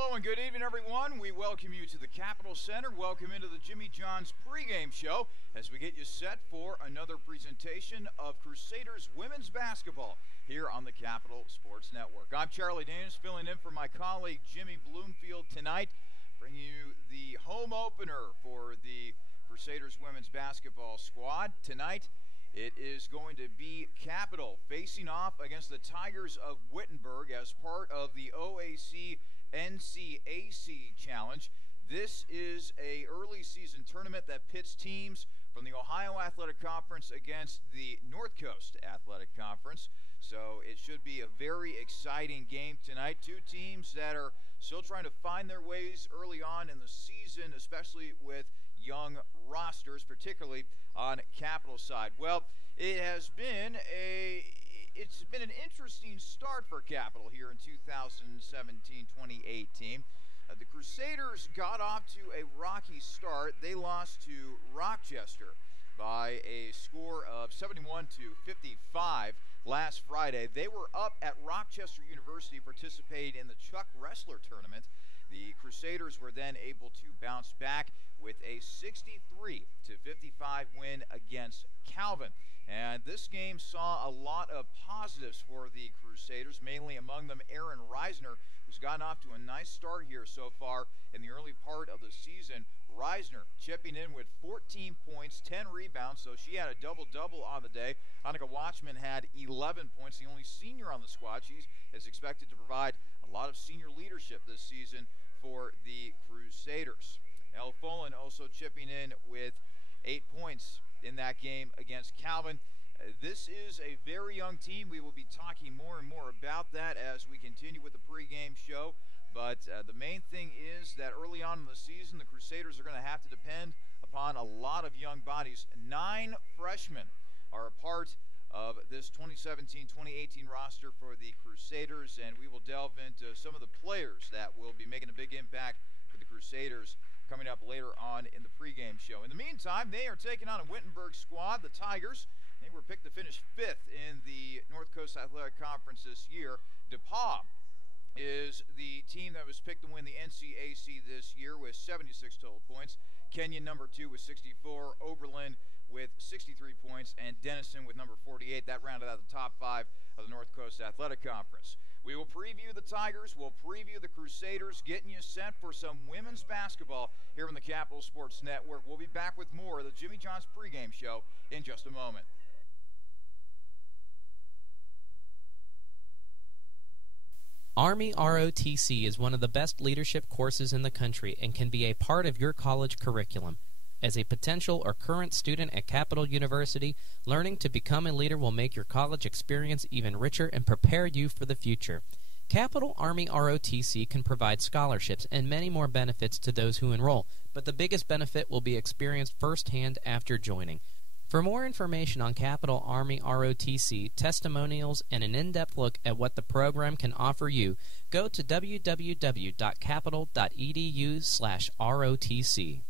Hello and good evening, everyone. We welcome you to the Capitol Center. Welcome into the Jimmy John's pregame show as we get you set for another presentation of Crusaders women's basketball here on the Capitol Sports Network. I'm Charlie Danis, filling in for my colleague Jimmy Bloomfield tonight, bringing you the home opener for the Crusaders women's basketball squad. Tonight, it is going to be Capitol facing off against the Tigers of Wittenberg as part of the OAC NCAC Challenge. This is a early season tournament that pits teams from the Ohio Athletic Conference against the North Coast Athletic Conference. So it should be a very exciting game tonight. Two teams that are still trying to find their ways early on in the season, especially with young rosters, particularly on Capitol's side. Well, it's been an interesting start for Capitol here in 2017-2018. The Crusaders got off to a rocky start. They lost to Rochester by a score of 71-55 last Friday. They were up at Rochester University participating in the Chuck Wrestler tournament. The Crusaders were then able to bounce back with a 63-55 win against Calvin. And this game saw a lot of positives for the Crusaders, mainly among them Aaron Reisner, who's gotten off to a nice start here so far in the early part of the season. Reisner chipping in with 14 points, 10 rebounds, so she had a double-double on the day. Annika Watchman had 11 points, the only senior on the squad. She is expected to provide a lot of senior leadership this season for the Crusaders. Elle Follin also chipping in with 8 points in that game against Calvin. This is a very young team. We will be talking more and more about that as we continue with the pregame show. But the main thing is that early on in the season, the Crusaders are going to have to depend upon a lot of young bodies. 9 freshmen are a part of this 2017-2018 roster for the Crusaders, and we will delve into some of the players that will be making a big impact for the Crusaders coming up later on in the pregame show. In the meantime, they are taking on a Wittenberg squad, the Tigers. They were picked to finish 5th in the North Coast Athletic Conference this year. DePauw is the team that was picked to win the NCAC this year with 76 total points. Kenyon, number 2, with 64. Oberlin with 63 points. And Denison with number 48. That rounded out the top 5 of the North Coast Athletic Conference. We will preview the Tigers. We'll preview the Crusaders, getting you set for some women's basketball here on the Capitol Sports Network. We'll be back with more of the Jimmy John's pregame show in just a moment. Army ROTC is one of the best leadership courses in the country and can be a part of your college curriculum. As a potential or current student at Capitol University, learning to become a leader will make your college experience even richer and prepare you for the future. Capitol Army ROTC can provide scholarships and many more benefits to those who enroll, but the biggest benefit will be experienced firsthand after joining. For more information on Capitol Army ROTC, testimonials, and an in-depth look at what the program can offer you, go to www.capitol.edu/ROTC.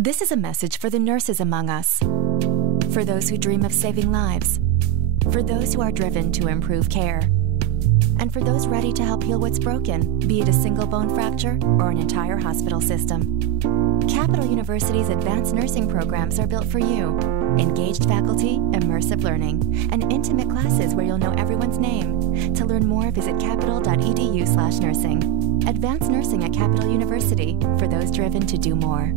This is a message for the nurses among us, for those who dream of saving lives, for those who are driven to improve care, and for those ready to help heal what's broken, be it a single bone fracture or an entire hospital system. Capitol University's advanced nursing programs are built for you. Engaged faculty, immersive learning, and intimate classes where you'll know everyone's name. To learn more, visit capitol.edu/nursing. Advanced nursing at Capitol University, for those driven to do more.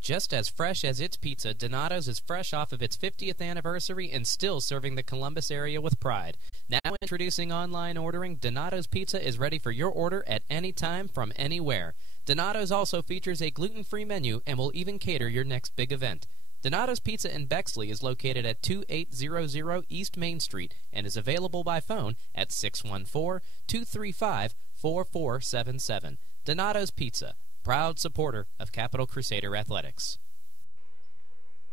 Just as fresh as its pizza, Donato's is fresh off of its 50th anniversary and still serving the Columbus area with pride. Now introducing online ordering, Donato's Pizza is ready for your order at any time from anywhere. Donato's also features a gluten-free menu and will even cater your next big event. Donato's Pizza in Bexley is located at 2800 East Main Street and is available by phone at 614-235-4477. Donato's Pizza, proud supporter of Capitol Crusader Athletics.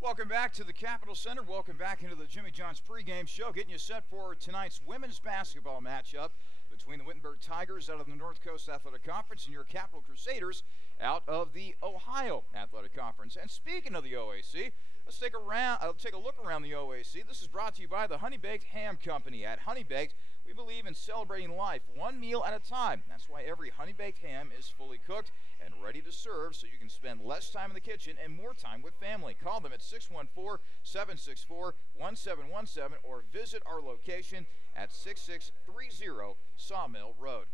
Welcome back to the Capitol Center. Welcome back into the Jimmy John's pregame show, getting you set for tonight's women's basketball matchup between the Wittenberg Tigers out of the North Coast Athletic Conference and your Capitol Crusaders out of the Ohio Athletic Conference. And speaking of the OAC, let's take a look around the OAC. This is brought to you by the Honey Baked Ham Company. At Honey Baked, We believe in celebrating life one meal at a time. That's why every honey-baked ham is fully cooked and ready to serve so you can spend less time in the kitchen and more time with family. Call them at 614-764-1717 or visit our location at 6630 Sawmill Road.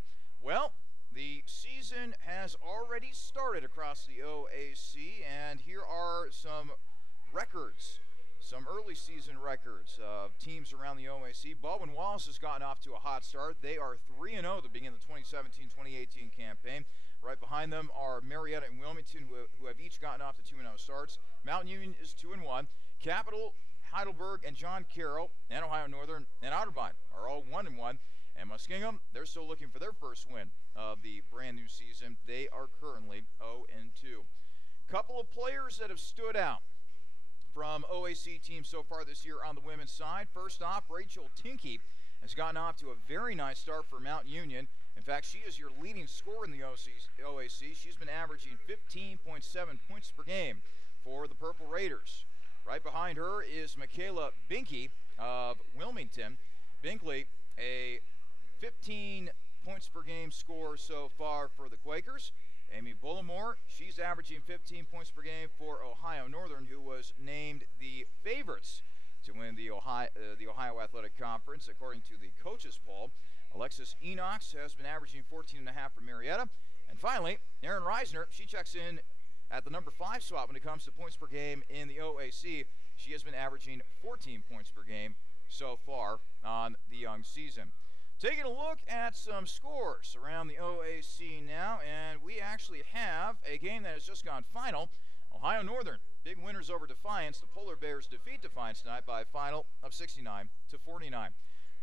Well, the season has already started across the OAC, and here are some records. Some early season records of teams around the OAC. Baldwin-Wallace has gotten off to a hot start. They are 3-0 to begin the 2017-2018 campaign. Right behind them are Marietta and Wilmington, who have each gotten off to 2-0 starts. Mountain Union is 2-1. Capital, Heidelberg, and John Carroll, and Ohio Northern, and Otterbein are all 1-1. And Muskingum, they're still looking for their first win of the brand new season. They are currently 0-2. Couple of players that have stood out from OAC teams so far this year on the women's side. First off, Rachel Tinkey has gotten off to a very nice start for Mountain Union. In fact, she is your leading scorer in the OAC. She's been averaging 15.7 points per game for the Purple Raiders. Right behind her is Mikayla Binkie of Wilmington. Binkley, a 15 points per game scorer so far for the Quakers. Amy Bullimore, she's averaging 15 points per game for Ohio Northern, who was named the favorites to win the Ohio Athletic Conference, according to the coaches poll. Alexis Enox has been averaging 14.5 for Marietta. And finally, Erin Reisner, she checks in at the number 5 spot when it comes to points per game in the OAC. She has been averaging 14 points per game so far on the young season. Taking a look at some scores around the OAC now, and we actually have a game that has just gone final. Ohio Northern, big winners over Defiance. The Polar Bears defeat Defiance tonight by a final of 69-49.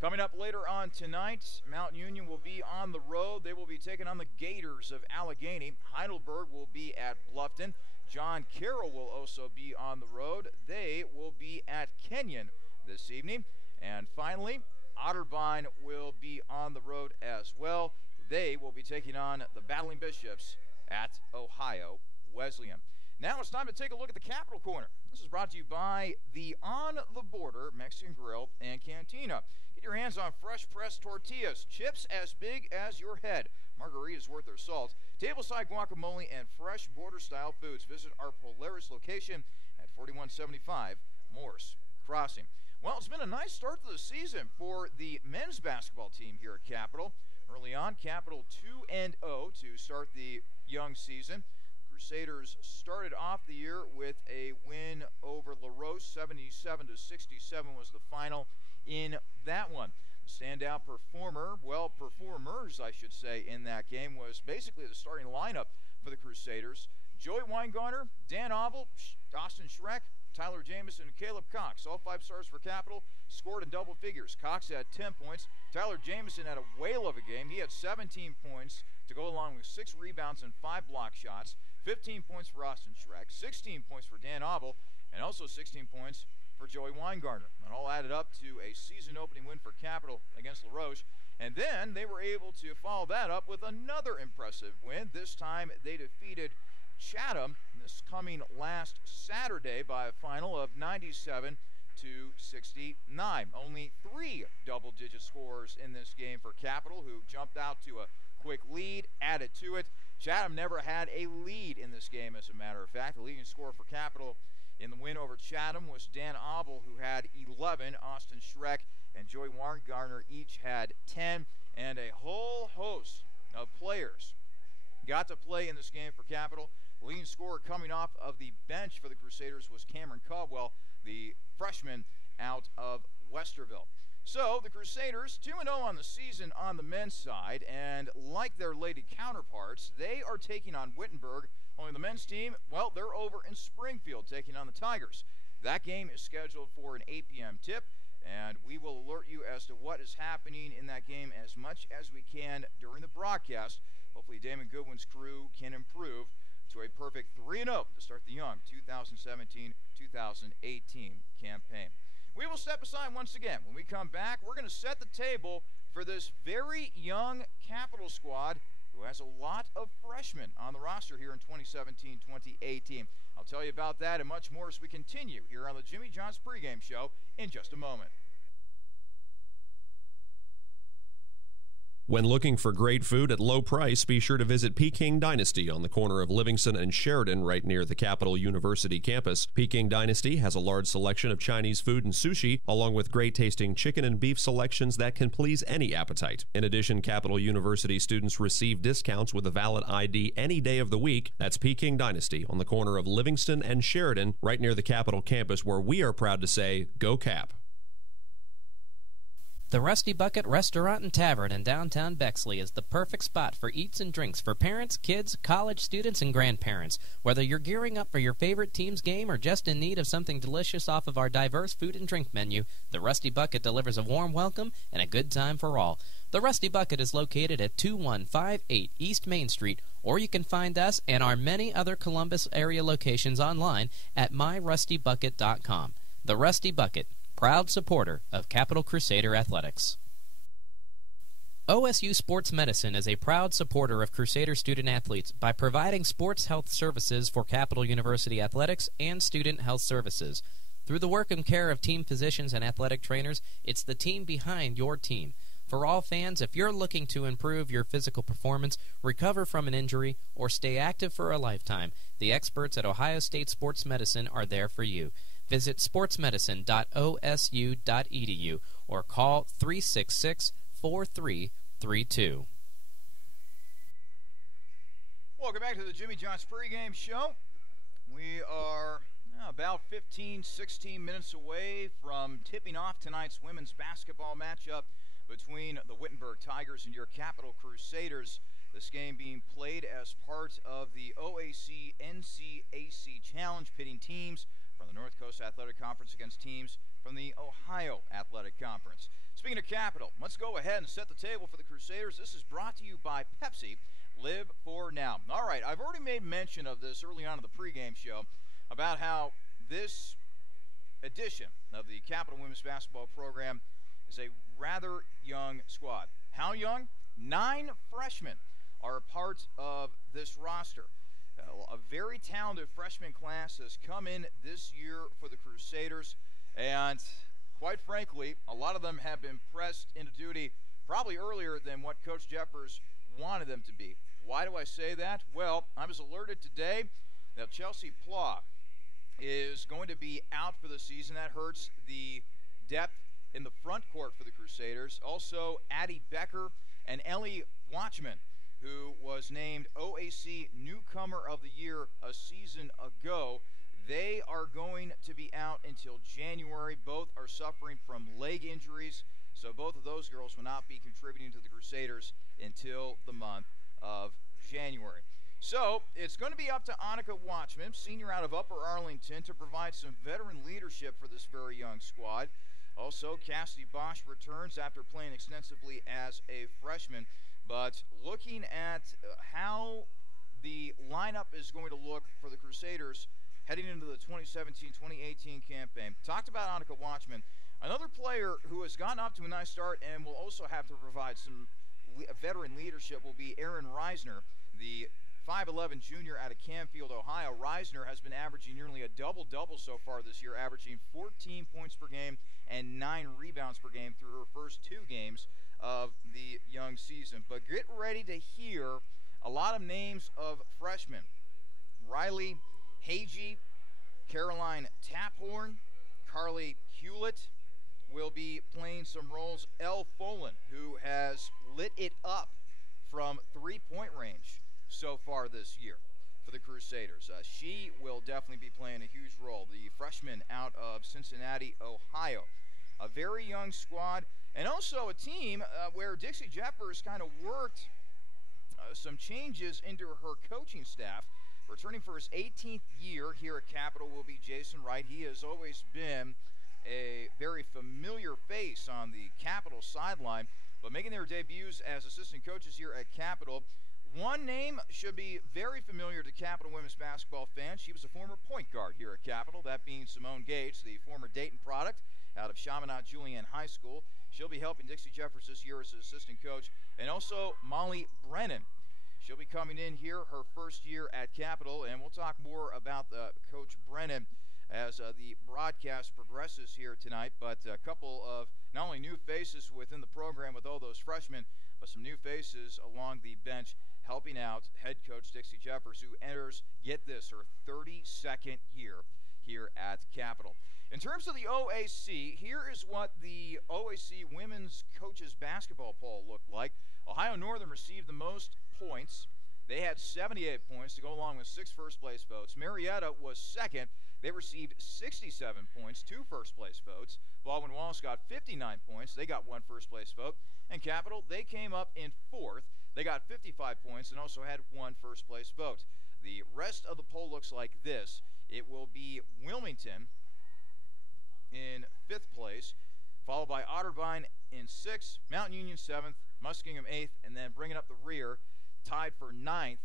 Coming up later on tonight, Mountain Union will be on the road. They will be taking on the Gators of Allegheny. Heidelberg will be at Bluffton. John Carroll will also be on the road. They will be at Kenyon this evening. And finally, Otterbein will be on the road as well. They will be taking on the Battling Bishops at Ohio Wesleyan. Now it's time to take a look at the Capital Corner. This is brought to you by the On the Border Mexican Grill and Cantina. Get your hands on fresh pressed tortillas, chips as big as your head, margaritas worth their salt, tableside guacamole, and fresh border-style foods. Visit our Polaris location at 4175 Morse Crossing. Well, it's been a nice start to the season for the men's basketball team here at Capital. Early on, Capital 2-0 to start the young season. Crusaders started off the year with a win over LaRoche. 77-67 was the final in that one. The standout performer, well, performers, I should say, in that game was basically the starting lineup for the Crusaders. Joey Weingarner, Dan Oval, Austin Schreck, Tyler Jamison, and Caleb Cox, all 5 stars for Capital, scored in double figures. Cox had 10 points. Tyler Jamison had a whale of a game. He had 17 points to go along with 6 rebounds and 5 block shots. 15 points for Austin Schreck, 16 points for Dan Oval, and also 16 points for Joey Weingarner. It all added up to a season-opening win for Capital against LaRoche. And then they were able to follow that up with another impressive win. This time they defeated Chatham, this coming last Saturday, by a final of 97-69. Only 3 double-digit scorers in this game for Capital, who jumped out to a quick lead, added to it. Chatham never had a lead in this game, as a matter of fact. The leading scorer for Capital in the win over Chatham was Dan Oval, who had 11. Austin Schreck and Joey Weingarner each had 10. And a whole host of players got to play in this game for Capital. Leading scorer coming off of the bench for the Crusaders was Cameron Caldwell, the freshman out of Westerville. So the Crusaders 2-0 on the season on the men's side, and like their lady counterparts, they are taking on Wittenberg. Only the men's team, well, they're over in Springfield taking on the Tigers. That game is scheduled for an 8 p.m. tip, and we will alert you as to what is happening in that game as much as we can during the broadcast. Hopefully Damon Goodwin's crew can improve to a perfect 3-0 to start the young 2017-2018 campaign. We will step aside once again. When we come back, we're going to set the table for this very young Capital squad who has a lot of freshmen on the roster here in 2017-2018. I'll tell you about that and much more as we continue here on the Jimmy John's pregame show in just a moment. When looking for great food at low price, be sure to visit Peking Dynasty on the corner of Livingston and Sheridan right near the Capital University campus. Peking Dynasty has a large selection of Chinese food and sushi, along with great-tasting chicken and beef selections that can please any appetite. In addition, Capital University students receive discounts with a valid ID any day of the week. That's Peking Dynasty on the corner of Livingston and Sheridan right near the Capital campus, where we are proud to say, Go Cap! The Rusty Bucket Restaurant and Tavern in downtown Bexley is the perfect spot for eats and drinks for parents, kids, college students, and grandparents. Whether you're gearing up for your favorite team's game or just in need of something delicious off of our diverse food and drink menu, the Rusty Bucket delivers a warm welcome and a good time for all. The Rusty Bucket is located at 2158 East Main Street, or you can find us and our many other Columbus area locations online at myrustybucket.com. The Rusty Bucket, proud supporter of Capital Crusader Athletics. OSU Sports Medicine is a proud supporter of Crusader student athletes by providing sports health services for Capital University Athletics and student health services. Through the work and care of team physicians and athletic trainers, it's the team behind your team. For all fans, if you're looking to improve your physical performance, recover from an injury, or stay active for a lifetime, the experts at Ohio State Sports Medicine are there for you. Visit sportsmedicine.osu.edu or call 366-4332. Welcome back to the Jimmy John's pregame show. We are about 16 minutes away from tipping off tonight's women's basketball matchup between the Wittenberg Tigers and your Capital Crusaders. This game being played as part of the OAC NCAC Challenge, pitting teams from the North Coast Athletic Conference against teams from the Ohio Athletic Conference. Speaking of Capital, let's go ahead and set the table for the Crusaders. This is brought to you by Pepsi. Live for now. All right, I've already made mention of this early on in the pregame show about how this edition of the Capital Women's Basketball program is a rather young squad. How young? 9 freshmen are a part of this roster. A very talented freshman class has come in this year for the Crusaders, and quite frankly, a lot of them have been pressed into duty probably earlier than what Coach Jeffers wanted them to be. Why do I say that? Well, I was alerted today that Chelsea Plough is going to be out for the season. That hurts the depth in the front court for the Crusaders. Also, Addie Becker and Ellie Watchman, who was named OAC Newcomer of the Year a season ago. They are going to be out until January. Both are suffering from leg injuries, so both of those girls will not be contributing to the Crusaders until the month of January. So it's going to be up to Annika Watchman, senior out of Upper Arlington, to provide some veteran leadership for this very young squad. Also, Cassidy Bosch returns after playing extensively as a freshman. But looking at how the lineup is going to look for the Crusaders heading into the 2017-2018 campaign, talked about Annika Watchman. Another player who has gotten off to a nice start and will also have to provide some veteran leadership will be Aaron Reisner, the 5'11 junior out of Canfield, Ohio. Reisner has been averaging nearly a double-double so far this year, averaging 14 points per game and 9 rebounds per game through her first 2 games of the young season. But get ready to hear a lot of names of freshmen. Riley Hagee, Caroline Taphorn, Carly Hewlett will be playing some roles. Elle Folan, who has lit it up from 3-point range so far this year for the Crusaders. She will definitely be playing a huge role. The freshman out of Cincinnati, Ohio. A very young squad, and also a team where Dixie Jeffers kind of worked some changes into her coaching staff. Returning for his 18th year here at Capital will be Jason Wright. He has always been a very familiar face on the Capital sideline, but making their debuts as assistant coaches here at Capital. One name should be very familiar to Capital women's basketball fans. She was a former point guard here at Capital, that being Simone Gage, the former Dayton product out of Chaminade Julienne High School. She'll be helping Dixie Jeffers this year as an assistant coach. And also Molly Brennan. She'll be coming in here her first year at Capital, and we'll talk more about Coach Brennan as the broadcast progresses here tonight. But a couple of not only new faces within the program with all those freshmen, but some new faces along the bench helping out head coach Dixie Jeffers, who enters, get this, her 32nd year here at Capital. In terms of the OAC, here is what the OAC women's coaches basketball poll looked like. Ohio Northern received the most points. They had 78 points to go along with 6 first-place votes. Marietta was second. They received 67 points, 2 first-place votes. Baldwin-Wallace got 59 points. They got 1 first-place vote. And Capital, they came up in 4th. They got 55 points and also had 1 first-place vote. The rest of the poll looks like this. It will be Wilmington in 5th place, followed by Otterbein in 6th, Mountain Union 7th, Muskingum 8th, and then bringing up the rear, tied for 9th,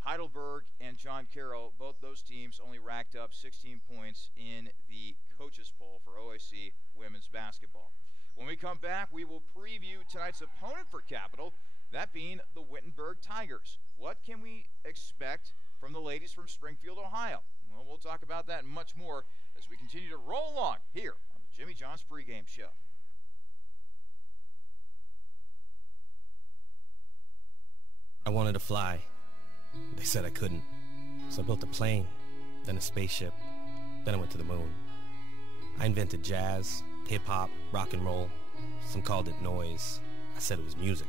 Heidelberg and John Carroll. Both those teams only racked up 16 points in the coaches poll for OAC women's basketball. When we come back, we will preview tonight's opponent for Capital, that being the Wittenberg Tigers. What can we expect from the ladies from Springfield, Ohio? Well, we'll talk about that and much more as we continue to roll along here on the Jimmy John's pregame show. I wanted to fly. They said I couldn't. So I built a plane, then a spaceship, then I went to the moon. I invented jazz, hip-hop, rock and roll. Some called it noise. I said it was music.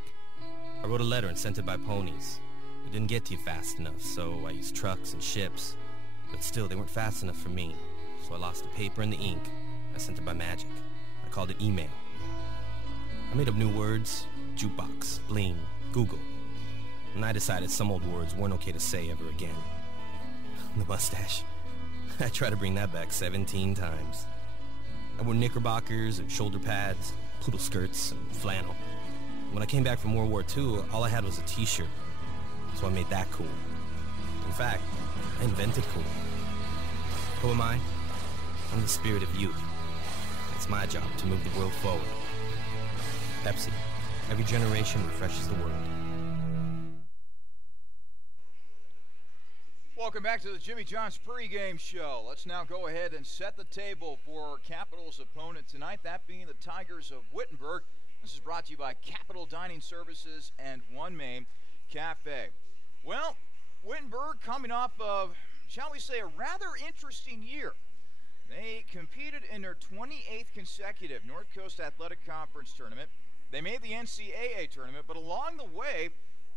I wrote a letter and sent it by ponies. It didn't get to you fast enough, so I used trucks and ships. But still, they weren't fast enough for me. So I lost the paper and the ink. I sent it by magic. I called it email. I made up new words: jukebox, bling, Google. And I decided some old words weren't okay to say ever again. The mustache. I tried to bring that back 17 times. I wore knickerbockers and shoulder pads, poodle skirts and flannel. When I came back from World War II, all I had was a t-shirt. So I made that cool. In fact, I invented cool. Who am I? I'm the spirit of youth. It's my job to move the world forward. Pepsi. Every generation refreshes the world. Welcome back to the Jimmy John's pregame show. Let's now go ahead and set the table for Capital's opponent tonight, that being the Tigers of Wittenberg. This is brought to you by Capital Dining Services and One Main Cafe. Well, Wittenberg coming off of, shall we say, a rather interesting year. They competed in their 28th consecutive North Coast Athletic Conference tournament. They made the NCAA tournament, but along the way,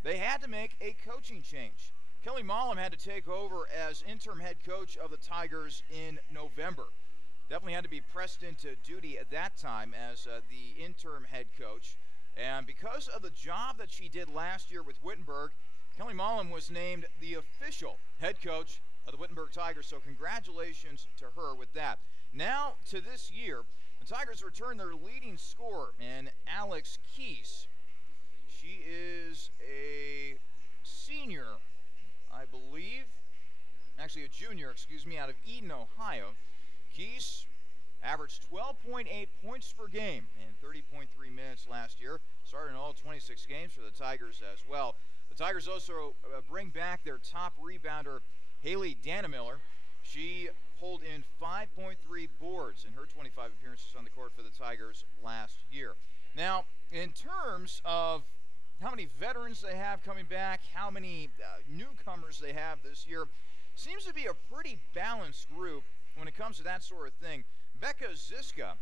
they had to make a coaching change. Kelly Mollum had to take over as interim head coach of the Tigers in November. Definitely had to be pressed into duty at that time as the interim head coach. And because of the job that she did last year with Wittenberg, Kelly Mollum was named the official head coach of the Wittenberg Tigers, so congratulations to her with that. Now to this year, the Tigers return their leading scorer in Alex Keese. She is a senior, I believe, actually a junior, out of Eden, Ohio. Keese averaged 12.8 points per game in 30.3 minutes last year, started in all 26 games for the Tigers as well. The Tigers also bring back their top rebounder, Haley Dannemiller. She pulled in 5.3 boards in her 25 appearances on the court for the Tigers last year. Now, in terms of how many veterans they have coming back, how many newcomers they have this year, seems to be a pretty balanced group when it comes to that sort of thing. Becca Ziska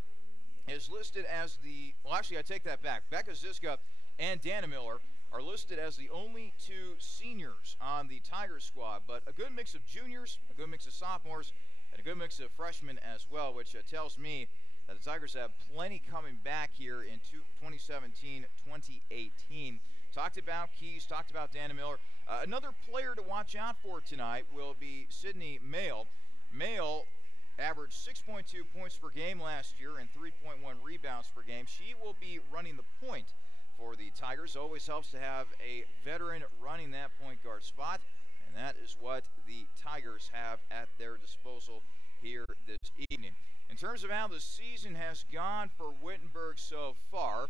is listed as the, well, actually, I take that back. Becca Ziska and Dannemiller are listed as the only 2 seniors on the Tigers squad, but a good mix of juniors, a good mix of sophomores, and a good mix of freshmen as well, which tells me that the Tigers have plenty coming back here in 2017-2018. Talked about Keys, talked about Dannemiller. Another player to watch out for tonight will be Sydney Mail. Mail averaged 6.2 points per game last year and 3.1 rebounds per game. She will be running the point for the Tigers. Always helps to have a veteran running that point guard spot, and that is what the Tigers have at their disposal here this evening. In terms of how the season has gone for Wittenberg so far,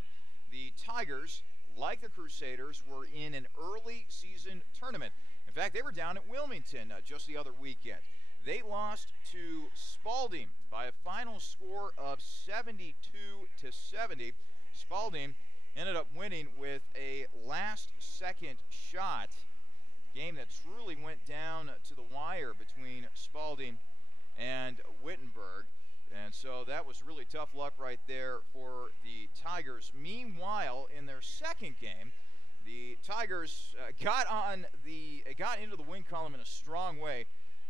the Tigers, like the Crusaders, were in an early season tournament. In fact, they were down at Wilmington just the other weekend. They lost to Spalding by a final score of 72-70. Spalding ended up winning with a last-second shot. Game that truly went down to the wire between Spalding and Wittenberg. And so that was really tough luck right there for the Tigers. Meanwhile, in their second game, the Tigers got into the win column in a strong way.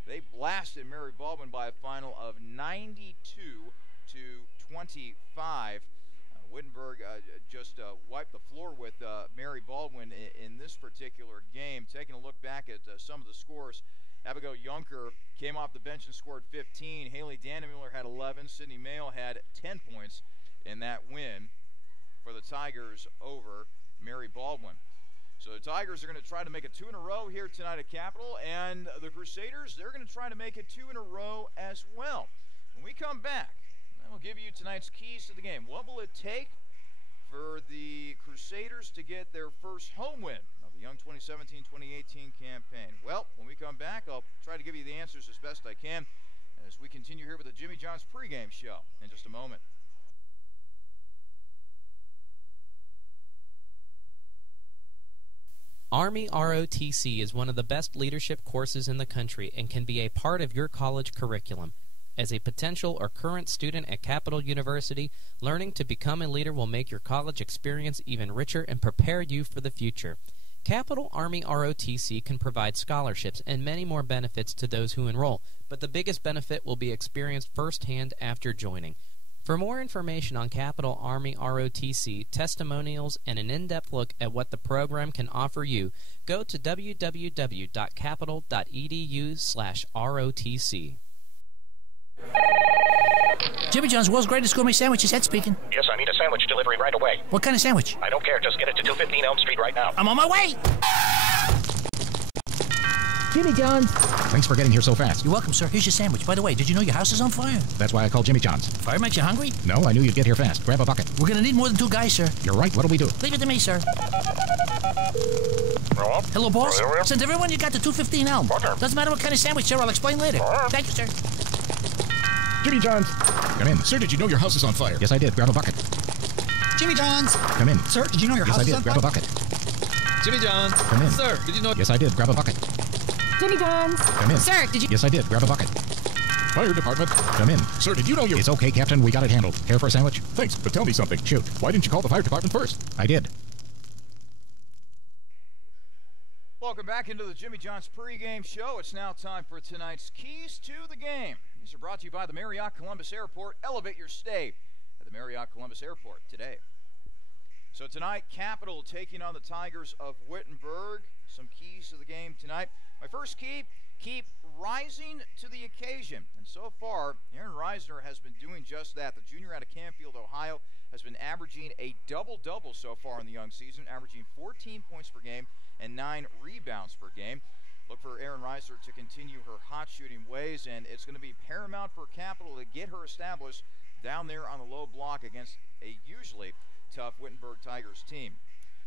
They blasted Mary Baldwin by a final of 92-25. Wittenberg just wiped the floor with Mary Baldwin in this particular game. Taking a look back at some of the scores, Abigail Junker came off the bench and scored 15. Haley Dannemiller had 11. Sydney Mayo had 10 points in that win for the Tigers over Mary Baldwin. So the Tigers are going to try to make it 2 in a row here tonight at Capitol, and the Crusaders, they're going to try to make it 2 in a row as well. When we come back, we'll give you tonight's keys to the game. What will it take for the Crusaders to get their first home win of the Young 2017-2018 campaign? Well, when we come back, I'll try to give you the answers as best I can as we continue here with the Jimmy John's pregame show in just a moment. Army ROTC is one of the best leadership courses in the country and can be a part of your college curriculum. As a potential or current student at Capital University, learning to become a leader will make your college experience even richer and prepare you for the future. Capital Army ROTC can provide scholarships and many more benefits to those who enroll, but the biggest benefit will be experienced firsthand after joining. For more information on Capital Army ROTC, testimonials, and an in-depth look at what the program can offer you, go to www.capital.edu/ROTC. Jimmy John's, world's greatest gourmet sandwiches. Ed speaking. Yes, I need a sandwich delivery right away. What kind of sandwich? I don't care. Just get it to 215 Elm Street right now. I'm on my way. Jimmy John's. Thanks for getting here so fast. You're welcome, sir. Here's your sandwich. By the way, did you know your house is on fire? That's why I called Jimmy John's. Fire makes you hungry? No, I knew you'd get here fast. Grab a bucket. We're going to need more than 2 guys, sir. You're right. What'll we do? Leave it to me, sir. Hello, boss. Send everyone you got to 215 Elm. Doesn't matter what kind of sandwich, sir. I'll explain later. Thank you, sir. Jimmy John's. Come in. Sir, did you know your house is on fire? Yes, I did. Grab a bucket. Jimmy John's. Come in. Sir, did you know your yes, house I is did. on Grab fire? a bucket. Jimmy John's. Come in. Sir, did you know... Yes, I did. Grab a bucket. Jimmy John's. Come in. Sir, did you... Yes, I did. Grab a bucket. Fire department. Come in. Sir, did you know you... It's okay, Captain. We got it handled. Care for a sandwich? Thanks, but tell me something. Shoot. Why didn't you call the fire department first? I did. Welcome back into the Jimmy John's pregame show. It's now time for tonight's keys to the game. These are brought to you by the Marriott Columbus Airport. Elevate your stay at the Marriott Columbus Airport today. So tonight, Capital taking on the Tigers of Wittenberg. Some keys to the game tonight. My first key, keep rising to the occasion. And so far, Aaron Reisner has been doing just that. The junior out of Canfield, Ohio, has been averaging a double-double so far in the young season, averaging 14 points per game and 9 rebounds per game. Look for Aaron Reisner to continue her hot shooting ways, and it's going to be paramount for Capital to get her established down there on the low block against a usually tough Wittenberg Tigers team.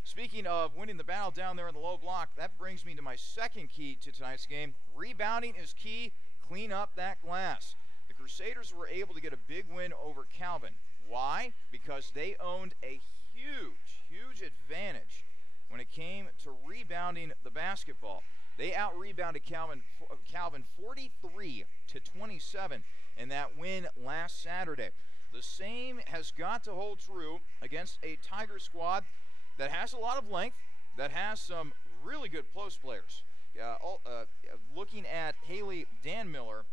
Speaking of winning the battle down there in the low block, that brings me to my second key to tonight's game. Rebounding is key. Clean up that glass. The Crusaders were able to get a big win over Calvin. Why? Because they owned a huge advantage when it came to rebounding the basketball. They out-rebounded Calvin 43-27 in that win last Saturday. The same has got to hold true against a Tiger squad that has a lot of length, that has some really good post players. Looking at Haley Dannemiller,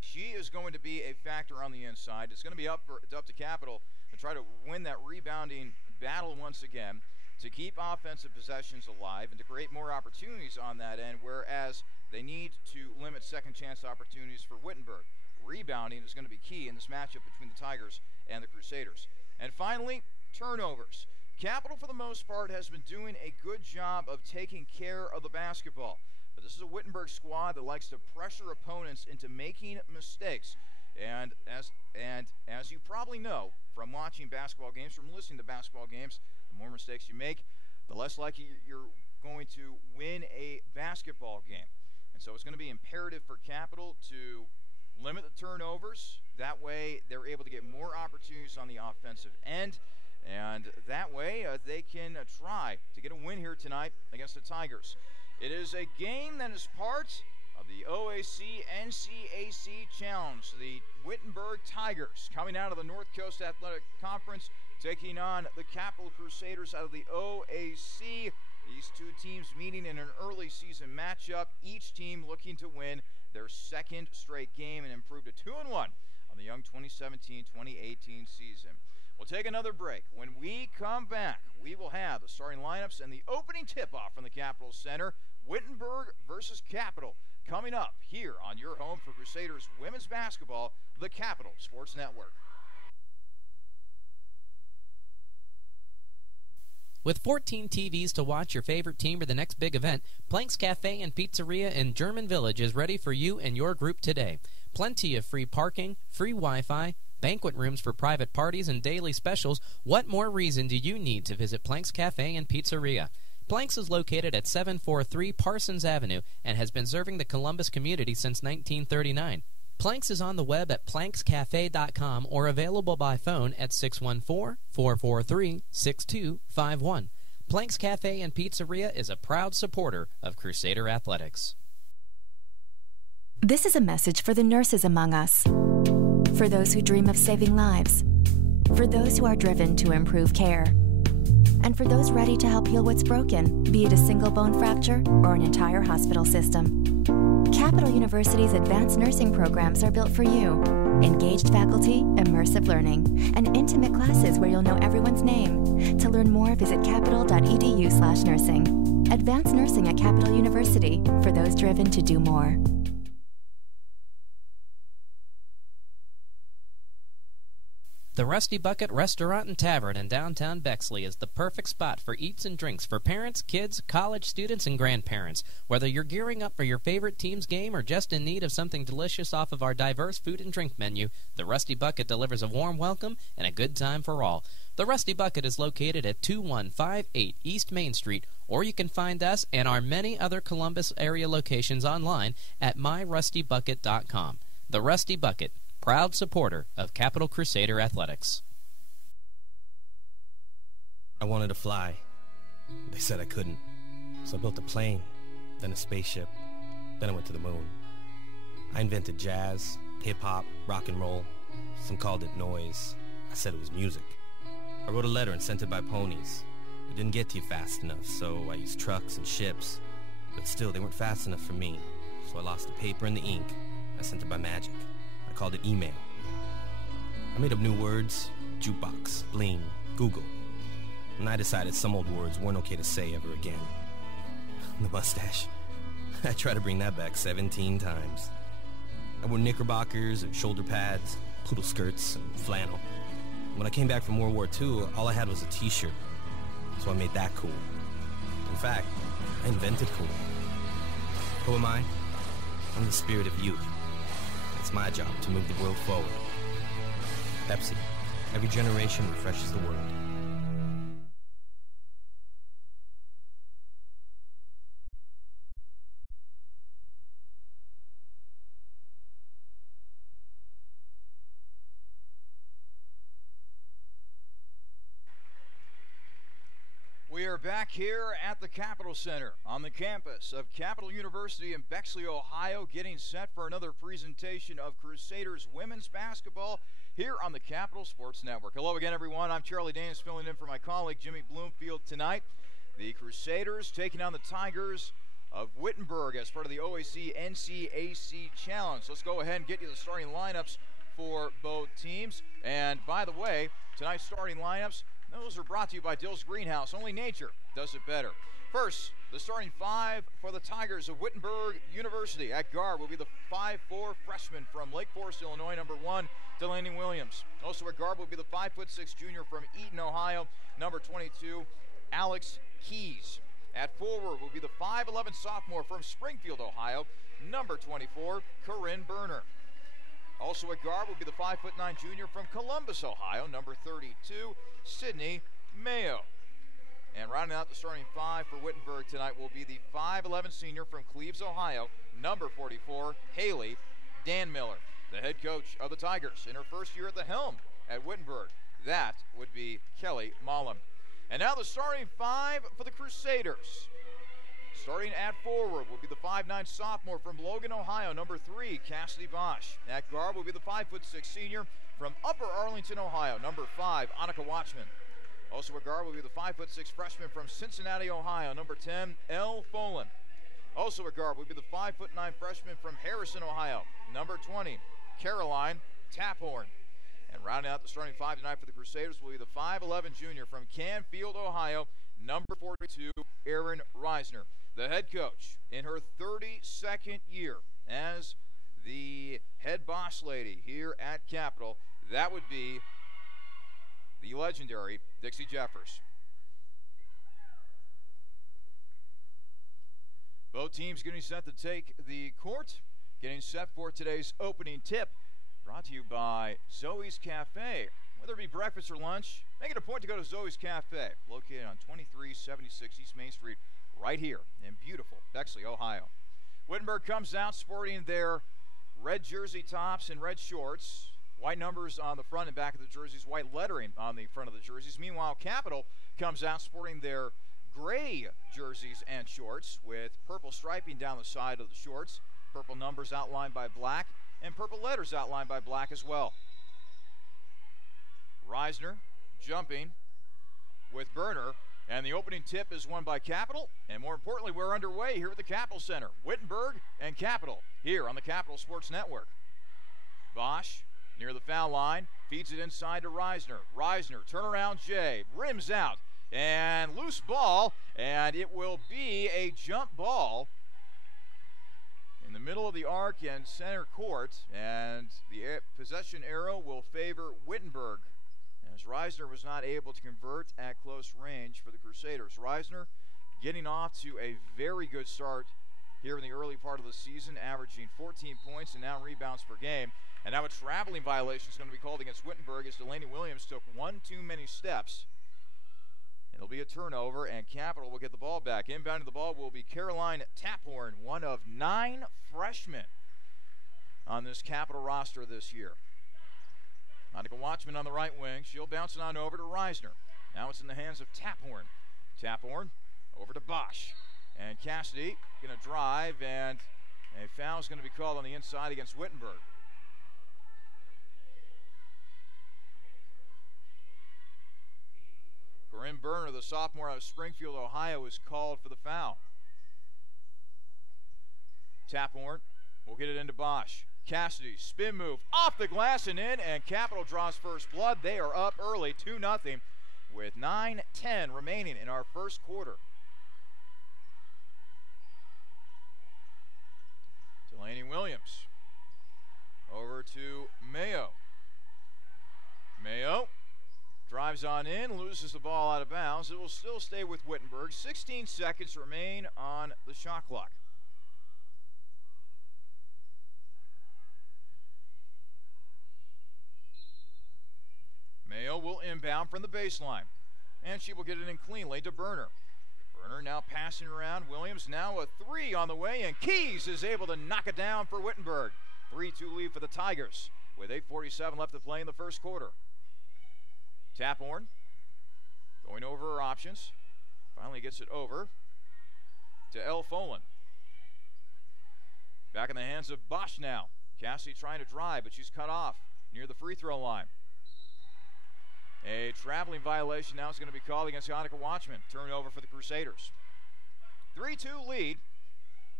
she is going to be a factor on the inside. It's going to be up to Capital to try to win that rebounding battle once again, to keep offensive possessions alive and to create more opportunities on that end, whereas they need to limit second chance opportunities for Wittenberg. Rebounding is going to be key in this matchup between the Tigers and the Crusaders. And finally, turnovers. Capital, for the most part, has been doing a good job of taking care of the basketball. But this is a Wittenberg squad that likes to pressure opponents into making mistakes. And as you probably know from watching basketball games, from listening to basketball games, the more mistakes you make, the less likely you're going to win a basketball game. And so it's going to be imperative for Capital to limit the turnovers. That way they're able to get more opportunities on the offensive end. And that way, they can try to get a win here tonight against the Tigers. It is a game that is part of the OAC NCAC Challenge. The Wittenberg Tigers coming out of the North Coast Athletic Conference, taking on the Capital Crusaders out of the OAC. These two teams meeting in an early season matchup, each team looking to win their second straight game and improve to 2-1 on the young 2017-2018 season. We'll take another break. When we come back, we will have the starting lineups and the opening tip-off from the Capitol Center, Wittenberg versus Capital, coming up here on your home for Crusaders women's basketball, the Capital Sports Network. With 14 TVs to watch your favorite team or the next big event, Plank's Cafe and Pizzeria in German Village is ready for you and your group today. Plenty of free parking, free Wi-Fi, banquet rooms for private parties, and daily specials. What more reason do you need to visit Plank's Cafe and Pizzeria? Plank's is located at 743 Parsons Avenue and has been serving the Columbus community since 1939. Plank's is on the web at plankscafe.com or available by phone at 614-443-6251. Plank's Cafe and Pizzeria is a proud supporter of Crusader Athletics. This is a message for the nurses among us, for those who dream of saving lives, for those who are driven to improve care, and for those ready to help heal what's broken, be it a single bone fracture or an entire hospital system. Capital University's advanced nursing programs are built for you. Engaged faculty, immersive learning, and intimate classes where you'll know everyone's name. To learn more, visit capital.edu/nursing. Advanced nursing at Capital University, for those driven to do more. The Rusty Bucket Restaurant and Tavern in downtown Bexley is the perfect spot for eats and drinks for parents, kids, college students, and grandparents. Whether you're gearing up for your favorite team's game or just in need of something delicious off of our diverse food and drink menu, the Rusty Bucket delivers a warm welcome and a good time for all. The Rusty Bucket is located at 2158 East Main Street, or you can find us and our many other Columbus area locations online at myrustybucket.com. The Rusty Bucket, proud supporter of Capital Crusader Athletics. I wanted to fly. They said I couldn't. So I built a plane, then a spaceship, then I went to the moon. I invented jazz, hip-hop, rock and roll. Some called it noise. I said it was music. I wrote a letter and sent it by ponies. It didn't get to you fast enough, so I used trucks and ships. But still, they weren't fast enough for me. So I lost the paper and the ink. I sent it by magic. I called it email. I made up new words: jukebox, bling, Google. And I decided some old words weren't okay to say ever again. The mustache. I tried to bring that back 17 times. I wore knickerbockers and shoulder pads, poodle skirts and flannel. When I came back from World War II, all I had was a t-shirt. So I made that cool. In fact, I invented cool. Who am I? I'm the spirit of youth. It's my job to move the world forward. Pepsi. Every generation refreshes the world. We are back here at the Capitol Center on the campus of Capital University in Bexley, Ohio, getting set for another presentation of Crusaders women's basketball here on the Capital Sports Network. Hello again, everyone. I'm Charlie Danis, filling in for my colleague Jimmy Bloomfield tonight. The Crusaders taking on the Tigers of Wittenberg as part of the OAC NCAC Challenge. Let's go ahead and get you the starting lineups for both teams. And by the way, tonight's starting lineups, those are brought to you by Dill's Greenhouse. Only nature does it better. First, the starting five for the Tigers of Wittenberg University. At guard will be the 5'4" freshman from Lake Forest, Illinois, number 1, Delaney Williams. Also at guard will be the 5'6" junior from Eaton, Ohio, number 22, Alex Keys. At forward will be the 5'11" sophomore from Springfield, Ohio, number 24, Corinne Berner. Also at guard will be the 5'9" junior from Columbus, Ohio, number 32, Sydney Mayo. And rounding out the starting five for Wittenberg tonight will be the 5'11" senior from Cleves, Ohio, number 44, Haley Danmiller. The head coach of the Tigers in her first year at the helm at Wittenberg That would be Kelly Mullen. And now the starting five for the Crusaders. Starting at forward will be the 5'9" sophomore from Logan, Ohio, number 3, Cassidy Bosch. At guard will be the 5'6" senior from Upper Arlington, Ohio, number 5, Annika Watchman. Also at guard will be the 5'6" freshman from Cincinnati, Ohio, number 10, Elle Folan. Also at guard will be the 5'9" freshman from Harrison, Ohio, number 20, Caroline Taphorn. And rounding out the starting five tonight for the Crusaders will be the 5'11" junior from Canfield, Ohio, number 42, Erin Reisner. The head coach in her 32nd year as the head boss lady here at Capitol, that would be the legendary Dixie Jeffers. Both teams getting set to take the court, getting set for today's opening tip, brought to you by Zoe's Cafe. Whether it be breakfast or lunch, make it a point to go to Zoe's Cafe, located on 2376 East Main Street, right here in beautiful Bexley, Ohio. Wittenberg comes out sporting their red jersey tops and red shorts, white numbers on the front and back of the jerseys, white lettering on the front of the jerseys. Meanwhile, Capitol comes out sporting their gray jerseys and shorts with purple striping down the side of the shorts, purple numbers outlined by black, and purple letters outlined by black as well. Reisner jumping with Burner, and the opening tip is won by Capitol, and more importantly, we're underway here at the Capitol Center. Wittenberg and Capitol here on the Capitol Sports Network. Bosch near the foul line, feeds it inside to Reisner. Reisner, turnaround J, rims out, and loose ball, and it will be a jump ball in the middle of the arc and center court, and the possession arrow will favor Wittenberg, as Reisner was not able to convert at close range for the Crusaders. Reisner getting off to a very good start here in the early part of the season, averaging 14 points and now rebounds per game. And now a traveling violation is going to be called against Wittenberg as Delaney Williams took one too many steps. It'll be a turnover, and Capitol will get the ball back. Inbounding the ball will be Caroline Taphorn, one of 9 freshmen on this Capitol roster this year. Annika Watchman on the right wing. She'll bounce it on over to Reisner. Now it's in the hands of Taphorn. Taphorn over to Bosch. And Cassidy going to drive, and a foul is going to be called on the inside against Wittenberg. Corinne Burner, the sophomore out of Springfield, Ohio, is called for the foul. Taphorn will get it into Bosch. Cassidy, spin move, off the glass and in, and Capitol draws first blood. They are up early, 2-0, with 9:10 remaining in our first quarter. Delaney Williams over to Mayo. Mayo drives on in, loses the ball out of bounds. It will still stay with Wittenberg. 16 seconds remain on the shot clock. Mayo will inbound from the baseline, and she will get it in cleanly to Burner. Burner now passing around. Williams now a 3 on the way, and Keys is able to knock it down for Wittenberg. 3-2 lead for the Tigers with 8:47 left to play in the first quarter. Taphorn going over her options. Finally gets it over to Elle Folan. Back in the hands of Bosch now. Cassidy trying to drive, but she's cut off near the free throw line. A traveling violation now is going to be called against Annika Watchman. Turnover for the Crusaders. 3-2 lead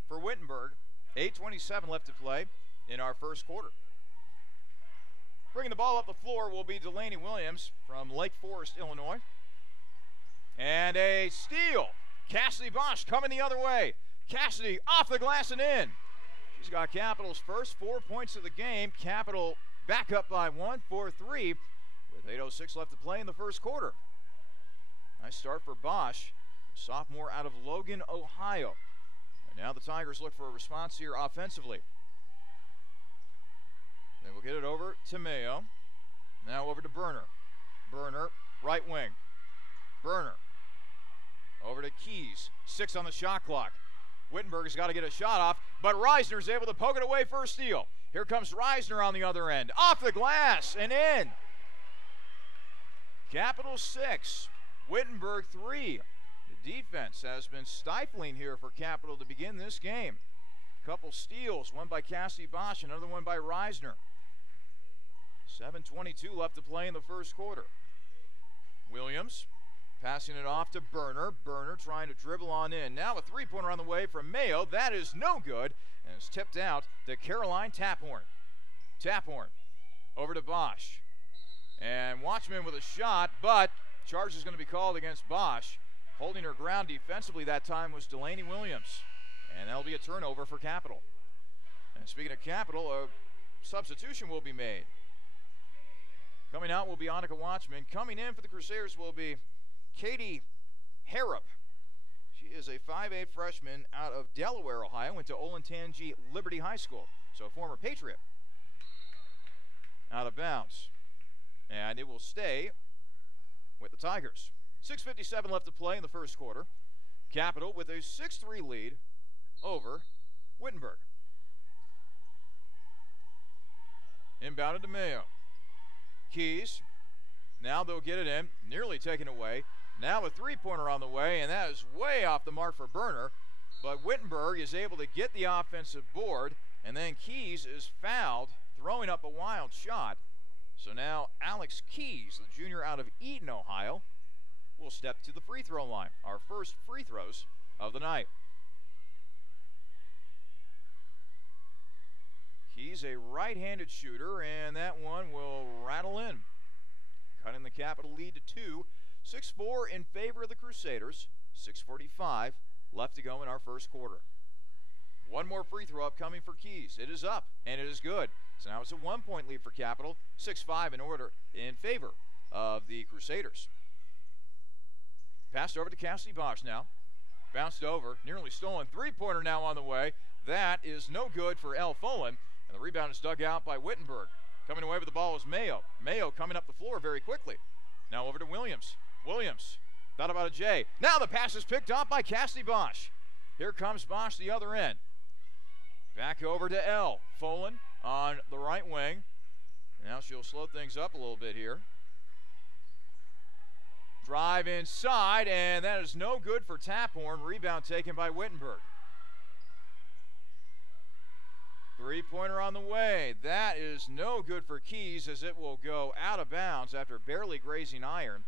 for Wittenberg. 8:27 left to play in our first quarter. Bringing the ball up the floor will be Delaney Williams from Lake Forest, Illinois. And a steal. Cassidy Bosch coming the other way. Cassidy off the glass and in. She's got Capitol's first 4 points of the game. Capitol back up by 1, 4-3. With 8:06 left to play in the first quarter. Nice start for Bosch, sophomore out of Logan, Ohio. And now the Tigers look for a response here offensively. They will get it over to Mayo. Now over to Burner. Burner, right wing. Burner over to Keys. 6 on the shot clock. Wittenberg has got to get a shot off, but Reisner is able to poke it away for a steal. Here comes Reisner on the other end. Off the glass and in. Capital 6, Wittenberg 3. The defense has been stifling here for Capital to begin this game. Couple steals, one by Cassie Bosch, another one by Reisner. 7:22 left to play in the first quarter. Williams passing it off to Berner. Berner trying to dribble on in. Now a three-pointer on the way from Mayo. That is no good, and it's tipped out to Caroline Taphorn. Taphorn over to Bosch. And Watchman with a shot, but charge is going to be called against Bosch. Holding her ground defensively that time was Delaney Williams. And that'll be a turnover for Capital. And speaking of Capital, a substitution will be made. Coming out will be Annika Watchman. Coming in for the Crusaders will be Katie Harrop. She is a 5'8 freshman out of Delaware, Ohio. Went to Olentangy Liberty High School. So a former Patriot. Out of bounds. And it will stay with the Tigers. 6:57 left to play in the first quarter. Capital with a 6-3 lead over Wittenberg. Inbounded to Mayo. Keys. Now they'll get it in. Nearly taken away. Now a three-pointer on the way, and that is way off the mark for Berner. But Wittenberg is able to get the offensive board, and then Keys is fouled, throwing up a wild shot. So now Alex Keys, the junior out of Eden, Ohio, will step to the free throw line. Our first free throws of the night. He's a right-handed shooter, and that one will rattle in. Cutting the Capital lead to 2. 6-4 in favor of the Crusaders. 6:45 left to go in our first quarter. One more free throw upcoming for Keys. It is up, and it is good. So now it's a 1-point lead for Capital. 6-5 in favor of the Crusaders. Passed over to Cassie Bosch now. Bounced over, nearly stolen. Three-pointer now on the way. That is no good for Elle Folan. And the rebound is dug out by Wittenberg. Coming away with the ball is Mayo. Mayo coming up the floor very quickly. Now over to Williams. Williams, thought about a J. Now the pass is picked up by Cassie Bosch. Here comes Bosch the other end. Back over to Elle Folan on the right wing. Now she'll slow things up a little bit here. Drive inside, and that is no good for Taphorn. Rebound taken by Wittenberg. Three-pointer on the way. That is no good for Keys, as it will go out of bounds after barely grazing iron.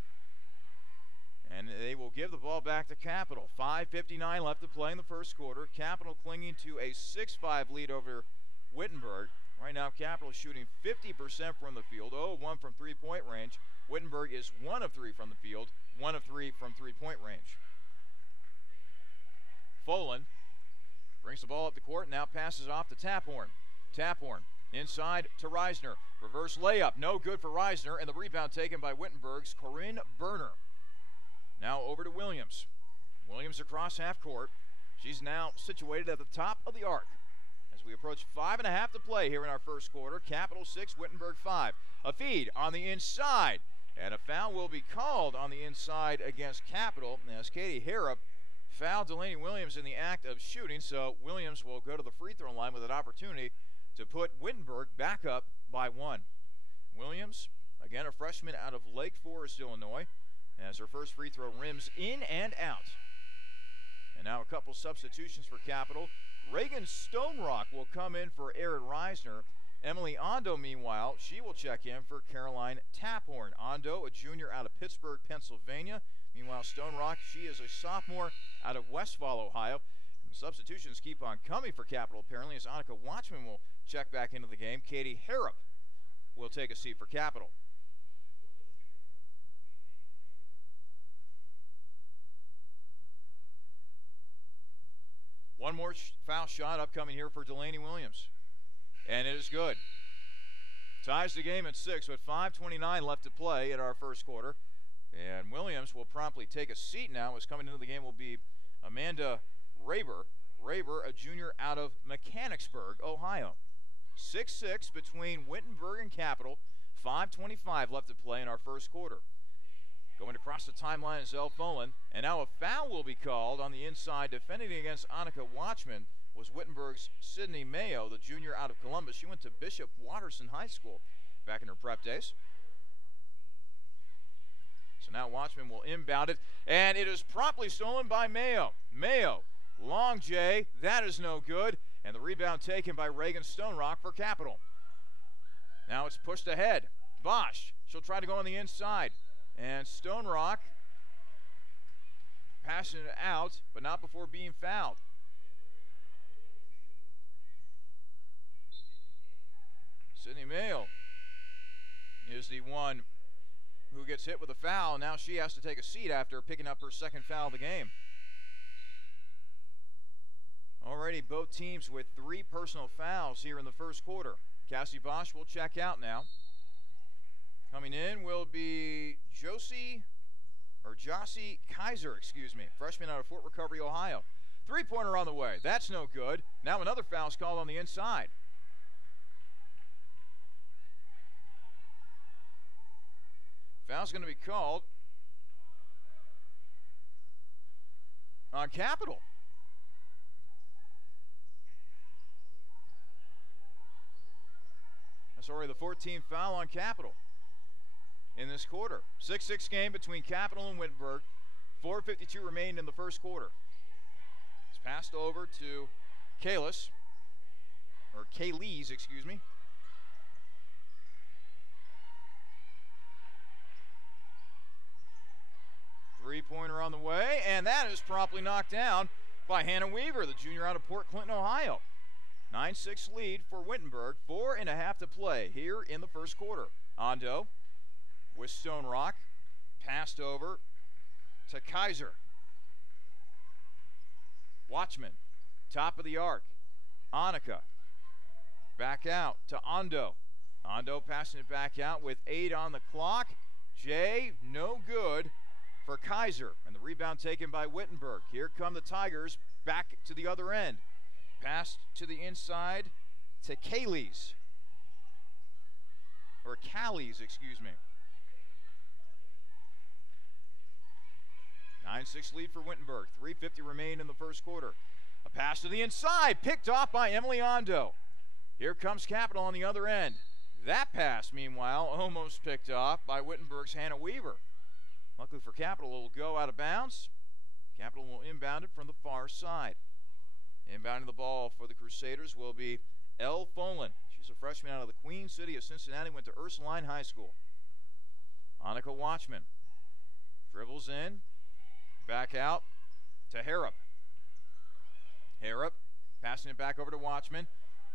And they will give the ball back to Capital. 5:59 left to play in the first quarter. Capital clinging to a 6-5 lead over Wittenberg. Right now, Capital is shooting 50% from the field, 0-1 from three-point range. Wittenberg is 1 of 3 from the field, 1 of 3 from three-point range. Folan brings the ball up the court, now passes off to Taphorn. Taphorn inside to Reisner. Reverse layup, no good for Reisner, and the rebound taken by Wittenberg's Corinne Berner. Now over to Williams. Williams across half court. She's now situated at the top of the arc. As we approach 5.5 to play here in our first quarter, Capital 6, Wittenberg 5. A feed on the inside, and a foul will be called on the inside against Capital as Katie Harrop fouled Delaney Williams in the act of shooting, so Williams will go to the free throw line with an opportunity to put Wittenberg back up by 1. Williams, again a freshman out of Lake Forest, Illinois, as her first free throw rims in and out. And now a couple substitutions for Capital. Reagan Stonerock will come in for Erin Reisner. Emily Ondo, meanwhile, she will check in for Caroline Taphorn. Ondo, a junior out of Pittsburgh, Pennsylvania. Meanwhile, Stonerock, she is a sophomore out of Westfall, Ohio. And the substitutions keep on coming for Capital, apparently, as Annika Watchman will check back into the game. Katie Harrop will take a seat for Capital. One more foul shot upcoming here for Delaney Williams. And it is good. Ties the game at 6 with 5:29 left to play in our first quarter. And Williams will promptly take a seat now, as coming into the game will be Amanda Raber. Raber, a junior out of Mechanicsburg, Ohio. 6-6 between Wittenberg and Capital. 5:25 left to play in our first quarter. Going across the timeline is Elle Folan, and now a foul will be called on the inside. Defending against Annika Watchman was Wittenberg's Sydney Mayo, the junior out of Columbus. She went to Bishop Watterson High School back in her prep days. So now Watchman will inbound it, and it is promptly stolen by Mayo. Mayo, long J, that is no good, and the rebound taken by Reagan Stonerock for Capital. Now it's pushed ahead. Bosch, she'll try to go on the inside, and Stonerock passing it out, but not before being fouled. Sydney Mayo is the one who gets hit with a foul. Now she has to take a seat after picking up her second foul of the game. Already both teams with 3 personal fouls here in the first quarter. Cassie Bosch will check out now. Coming in will be Josie Kaiser, freshman out of Fort Recovery, Ohio. 3-pointer on the way. That's no good. Now another foul's called on the inside. Foul's going to be called on Capital. That's already the 14th foul on Capital in this quarter. 6-6 game between Capital and Wittenberg. 4:52 remained in the first quarter. It's passed over to Kaylees, 3-pointer on the way, and that is promptly knocked down by Hannah Weaver, the junior out of Port Clinton, Ohio. 9-6 lead for Wittenberg, 4.5 to play here in the first quarter. Ondo with Stonerock, passed over to Kaiser. Watchman, top of the arc. Annika, back out to Ondo. Ondo passing it back out with 8 on the clock. Jay, no good for Kaiser, and the rebound taken by Wittenberg. Here come the Tigers back to the other end. Pass to the inside to Callies. 9-6 lead for Wittenberg. 3:50 remain in the first quarter. A pass to the inside, picked off by Emily Ondo. Here comes Capital on the other end. That pass, meanwhile, almost picked off by Wittenberg's Hannah Weaver. Luckily for Capital, it will go out of bounds. Capital will inbound it from the far side. Inbounding the ball for the Crusaders will be Elle Folan. She's a freshman out of the Queen City of Cincinnati, went to Ursuline High School. Annika Watchman dribbles in, back out to Harrop. Harrop passing it back over to Watchman.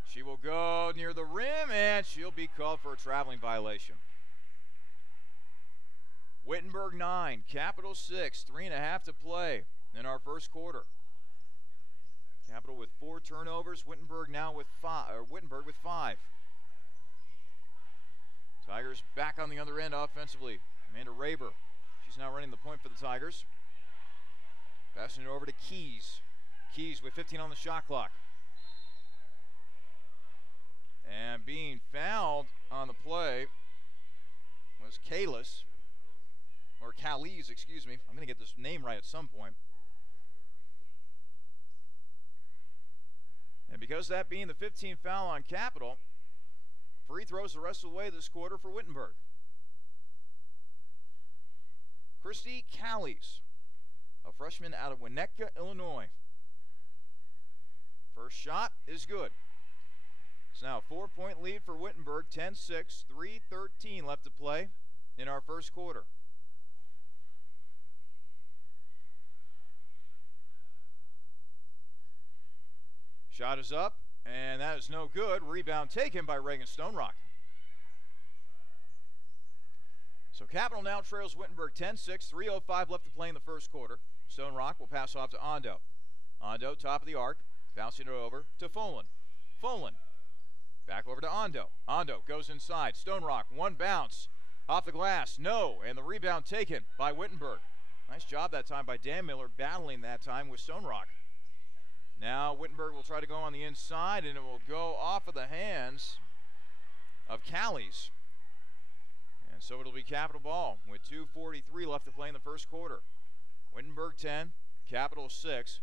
She will go near the rim, and she'll be called for a traveling violation. Wittenberg 9, Capital 6, 3.5 to play in our first quarter. Capital with 4 turnovers, Wittenberg with 5. Tigers back on the other end offensively. Amanda Raber, she's now running the point for the Tigers. Passing it over to Keys. Keys with 15 on the shot clock. And being fouled on the play was Callies. I'm going to get this name right at some point. And because that being the 15th foul on Capital, free throws the rest of the way this quarter for Wittenberg. Christy Callies, a freshman out of Winnetka, Illinois. First shot is good. It's now a 4-point lead for Wittenberg, 10-6, 3:13 left to play in our first quarter. Shot is up, and that is no good. Rebound taken by Reagan Stonerock. So Capital now trails Wittenberg 10-6, 3:05 left to play in the first quarter. Stonerock will pass off to Ondo. Ondo, top of the arc, bouncing it over to Folan. Folan, back over to Ondo. Ondo goes inside. Stonerock, one bounce. Off the glass, no, and the rebound taken by Wittenberg. Nice job that time by Dan Miller, battling that time with Stonerock. Now Wittenberg will try to go on the inside, and it will go off of the hands of Callies. And so it'll be Capital ball with 2:43 left to play in the first quarter. Wittenberg 10, Capital 6,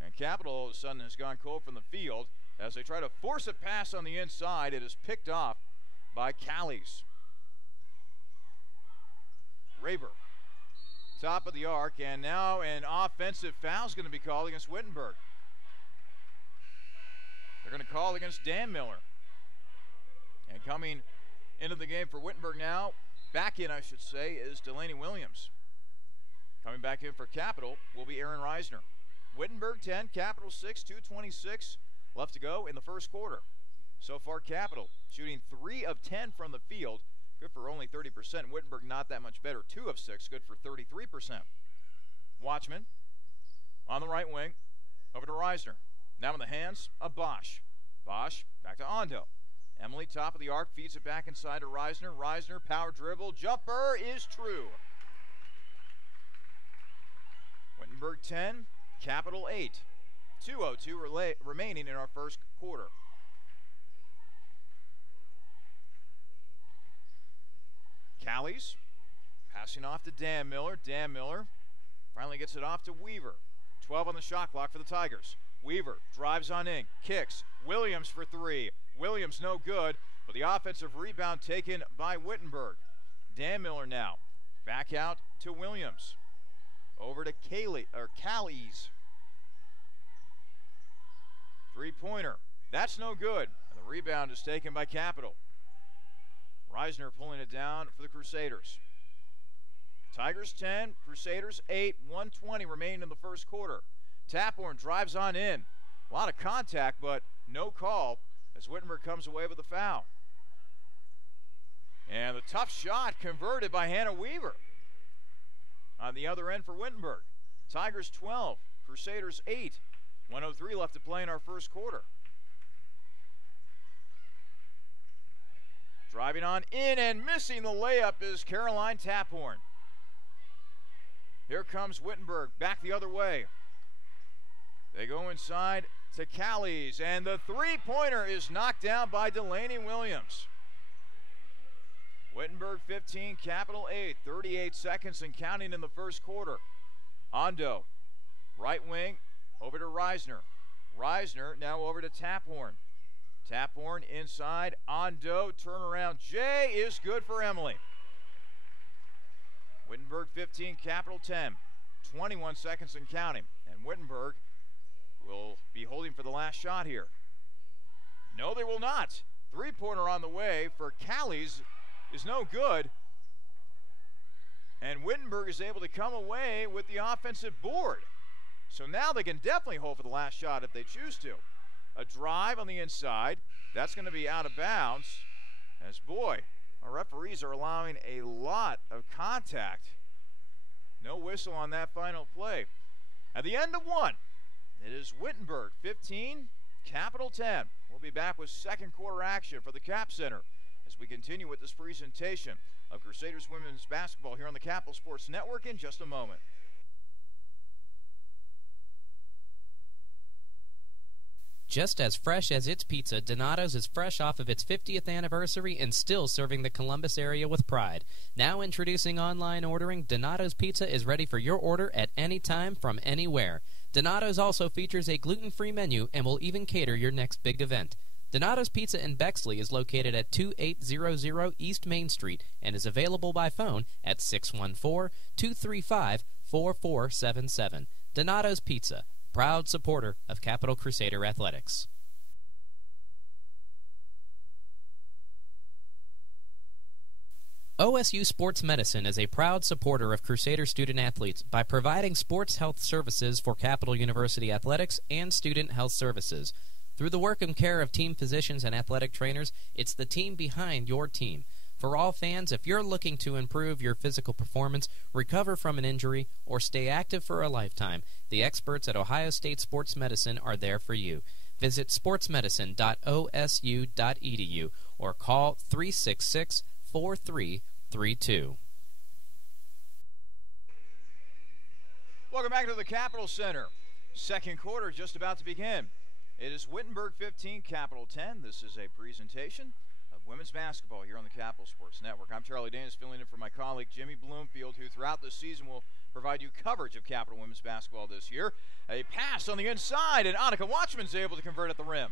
and Capital all of a sudden has gone cold from the field as they try to force a pass on the inside. It is picked off by Callies. Raber top of the arc, and now an offensive foul is going to be called against Wittenberg. They're going to call against Dan Miller. And coming into the game for Wittenberg now, back in I should say, is Delaney Williams. Coming back in for Capital will be Aaron Reisner. Wittenberg 10, Capital 6, 2:26 left to go in the first quarter. So far Capital shooting 3 of 10 from the field, good for only 30%. Wittenberg not that much better, 2 of 6, good for 33%. Watchman on the right wing, over to Reisner. Now in the hands of Bosch. Bosch back to Ondo. Emily, top of the arc, feeds it back inside to Reisner. Reisner, power dribble, jumper is true. Wittenberg 10, Capital 8. 2:02 remaining in our first quarter. Callies passing off to Dan Miller. Dan Miller finally gets it off to Weaver. 12 on the shot clock for the Tigers. Weaver drives on in, kicks. Williams for 3. Williams no good, but the offensive rebound taken by Wittenberg. Dan Miller now back out to Williams. Over to Callies. Three-pointer. That's no good. And the rebound is taken by Capital. Reisner pulling it down for the Crusaders. Tigers 10, Crusaders 8, 1:20 remaining in the first quarter. Taphorn drives on in. A lot of contact, but no call as Wittenberg comes away with a foul. And the tough shot converted by Hannah Weaver on the other end for Wittenberg. Tigers 12, Crusaders 8. 1:03 left to play in our first quarter. Driving on in and missing the layup is Caroline Taphorn. Here comes Wittenberg back the other way. They go inside to Callies, and the three-pointer is knocked down by Delaney Williams. Wittenberg 15, Capital 8, 38 seconds and counting in the first quarter. Ondo, right wing, over to Reisner. Reisner now over to Taphorn. Taphorn inside, Ondo, turnaround J is good for Emily. Wittenberg 15, Capital 10, 21 seconds and counting. And Wittenberg will be holding for the last shot here. No, they will not. Three-pointer on the way for Callies is no good. And Wittenberg is able to come away with the offensive board. So now they can definitely hold for the last shot if they choose to. A drive on the inside. That's going to be out of bounds. As boy, our referees are allowing a lot of contact. No whistle on that final play. At the end of one, it is Wittenberg 15, Capital 10. We'll be back with second quarter action for the Cap Center as we continue with this presentation of Crusaders women's basketball here on the Capital Sports Network in just a moment. Just as fresh as its pizza, Donato's is fresh off of its 50th anniversary and still serving the Columbus area with pride. Now introducing online ordering, Donato's Pizza is ready for your order at any time from anywhere. Donato's also features a gluten-free menu and will even cater your next big event. Donato's Pizza in Bexley is located at 2800 East Main Street and is available by phone at 614-235-4477. Donato's Pizza, proud supporter of Capital Crusader Athletics. OSU Sports Medicine is a proud supporter of Crusader student athletes by providing sports health services for Capital University Athletics and student health services. Through the work and care of team physicians and athletic trainers, it's the team behind your team. For all fans, if you're looking to improve your physical performance, recover from an injury, or stay active for a lifetime, the experts at Ohio State Sports Medicine are there for you. Visit sportsmedicine.osu.edu or call 366-4332. Welcome back to the Capital Center. Second quarter just about to begin. It is Wittenberg 15, Capital 10. This is a presentation of women's basketball here on the Capital Sports Network. I'm Charlie Danis, filling in for my colleague Jimmy Bloomfield, who throughout the season will provide you coverage of Capital women's basketball this year. A pass on the inside, and Annika Watchman's able to convert at the rim.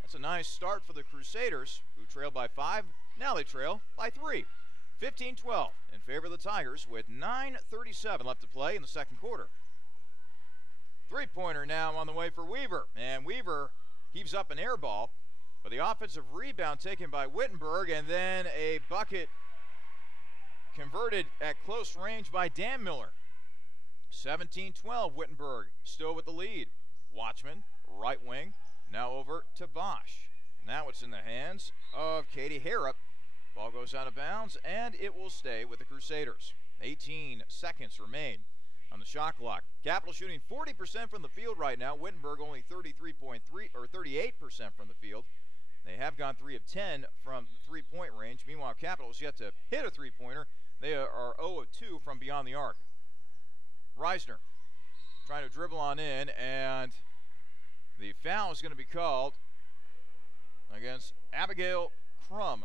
That's a nice start for the Crusaders, who trailed by 5. Now they trail by 3. 15-12 in favor of the Tigers with 9:37 left to play in the second quarter. Three-pointer now on the way for Weaver, and Weaver heaves up an air ball, but the offensive rebound taken by Wittenberg, and then a bucket converted at close range by Dan Miller. 17-12, Wittenberg still with the lead. Watchman, right wing, now over to Bosch. Now it's in the hands of Katie Harrop. Ball goes out of bounds, and it will stay with the Crusaders. 18 seconds remain on the shot clock. Capital shooting 40% from the field right now. Wittenberg only 33.3 or 38% from the field. They have gone 3 of 10 from the three-point range. Meanwhile, Capital has yet to hit a three-pointer. They are 0 of 2 from beyond the arc. Reisner trying to dribble on in, and the foul is going to be called against Abigail Crum.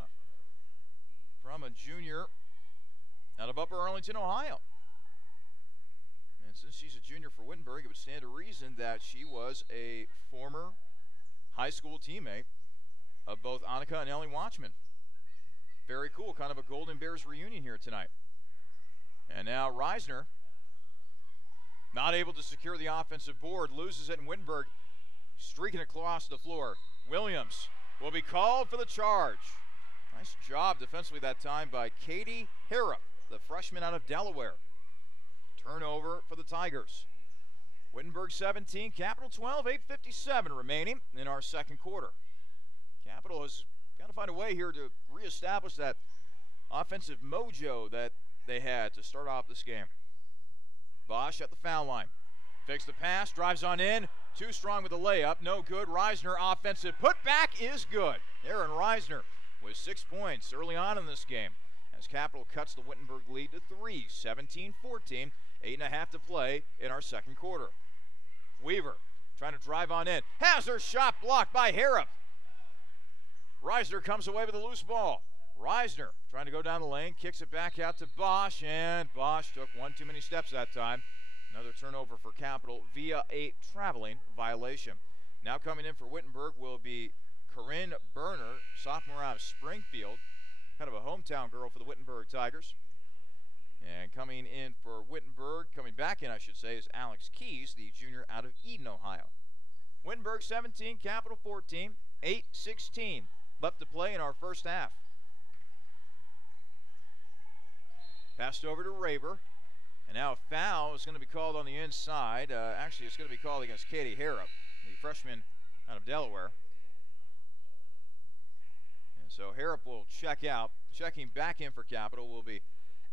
Crum, a junior out of Upper Arlington, Ohio. And since she's a junior for Wittenberg, it would stand to reason that she was a former high school teammate of both Annika and Ellie Watchman. Very cool, kind of a Golden Bears reunion here tonight. And now Reisner, not able to secure the offensive board, loses it, and Wittenberg streaking across the floor. Williams will be called for the charge. Nice job defensively that time by Katie Harrop, the freshman out of Delaware. Turnover for the Tigers. Wittenberg 17, Capital 12, 8:57 remaining in our second quarter. Capital has got to find a way here to reestablish that offensive mojo that they had to start off this game. Bosch at the foul line. Fakes the pass, drives on in. Too strong with the layup, no good. Reisner offensive putback is good. Aaron Reisner with 6 points early on in this game as Capital cuts the Wittenberg lead to 3, 17-14, 8.5 to play in our second quarter. Weaver trying to drive on in. Has her shot blocked by Harrop. Reisner comes away with a loose ball. Reisner trying to go down the lane, kicks it back out to Bosch, and Bosch took one too many steps that time. Another turnover for Capital via a traveling violation. Now coming in for Wittenberg will be Corinne Berner, sophomore out of Springfield, kind of a hometown girl for the Wittenberg Tigers. And coming in for Wittenberg, coming back in I should say, is Alex Keys, the junior out of Eden, Ohio. Wittenberg 17, Capital 14, 8:16 left to play in our first half. Passed over to Raber. And now a foul is going to be called on the inside. Actually, it's going to be called against Katie Harrop, the freshman out of Delaware. And so Harrop will check out. Checking back in for Capital will be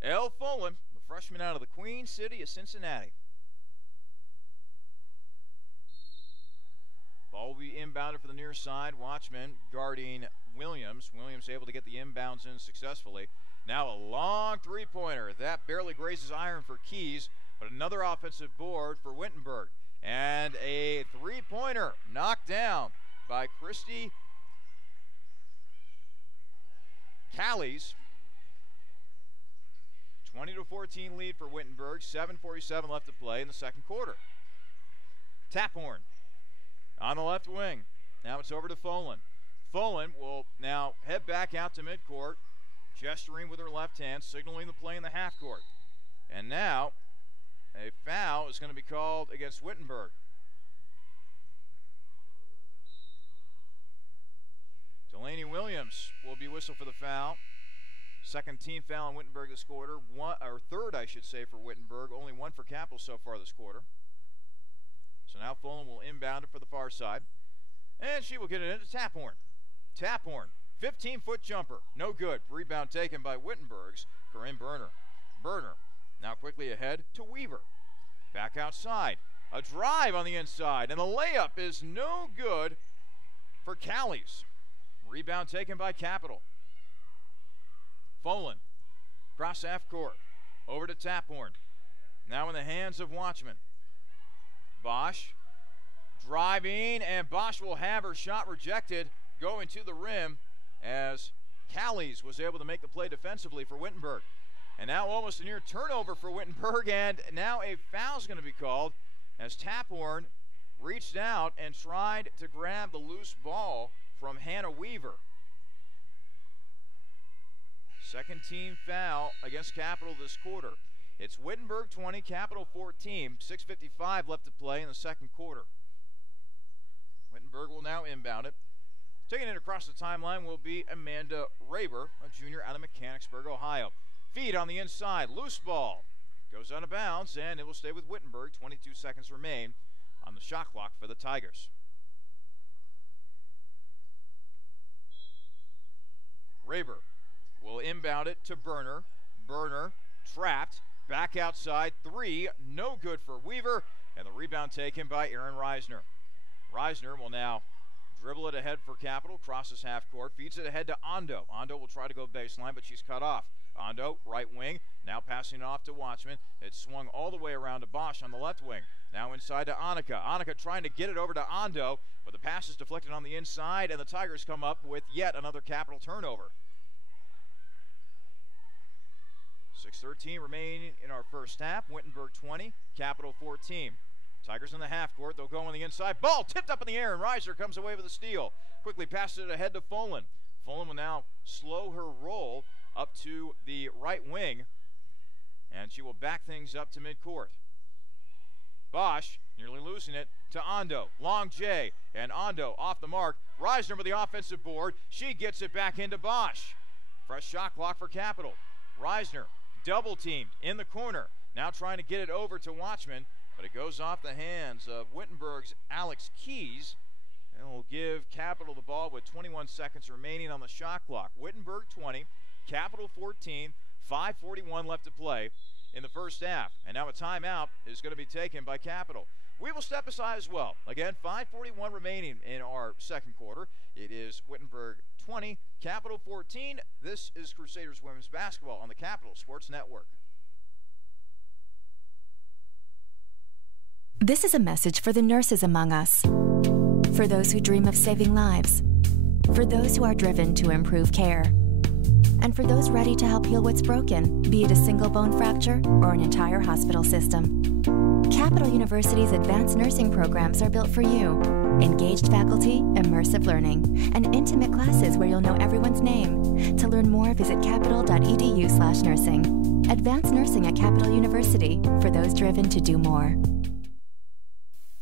Elle Folan, the freshman out of the Queen City of Cincinnati. Ball will be inbounded for the near side. Watchman guarding Williams. Williams able to get the inbounds in successfully. Now a long three-pointer. That barely grazes iron for Keys, but another offensive board for Wittenberg. And a three-pointer knocked down by Christy Callies. 20-14 lead for Wittenberg. 7:47 left to play in the second quarter. Taphorn on the left wing. Now it's over to Folan. Folan will now head back out to midcourt, gesturing with her left hand, signaling the play in the half court. And now a foul is going to be called against Wittenberg. Delaney Williams will be whistled for the foul. Second team foul in Wittenberg this quarter. Third, I should say, for Wittenberg. Only one for Capital so far this quarter. So now Folan will inbound it for the far side. And she will get it into Taphorn. Taphorn, 15-foot jumper. No good. Rebound taken by Wittenberg's Corinne Berner. Berner now quickly ahead to Weaver. Back outside. A drive on the inside. And the layup is no good for Callies. Rebound taken by Capital. Folan, cross half court, over to Taphorn. Now in the hands of Watchman. Bosch driving, and Bosch will have her shot rejected going to the rim as Callies was able to make the play defensively for Wittenberg. And now almost a near turnover for Wittenberg, and now a foul is going to be called as Taphorn reached out and tried to grab the loose ball from Hannah Weaver. Second team foul against Capital this quarter. It's Wittenberg 20, Capital 14. 6:55 left to play in the second quarter. Wittenberg will now inbound it. Taking it across the timeline will be Amanda Raber, a junior out of Mechanicsburg, Ohio. Feed on the inside, loose ball. Goes out of bounds, and it will stay with Wittenberg. 22 seconds remain on the shot clock for the Tigers. Raber will inbound it to Berner. Berner trapped, back outside, three, no good for Weaver, and the rebound taken by Aaron Reisner. Reisner will now dribble it ahead for Capital, crosses half court, feeds it ahead to Ondo. Ondo will try to go baseline, but she's cut off. Ondo, right wing, now passing it off to Watchman. It's swung all the way around to Bosch on the left wing. Now inside to Annika. Annika trying to get it over to Ondo, but the pass is deflected on the inside, and the Tigers come up with yet another Capital turnover. 6:13 remaining in our first half. Wittenberg 20, Capital 14. Tigers in the half court. They'll go on the inside. Ball tipped up in the air, and Reisner comes away with a steal. Quickly passes it ahead to Folan. Folan will now slow her roll up to the right wing, and she will back things up to midcourt. Bosch nearly losing it to Ondo. Long J, and Ondo off the mark. Reisner with the offensive board. She gets it back into Bosch. Fresh shot clock for Capital. Reisner double teamed in the corner. Now trying to get it over to Watchman, but it goes off the hands of Wittenberg's Alex Keys, and will give Capital the ball with 21 seconds remaining on the shot clock. Wittenberg 20, Capital 14, 5:41 left to play in the first half. And now a timeout is going to be taken by Capital. We will step aside as well. Again, 5:41 remaining in our second quarter. It is Wittenberg 20, Capital 14. This is Crusaders Women's Basketball on the Capital Sports Network. This is a message for the nurses among us, for those who dream of saving lives, for those who are driven to improve care, and for those ready to help heal what's broken, be it a single bone fracture or an entire hospital system. Capital University's advanced nursing programs are built for you. Engaged faculty, immersive learning, and intimate classes where you'll know everyone's name. To learn more, visit capital.edu/nursing. Advanced nursing at Capital University, for those driven to do more.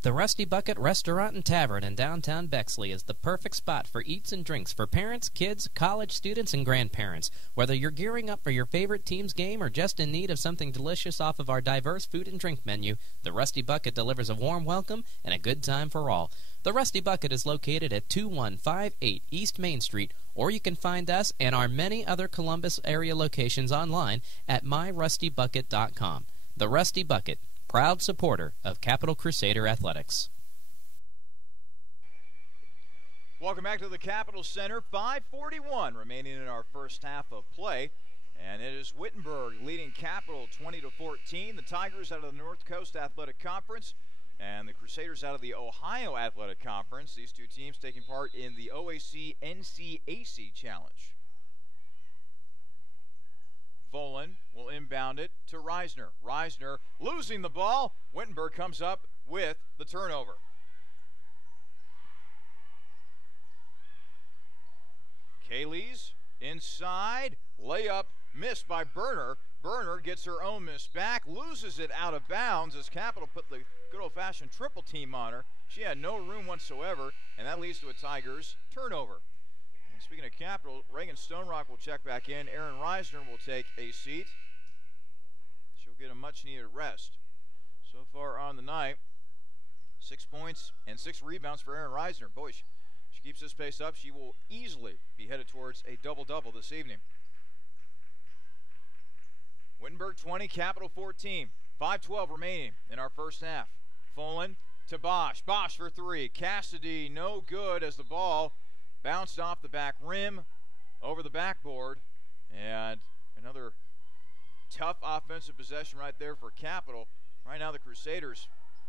The Rusty Bucket Restaurant and Tavern in downtown Bexley is the perfect spot for eats and drinks for parents, kids, college students, and grandparents. Whether you're gearing up for your favorite team's game or just in need of something delicious off of our diverse food and drink menu, the Rusty Bucket delivers a warm welcome and a good time for all. The Rusty Bucket is located at 2158 East Main Street, or you can find us and our many other Columbus area locations online at myrustybucket.com. The Rusty Bucket, proud supporter of Capital Crusader Athletics. Welcome back to the Capital Center. 5:41 remaining in our first half of play. And it is Wittenberg leading Capital 20-14. The Tigers out of the North Coast Athletic Conference and the Crusaders out of the Ohio Athletic Conference. These two teams taking part in the OAC NCAC Challenge. Folan will inbound it to Reisner. Reisner losing the ball. Wittenberg comes up with the turnover. Kaylee's inside. Layup missed by Berner. Berner gets her own miss back. Loses it out of bounds as Capital put the good old-fashioned triple team on her. She had no room whatsoever, and that leads to a Tigers turnover. Speaking of Capital, Reagan Stonerock will check back in. Aaron Reisner will take a seat. She'll get a much-needed rest. So far on the night, 6 points and 6 rebounds for Aaron Reisner. Boy, she keeps this pace up, she will easily be headed towards a double-double this evening. Wittenberg 20, Capital 14. 5:12 remaining in our first half. Folan to Bosch. Bosch for three. Cassidy no good as the ball bounced off the back rim, over the backboard, and another tough offensive possession right there for Capital. Right now the Crusaders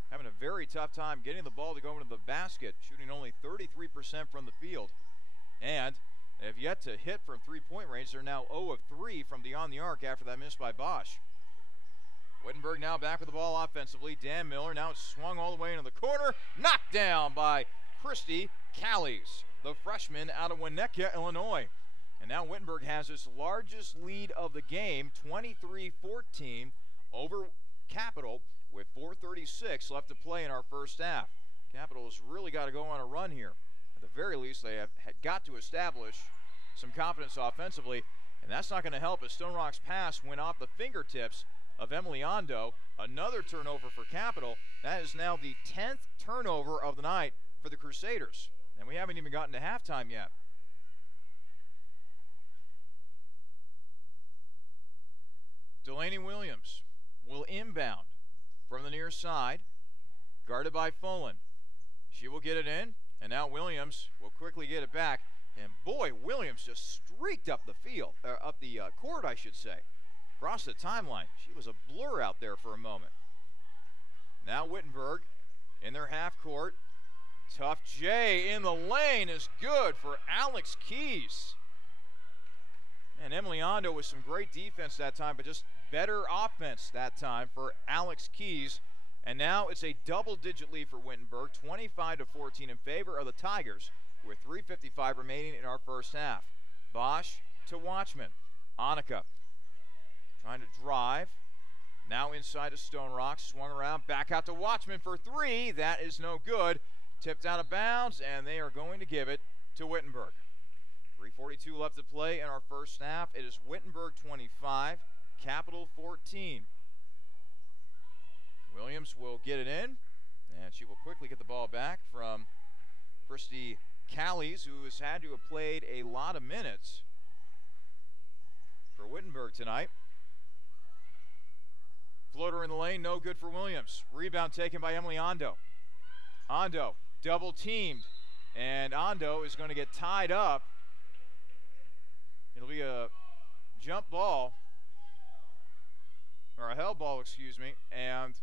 having a very tough time getting the ball to go into the basket, shooting only 33% from the field. And they have yet to hit from three-point range. They're now 0 of 3 from beyond the arc after that miss by Bosch. Wittenberg now back with the ball offensively. Dan Miller now swung all the way into the corner. Knocked down by Christy Callies, the freshman out of Winnetka, Illinois. And now Wittenberg has its largest lead of the game, 23-14 over Capital with 4:36 left to play in our first half. Capital has really got to go on a run here. At the very least, they have got to establish some confidence offensively, and that's not going to help as Stone Rock's pass went off the fingertips of Emily Ondo. Another turnover for Capital. That is now the 10th turnover of the night for the Crusaders, and we haven't even gotten to halftime yet. Delaney Williams will inbound from the near side, guarded by Folan. She will get it in, and now Williams will quickly get it back. And boy, Williams just streaked up the field, up the court, I should say, across the timeline. She was a blur out there for a moment. Now Wittenberg in their half court. Tough J in the lane is good for Alex Keys. And Emily Ondo with some great defense that time, but just better offense that time for Alex Keys. And now it's a double-digit lead for Wittenberg, 25-14 in favor of the Tigers, with 3:55 remaining in our first half. Bosch to Watchman. Annika trying to drive. Now inside of Stone Rock, swung around, back out to Watchman for three. That is no good. Tipped out of bounds, and they are going to give it to Wittenberg. 3:42 left to play in our first half. It is Wittenberg 25, Capital 14. Williams will get it in, and she will quickly get the ball back from Christy Callies, who has had to have played a lot of minutes for Wittenberg tonight. Floater in the lane, no good for Williams. Rebound taken by Emily Ondo. Ondo double teamed, and Ondo is going to get tied up. It'll be a jump ball, or a held ball, excuse me, and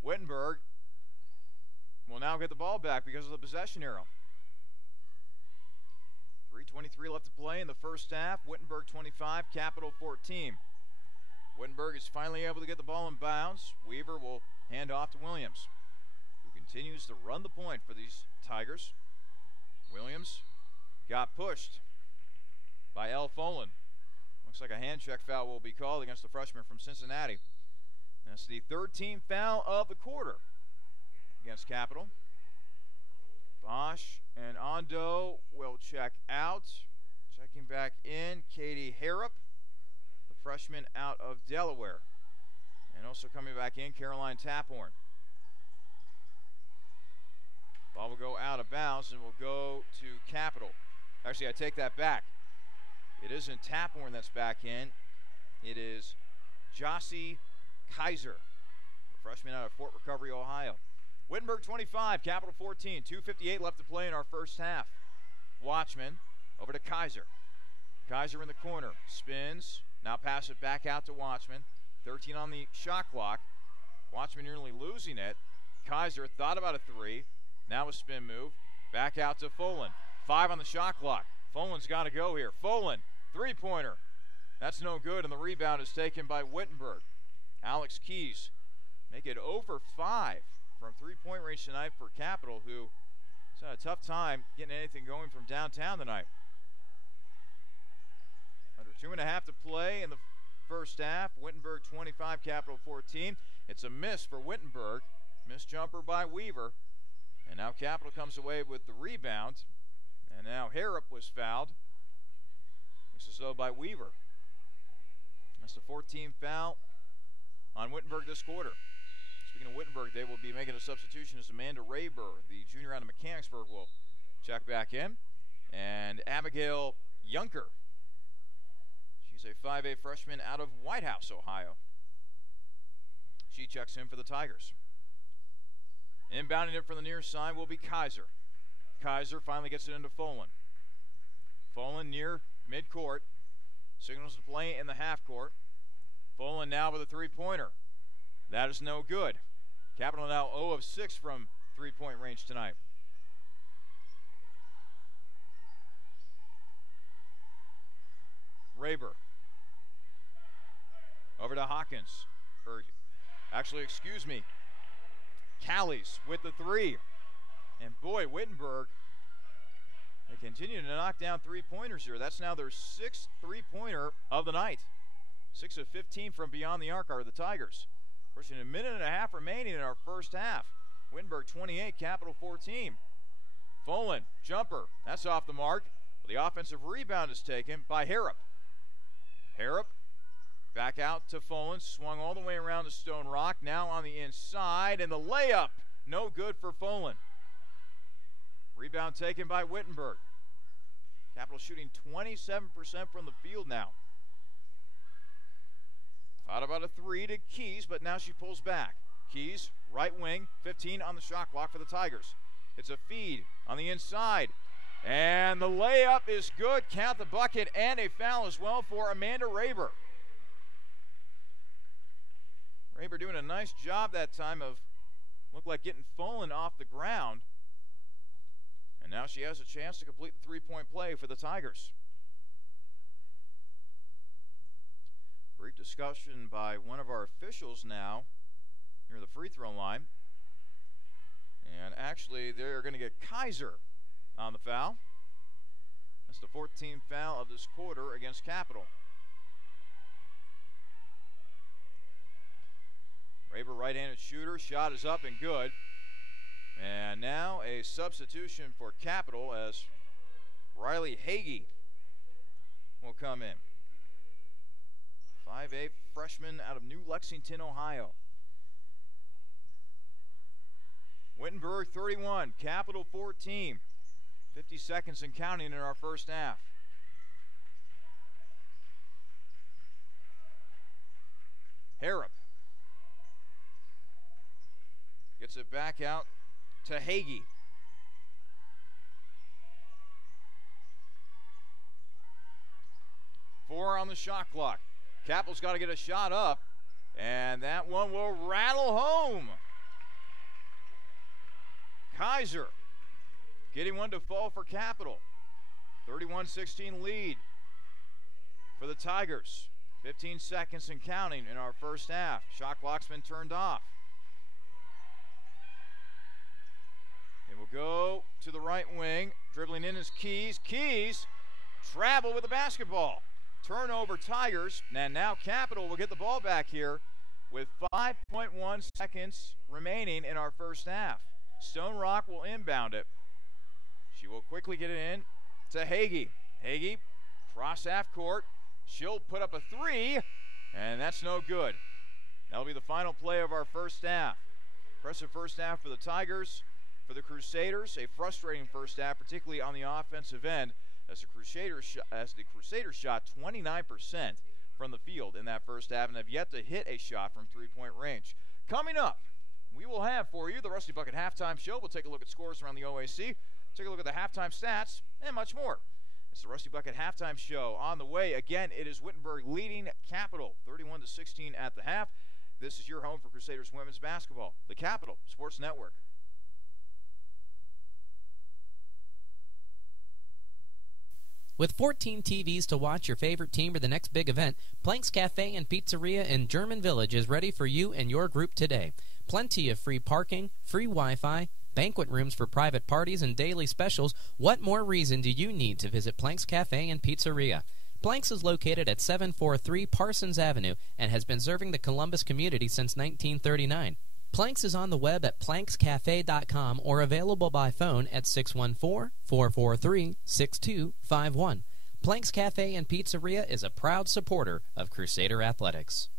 Wittenberg will now get the ball back because of the possession arrow. 3:23 left to play in the first half. Wittenberg 25, Capital 14. Wittenberg is finally able to get the ball in bounds. Weaver will hand off to Williams, who continues to run the point for these Tigers. Williams got pushed by Elle Folan. Looks like a hand check foul will be called against the freshman from Cincinnati. That's the 13th foul of the quarter against Capital. Bosch and Ondo will check out. Checking back in, Katie Harrop, the freshman out of Delaware. And also coming back in, Caroline Taphorn. Ball will go out of bounds and will go to Capital. Actually, I take that back. It isn't Taphorn that's back in. It is Jossie Kaiser, a freshman out of Fort Recovery, Ohio. Wittenberg 25, Capital 14, 2:58 left to play in our first half. Watchman over to Kaiser. Kaiser in the corner, spins, now pass it back out to Watchman. 13 on the shot clock. Watchman nearly losing it. Kaiser thought about a three, now a spin move, back out to Folan. 5 on the shot clock. Folan's got to go here. Folan, three-pointer. That's no good, and the rebound is taken by Wittenberg. Alex Keys make it 0 for 5 from three-point range tonight for Capital, who has had a tough time getting anything going from downtown tonight. Under 2.5 to play in the first half. Wittenberg 25, Capital 14. It's a miss for Wittenberg. Missed jumper by Weaver. And now Capital comes away with the rebound. And now Harrop was fouled. Looks as though by Weaver. That's the 14th foul on Wittenberg this quarter. Speaking of Wittenberg, they will be making a substitution as Amanda Rayburg, the junior out of Mechanicsburg, will check back in. And Abigail Yunker. She's a 5A freshman out of White House, Ohio. She checks in for the Tigers. Inbounding it from the near side will be Kaiser. Kaiser finally gets it into Folan. Folan near midcourt. Signals to play in the half court. Folan now with a three-pointer. That is no good. Capital now 0 of 6 from three-point range tonight. Rayburg. Over to Hawkins. Callies with the three. And boy, Wittenberg They continue to knock down three-pointers here. That's now their sixth three-pointer of the night. 6 of 15 from beyond the arc are the Tigers. Pushing a minute and a half remaining in our first half. Wittenberg 28, Capital 14. Folan, jumper, that's off the mark. The offensive rebound is taken by Harrop. Harrop back out to Folan, swung all the way around to Stone Rock, now on the inside, and the layup, no good for Folan. Rebound taken by Wittenberg. Capital shooting 27% from the field now. Thought about a three to Keys, but now she pulls back. Keys, right wing, 15 on the shot clock for the Tigers. It's a feed on the inside. And the layup is good. Count the bucket and a foul as well for Amanda Raber. Raber doing a nice job that time of, looked like getting Folan off the ground. And now she has a chance to complete the three-point play for the Tigers. Brief discussion by one of our officials now near the free throw line. And actually, they're going to get Kaiser on the foul. That's the 14th foul of this quarter against Capital. Raber, right-handed shooter, shot is up and good. And now a substitution for Capital as Riley Hagee will come in. 5'8" freshman out of New Lexington, Ohio. Wittenberg 31, Capital 14. 50 seconds and counting in our first half. Harrop gets it back out to Hagee. Four on the shot clock. Capital's got to get a shot up, and that one will rattle home. Kaiser getting one to fall for Capital. 31-16 lead for the Tigers. 15 seconds and counting in our first half. Shot clock's been turned off. It will go to the right wing. Dribbling in is Keys. Keys travel with the basketball. Turnover Tigers, and now Capital will get the ball back here with 5.1 seconds remaining in our first half. Stone Rock will inbound it. She will quickly get it in to Hagee. Hagee, cross half court. She'll put up a three, and that's no good. That'll be the final play of our first half. Impressive first half for the Tigers. For the Crusaders, a frustrating first half, particularly on the offensive end, as the Crusaders shot 29% from the field in that first half and have yet to hit a shot from three-point range. Coming up, we will have for you the Rusty Bucket Halftime Show. We'll take a look at scores around the OAC, take a look at the halftime stats, and much more. It's the Rusty Bucket Halftime Show on the way. Again, it is Wittenberg leading Capital 31-16 at the half. This is your home for Crusaders women's basketball, the Capital Sports Network. With 14 TVs to watch your favorite team or the next big event, Plank's Cafe and Pizzeria in German Village is ready for you and your group today. Plenty of free parking, free Wi-Fi, banquet rooms for private parties, and daily specials. What more reason do you need to visit Plank's Cafe and Pizzeria? Plank's is located at 743 Parsons Avenue and has been serving the Columbus community since 1939. Planks is on the web at plankscafe.com or available by phone at 614-443-6251. Planks Cafe and Pizzeria is a proud supporter of Crusader Athletics.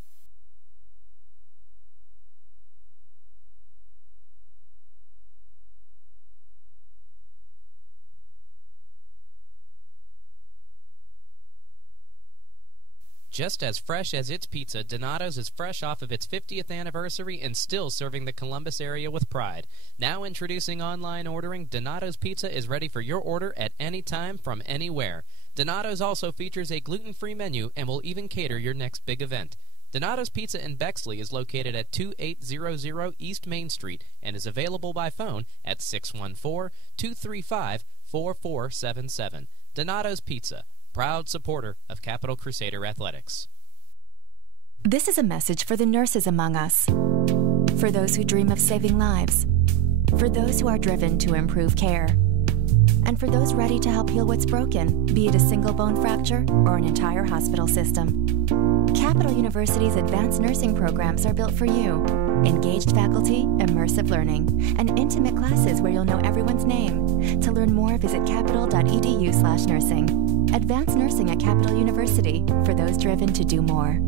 Just as fresh as its pizza, Donato's is fresh off of its 50th anniversary and still serving the Columbus area with pride. Now introducing online ordering, Donato's Pizza is ready for your order at any time from anywhere. Donato's also features a gluten-free menu and will even cater your next big event. Donato's Pizza in Bexley is located at 2800 East Main Street and is available by phone at 614-235-4477. Donato's Pizza, proud supporter of Capital Crusader Athletics. This is a message for the nurses among us, for those who dream of saving lives, for those who are driven to improve care, And for those ready to help heal what's broken, be it a single bone fracture or an entire hospital system. Capital University's advanced nursing programs are built for you. Engaged faculty, immersive learning, and intimate classes where you'll know everyone's name. To learn more, visit capital.edu/nursing. Advanced nursing at Capital University, for those driven to do more.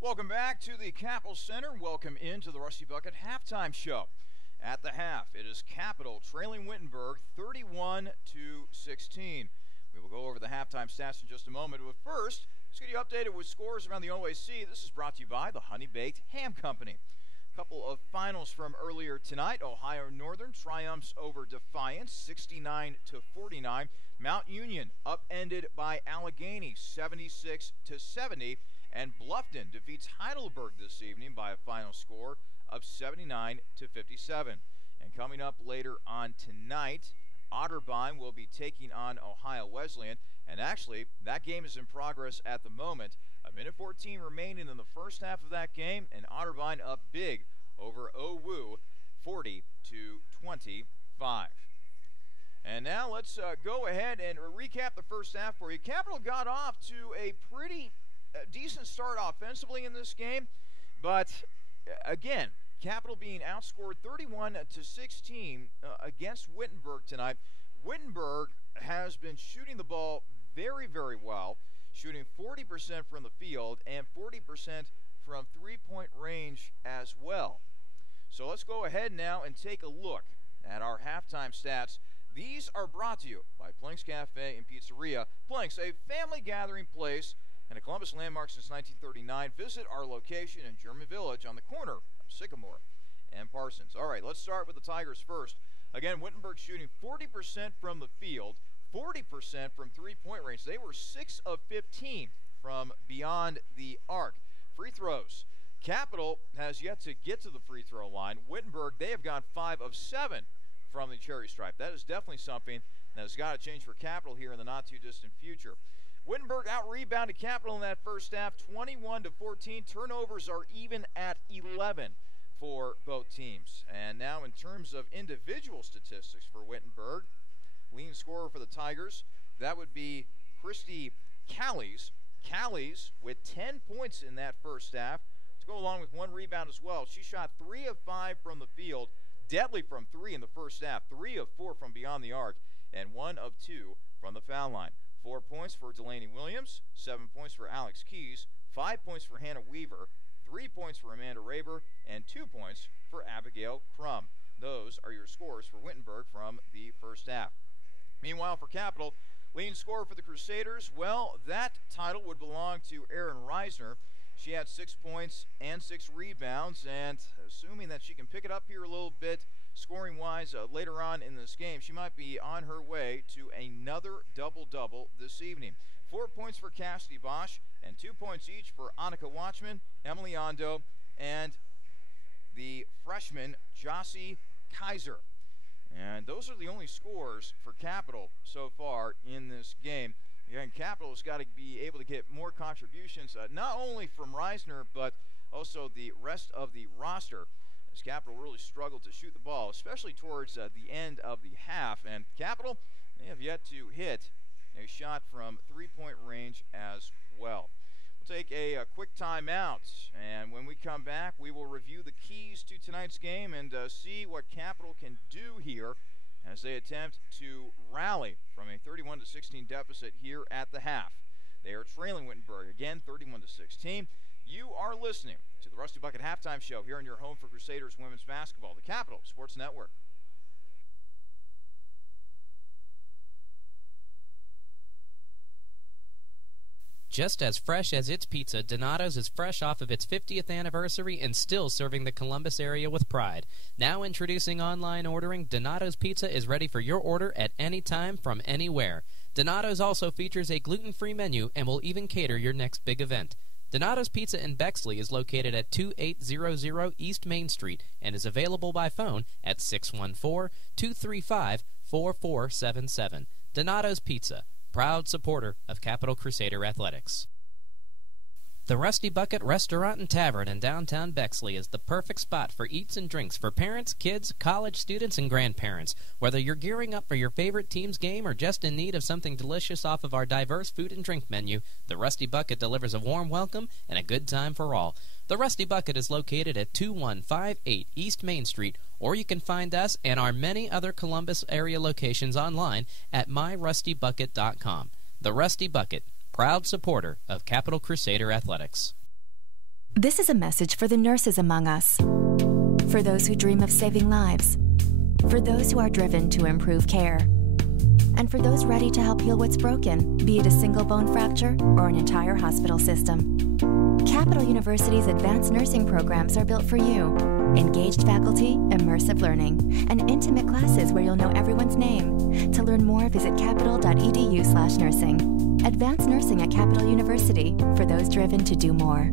Welcome back to the Capital Center. Welcome into the Rusty Bucket halftime show. At the half, it is Capital trailing Wittenberg 31-16. We will go over the halftime stats in just a moment, but first, let's get you updated with scores around the OAC. This is brought to you by the Honey Baked Ham Company. A couple of finals from earlier tonight. Ohio Northern triumphs over Defiance 69-49. Mount Union upended by Allegheny 76-70. And Bluffton defeats Heidelberg this evening by a final score of 79-57. And coming up later on tonight, Otterbein will be taking on Ohio Wesleyan. And actually, that game is in progress at the moment. A minute 14 remaining in the first half of that game, and Otterbein up big over OWU 40-25. And now let's go ahead and recap the first half for you. Capital got off to a pretty decent start offensively in this game, but again, Capital being outscored 31-16 against Wittenberg tonight. Wittenberg has been shooting the ball very, very well, shooting 40% from the field and 40% from three-point range as well. So let's go ahead now and take a look at our halftime stats. These are brought to you by Plank's Cafe and Pizzeria. Plank's, a family gathering place and a Columbus landmark since 1939. Visit our location in German Village on the corner of Sycamore and Parsons. All right, let's start with the Tigers first. Again, Wittenberg shooting 40% from the field, 40% from three-point range. They were 6 of 15 from beyond the arc. Free throws. Capital has yet to get to the free throw line. Wittenberg, they have gone 5 of 7 from the cherry stripe. That is definitely something that has got to change for Capital here in the not-too-distant future. Wittenberg out-rebounded Capital in that first half, 21-14. Turnovers are even at 11 for both teams. And now in terms of individual statistics for Wittenberg, leading scorer for the Tigers, that would be Christy Callies. Callies with 10 points in that first half, to go along with 1 rebound as well. She shot 3 of 5 from the field, deadly from 3 in the first half, 3 of 4 from beyond the arc, and 1 of 2 from the foul line. 4 points for Delaney Williams, 7 points for Alex Keys, 5 points for Hannah Weaver, 3 points for Amanda Raber, and 2 points for Abigail Crum. Those are your scores for Wittenberg from the first half. Meanwhile, for Capital, leading scorer for the Crusaders, well, that title would belong to Erin Reisner. She had 6 points and 6 rebounds, and assuming that she can pick it up here a little bit scoring-wise later on in this game, she might be on her way to another double-double this evening. 4 points for Cassidy Bosch and 2 points each for Annika Watchman, Emily Ondo, and the freshman Jossie Kaiser. And those are the only scores for Capital so far in this game. Again, Capital has got to be able to get more contributions, not only from Reisner, but also the rest of the roster, as Capital really struggled to shoot the ball, especially towards the end of the half. And Capital, they have yet to hit a shot from three-point range as well. We'll take a quick timeout, and when we come back, we will review the keys to tonight's game and see what Capital can do here as they attempt to rally from a 31-16 deficit here at the half. They are trailing Wittenberg again, 31-16. You are listening to the Rusty Bucket Halftime Show here on your home for Crusaders women's basketball, the Capital Sports Network. Just as fresh as its pizza, Donato's is fresh off of its 50th anniversary and still serving the Columbus area with pride. Now introducing online ordering, Donato's Pizza is ready for your order at any time from anywhere. Donato's also features a gluten-free menu and will even cater your next big event. Donato's Pizza in Bexley is located at 2800 East Main Street and is available by phone at 614-235-4477. Donato's Pizza, proud supporter of Capital Crusader Athletics. The Rusty Bucket Restaurant and Tavern in downtown Bexley is the perfect spot for eats and drinks for parents, kids, college students, and grandparents. Whether you're gearing up for your favorite team's game or just in need of something delicious off of our diverse food and drink menu, the Rusty Bucket delivers a warm welcome and a good time for all. The Rusty Bucket is located at 2158 East Main Street, or you can find us and our many other Columbus area locations online at myrustybucket.com. The Rusty Bucket, proud supporter of Capital Crusader Athletics. This is a message for the nurses among us, for those who dream of saving lives, for those who are driven to improve care, and for those ready to help heal what's broken, be it a single bone fracture or an entire hospital system. Capital University's advanced nursing programs are built for you. Engaged faculty, immersive learning, and intimate classes where you'll know everyone's name. To learn more, visit capital.edu/nursing. Advanced nursing at Capital University, for those driven to do more.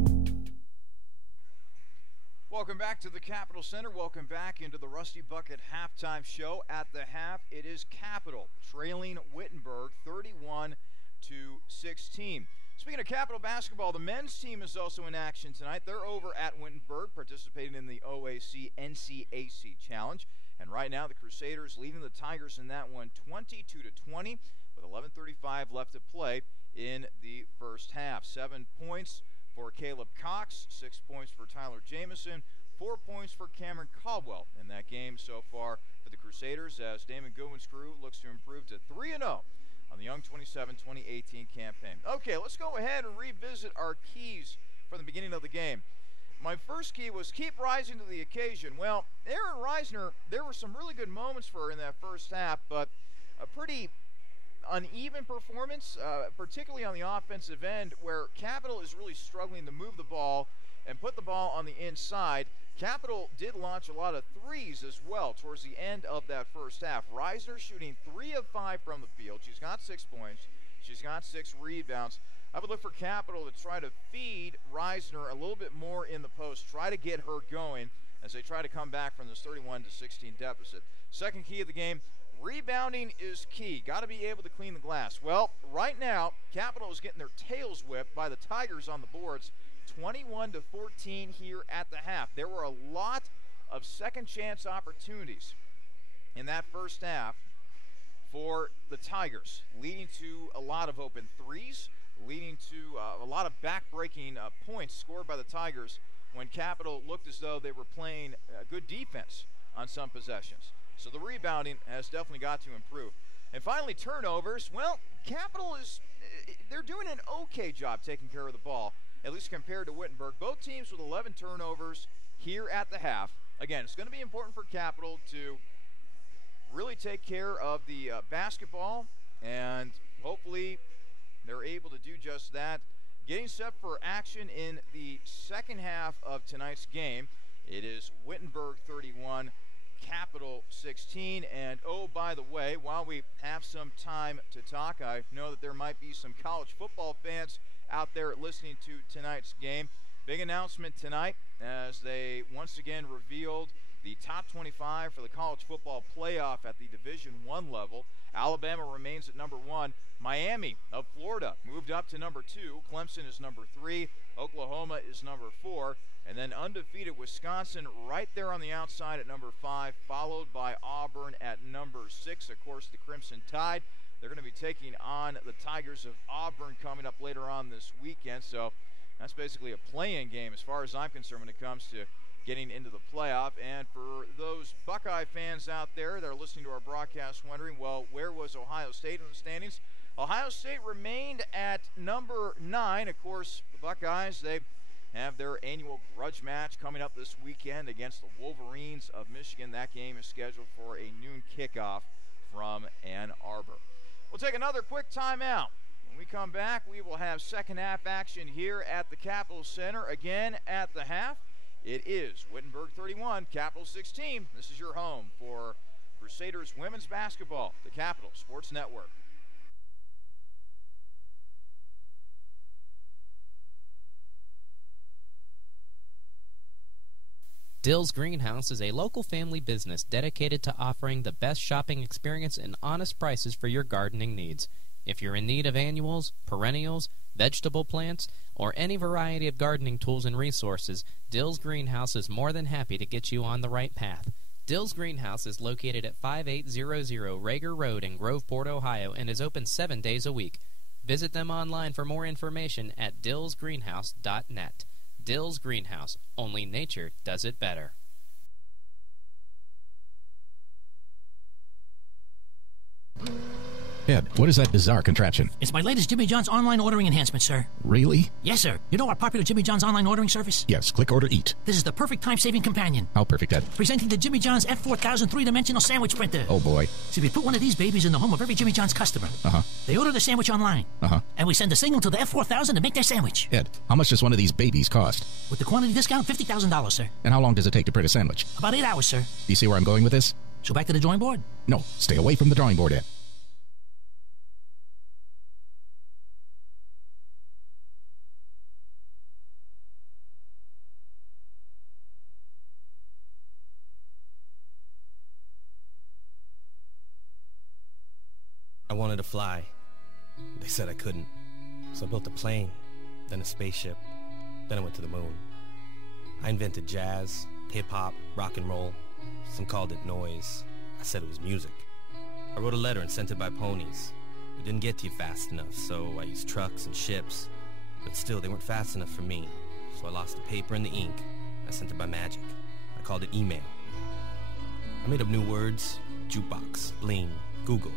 Welcome back to the Capital Center. Welcome back into the Rusty Bucket halftime show. At the half, it is Capital trailing Wittenberg 31-16. Speaking of Capital basketball, the men's team is also in action tonight. They're over at Wittenberg, participating in the OAC NCAC Challenge. And right now, the Crusaders leading the Tigers in that one 22-20, with 11:35 left to play in the first half. 7 points for Caleb Cox, 6 points for Tyler Jamison, 4 points for Cameron Caldwell in that game so far for the Crusaders, as Damon Goodwin's crew looks to improve to 3-0 on the Young 27-2018 campaign. Okay, let's go ahead and revisit our keys from the beginning of the game. My first key was keep rising to the occasion. Well, Erin Reisner, there were some really good moments for her in that first half, but a pretty uneven performance, particularly on the offensive end, where Capital is really struggling to move the ball and put the ball on the inside. Capital did launch a lot of threes as well towards the end of that first half. Reisner shooting 3 of 5 from the field. She's got 6 points. She's got 6 rebounds. I would look for Capital to try to feed Reisner a little bit more in the post, try to get her going as they try to come back from this 31-16 deficit. Second key of the game, rebounding is key. Got to be able to clean the glass. Well, right now, Capital is getting their tails whipped by the Tigers on the boards, 21-14 here at the half. There were a lot of second chance opportunities in that first half for the Tigers, leading to a lot of open threes, leading to a lot of back-breaking points scored by the Tigers when Capital looked as though they were playing good defense on some possessions. So the rebounding has definitely got to improve. And finally, turnovers. Well, Capital they're doing an okay job taking care of the ball, at least compared to Wittenberg. Both teams with 11 turnovers here at the half. Again, it's going to be important for Capital to really take care of the basketball, and hopefully they're able to do just that. Getting set for action in the second half of tonight's game, it is Wittenberg 31, Capital 16. And oh, by the way, while we have some time to talk, I know that there might be some college football fans out there listening to tonight's game. Big announcement tonight as they once again revealed the top 25 for the college football playoff at the Division I level. Alabama remains at number 1. Miami of Florida moved up to number 2. Clemson is number 3. Oklahoma is number 4. And then undefeated Wisconsin right there on the outside at number 5, followed by Auburn at number 6. Of course, the Crimson Tide, they're going to be taking on the Tigers of Auburn coming up later on this weekend. So that's basically a play-in game as far as I'm concerned when it comes to getting into the playoff. And for those Buckeye fans out there that are listening to our broadcast wondering, well, where was Ohio State in the standings? Ohio State remained at number 9. Of course, the Buckeyes, they have their annual grudge match coming up this weekend against the Wolverines of Michigan. That game is scheduled for a noon kickoff from Ann Arbor. We'll take another quick timeout. When we come back, we will have second half action here at the Capital Center. Again, at the half, it is Wittenberg 31, Capital 16. This is your home for Crusaders women's basketball, the Capital Sports Network. Dill's Greenhouse is a local family business dedicated to offering the best shopping experience and honest prices for your gardening needs. If you're in need of annuals, perennials, vegetable plants, or any variety of gardening tools and resources, Dill's Greenhouse is more than happy to get you on the right path. Dill's Greenhouse is located at 5800 Rager Road in Groveport, Ohio, and is open 7 days a week. Visit them online for more information at dillsgreenhouse.net. Dill's Greenhouse. Only nature does it better. Ed, what is that bizarre contraption? It's my latest Jimmy John's online ordering enhancement, sir. Really? Yes, sir. You know our popular Jimmy John's online ordering service? Yes, click, order, eat. This is the perfect time-saving companion. How perfect, Ed? Presenting the Jimmy John's F4000 three-dimensional sandwich printer. Oh, boy. See, we put one of these babies in the home of every Jimmy John's customer. Uh-huh. They order the sandwich online. Uh-huh. And we send a signal to the F4000 to make their sandwich. Ed, how much does one of these babies cost? With the quantity discount, $50,000, sir. And how long does it take to print a sandwich? About 8 hours, sir. Do you see where I'm going with this? So back to the drawing board? No, stay away from the drawing board, Ed. I wanted to fly. They said I couldn't. So I built a plane, then a spaceship, then I went to the moon. I invented jazz, hip-hop, rock and roll. Some called it noise. I said it was music. I wrote a letter and sent it by ponies. It didn't get to you fast enough, so I used trucks and ships. But still, they weren't fast enough for me. So I lost the paper and the ink. I sent it by magic. I called it email. I made up new words: jukebox, bling, Google.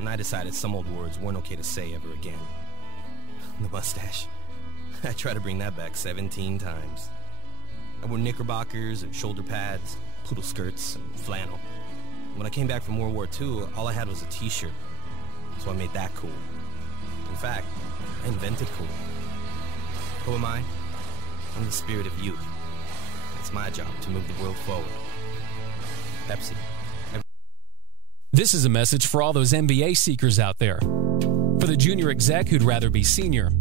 And I decided some old words weren't okay to say ever again. The mustache. I tried to bring that back 17 times. I wore knickerbockers and shoulder pads, poodle skirts and flannel. When I came back from World War II, all I had was a t-shirt. So I made that cool. In fact, I invented cool. Who am I? I'm the spirit of youth. It's my job to move the world forward. Pepsi. This is a message for all those MBA seekers out there. For the junior exec who'd rather be senior.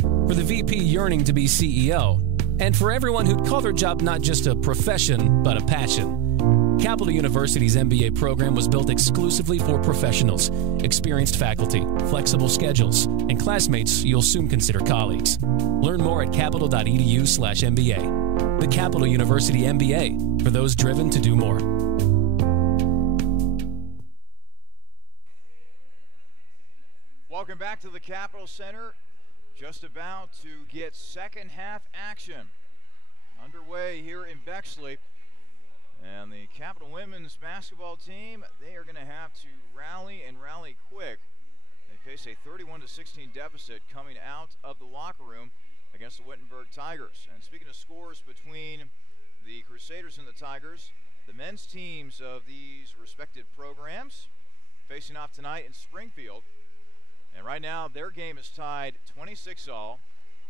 For the VP yearning to be CEO. And for everyone who'd call their job not just a profession, but a passion. Capital University's MBA program was built exclusively for professionals, experienced faculty, flexible schedules, and classmates you'll soon consider colleagues. Learn more at capital.edu/MBA. The Capital University MBA, for those driven to do more. Welcome back to the Capitol Center. Just about to get second half action underway here in Bexley. And the Capital women's basketball team, they are going to have to rally and rally quick. They face a 31-16 deficit coming out of the locker room against the Wittenberg Tigers. And speaking of scores between the Crusaders and the Tigers, the men's teams of these respective programs facing off tonight in Springfield. And right now, their game is tied 26-all,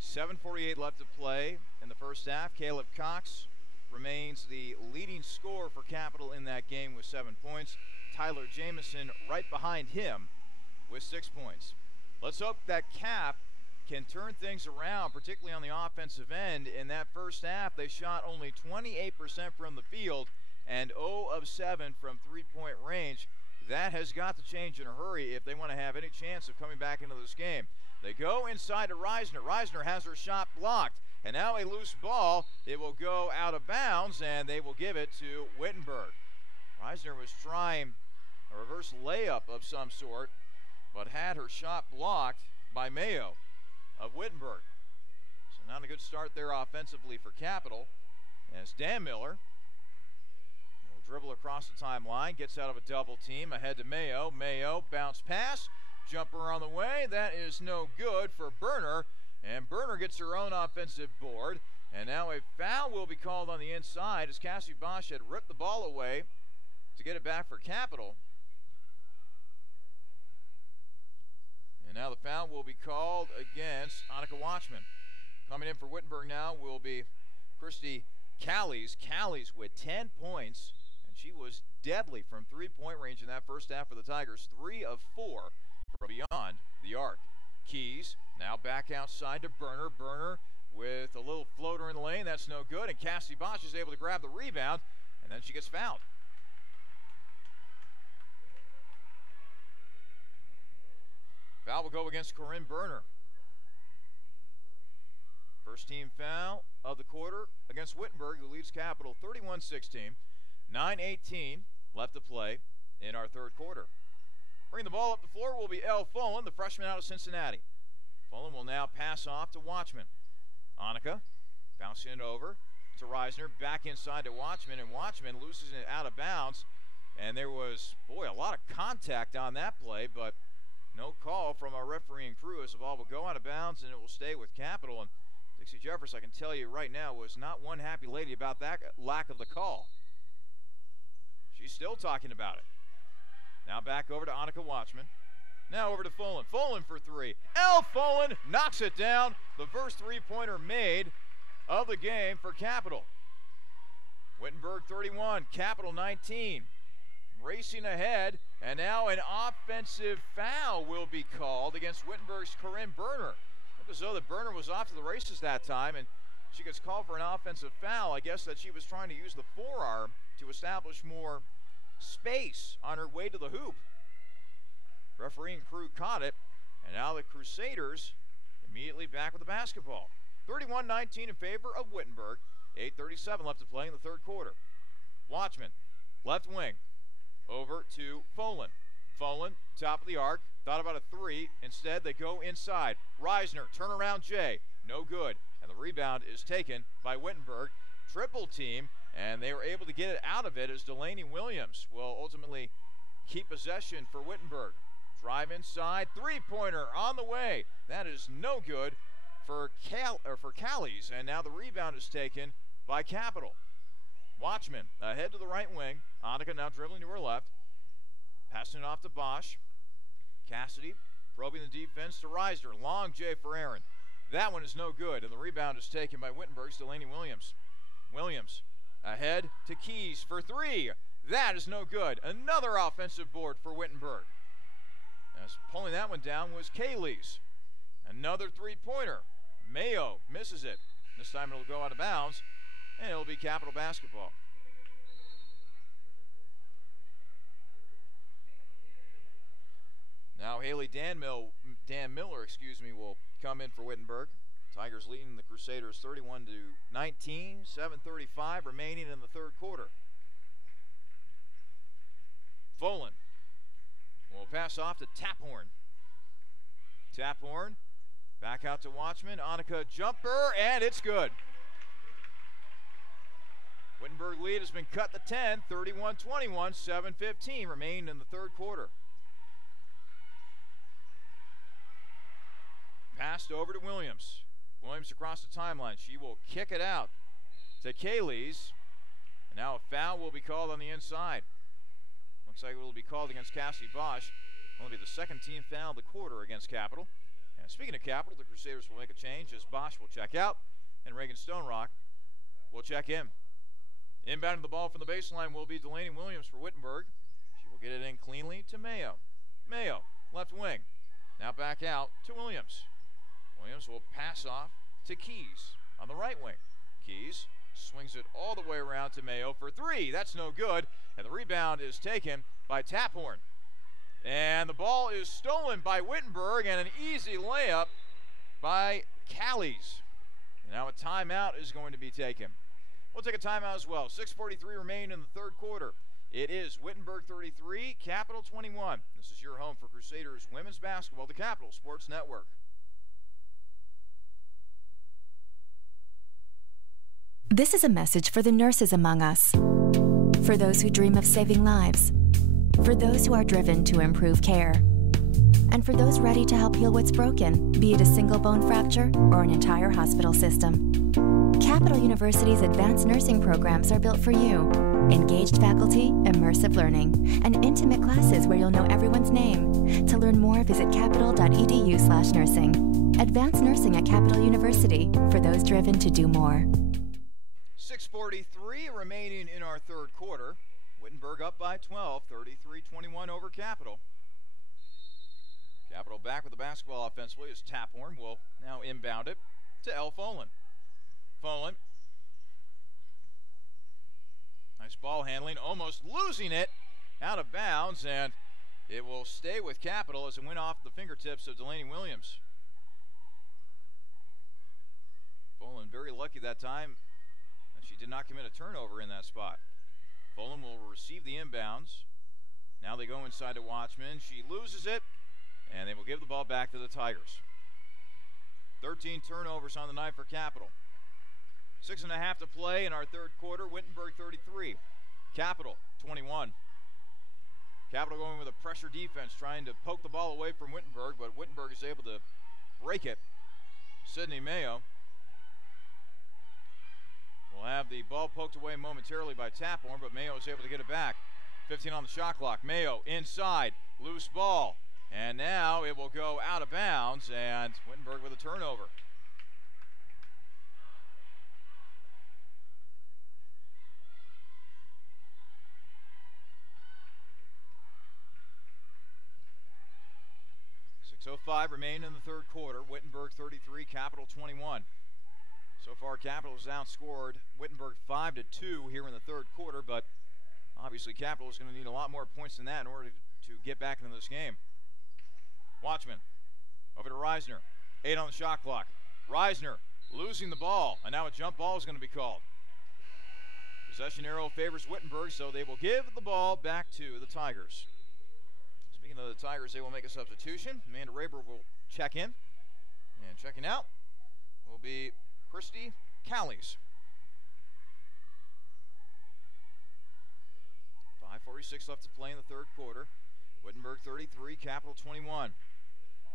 7:48 left to play in the first half. Caleb Cox remains the leading scorer for Capital in that game with 7 points. Tyler Jamison right behind him with 6 points. Let's hope that Cap can turn things around, particularly on the offensive end. In that first half, they shot only 28% from the field and 0 of 7 from three-point range. That has got to change in a hurry if they want to have any chance of coming back into this game. They go inside to Reisner. Reisner has her shot blocked. And now a loose ball. It will go out of bounds, and they will give it to Wittenberg. Reisner was trying a reverse layup of some sort, but had her shot blocked by Mayo of Wittenberg. So not a good start there offensively for Capital, as Dan Miller will dribble across the timeline, gets out of a double team, ahead to Mayo. Mayo, bounce pass, jumper on the way. That is no good for Berner, and Berner gets her own offensive board. And now a foul will be called on the inside as Cassie Bosch had ripped the ball away to get it back for Capital. And now the foul will be called against Annika Watchman. Coming in for Wittenberg now will be Christy Callies. Callies with 10 points, and she was deadly from three-point range in that first half for the Tigers. 3 of 4 from beyond the arc. Keys now back outside to Berner. Berner with a little floater in the lane. That's no good, and Cassie Bosch is able to grab the rebound, and then she gets fouled. Foul will go against Corinne Berner. First team foul of the quarter against Wittenberg, who leads Capital 31-16. 9:18 left to play in our third quarter. Bringing the ball up the floor will be Elle Folan, the freshman out of Cincinnati. Folan will now pass off to Watchman. Annika bouncing it over to Reisner, back inside to Watchman, and Watchman loses it out of bounds. And there was, a lot of contact on that play, but no call from our refereeing crew as the ball will go out of bounds and it will stay with Capital. And Dixie Jeffers, I can tell you right now, was not one happy lady about that lack of the call. She's still talking about it. Now back over to Annika Watchman. Now over to Folan. Folan for three. Elle Folan knocks it down. The first three-pointer made of the game for Capital. Wittenberg 31, Capital 19. Racing ahead, and now an offensive foul will be called against Wittenberg's Corinne Berner. Looked as though that Berner was off to the races that time, and she gets called for an offensive foul. I guess that she was trying to use the forearm to establish more space on her way to the hoop. Refereeing crew caught it, and now the Crusaders immediately back with the basketball. 31-19 in favor of Wittenberg. 8:37 left to play in the third quarter. Watchman, left wing, over to Folan. Folan, top of the arc, thought about a three. Instead, they go inside. Reisner, turnaround J, no good. And the rebound is taken by Wittenberg. Triple team, and they were able to get it out of it as Delaney Williams will ultimately keep possession for Wittenberg. Drive inside, three-pointer on the way. That is no good for Callies, and now the rebound is taken by Capital. Watchman ahead to the right wing. Annika now dribbling to her left. Passing it off to Bosch. Cassidy probing the defense to Reisner. Long J for Aaron. That one is no good, and the rebound is taken by Wittenberg's Delaney Williams. Williams ahead to Keys for three. That is no good. Another offensive board for Wittenberg. As pulling that one down was Kaylees. Another three-pointer. Mayo misses it. This time it'll go out of bounds, and it'll be Capital basketball. Now Haley Dan Miller, will come in for Wittenberg. Tigers leading the Crusaders 31-19, 7:35 remaining in the third quarter. Folan will pass off to Taphorn. Taphorn back out to Watchman. Annika jumper, and it's good. Wittenberg lead has been cut to 10, 31-21, 7:15 remain in the third quarter. Passed over to Williams. Williams across the timeline. She will kick it out to Kaylees. And now a foul will be called on the inside. Looks like it will be called against Cassie Bosch. Only the second team foul of the quarter against Capital. And speaking of Capital, the Crusaders will make a change as Bosch will check out and Reagan Stonerock will check in. Inbounding the ball from the baseline will be Delaney Williams for Wittenberg. She will get it in cleanly to Mayo. Mayo, left wing. Now back out to Williams. Williams will pass off to Keys on the right wing. Keys swings it all the way around to Mayo for three. That's no good. And the rebound is taken by Taphorn. And the ball is stolen by Wittenberg, and an easy layup by Callies. Now a timeout is going to be taken. We'll take a timeout as well. 6:43 remain in the third quarter. It is Wittenberg 33, Capital 21. This is your home for Crusaders women's basketball, the Capital Sports Network. This is a message for the nurses among us, for those who dream of saving lives, for those who are driven to improve care, and for those ready to help heal what's broken, be it a single bone fracture or an entire hospital system. Capital University's advanced nursing programs are built for you. Engaged faculty, immersive learning, and intimate classes where you'll know everyone's name. To learn more, visit capital.edu/nursing. Advanced nursing at Capital University, for those driven to do more. 6:43 remaining in our third quarter. Wittenberg up by 12, 33-21 over Capital. Capital back with the basketball offensively as Taphorn will now inbound it to Elle Folan. Folan. Nice ball handling, almost losing it out of bounds, and it will stay with Capital as it went off the fingertips of Delaney Williams. Folan very lucky that time. She did not commit a turnover in that spot. Folan will receive the inbounds. Now they go inside to Watchman. She loses it, and they will give the ball back to the Tigers. 13 turnovers on the night for Capital. 6.5 to play in our third quarter. Wittenberg 33, Capital 21. Capital going with a pressure defense, trying to poke the ball away from Wittenberg, but Wittenberg is able to break it. Sydney Mayo will have the ball poked away momentarily by Taphorn, but Mayo is able to get it back. 15 on the shot clock. Mayo inside, loose ball, and now it will go out of bounds, and Wittenberg with a turnover. .05 remain in the third quarter. Wittenberg 33, Capital 21. So far, Capital has outscored Wittenberg 5-2 here in the third quarter, but obviously Capital is going to need a lot more points than that in order to get back into this game. Watchman over to Reisner. 8 on the shot clock. Reisner losing the ball, and now a jump ball is going to be called. Possession arrow favors Wittenberg, so they will give the ball back to the Tigers. Speaking of the Tigers, they will make a substitution. Amanda Raber will check in. And checking out will be Christy Callies. 5:46 left to play in the third quarter. Wittenberg 33, Capital 21.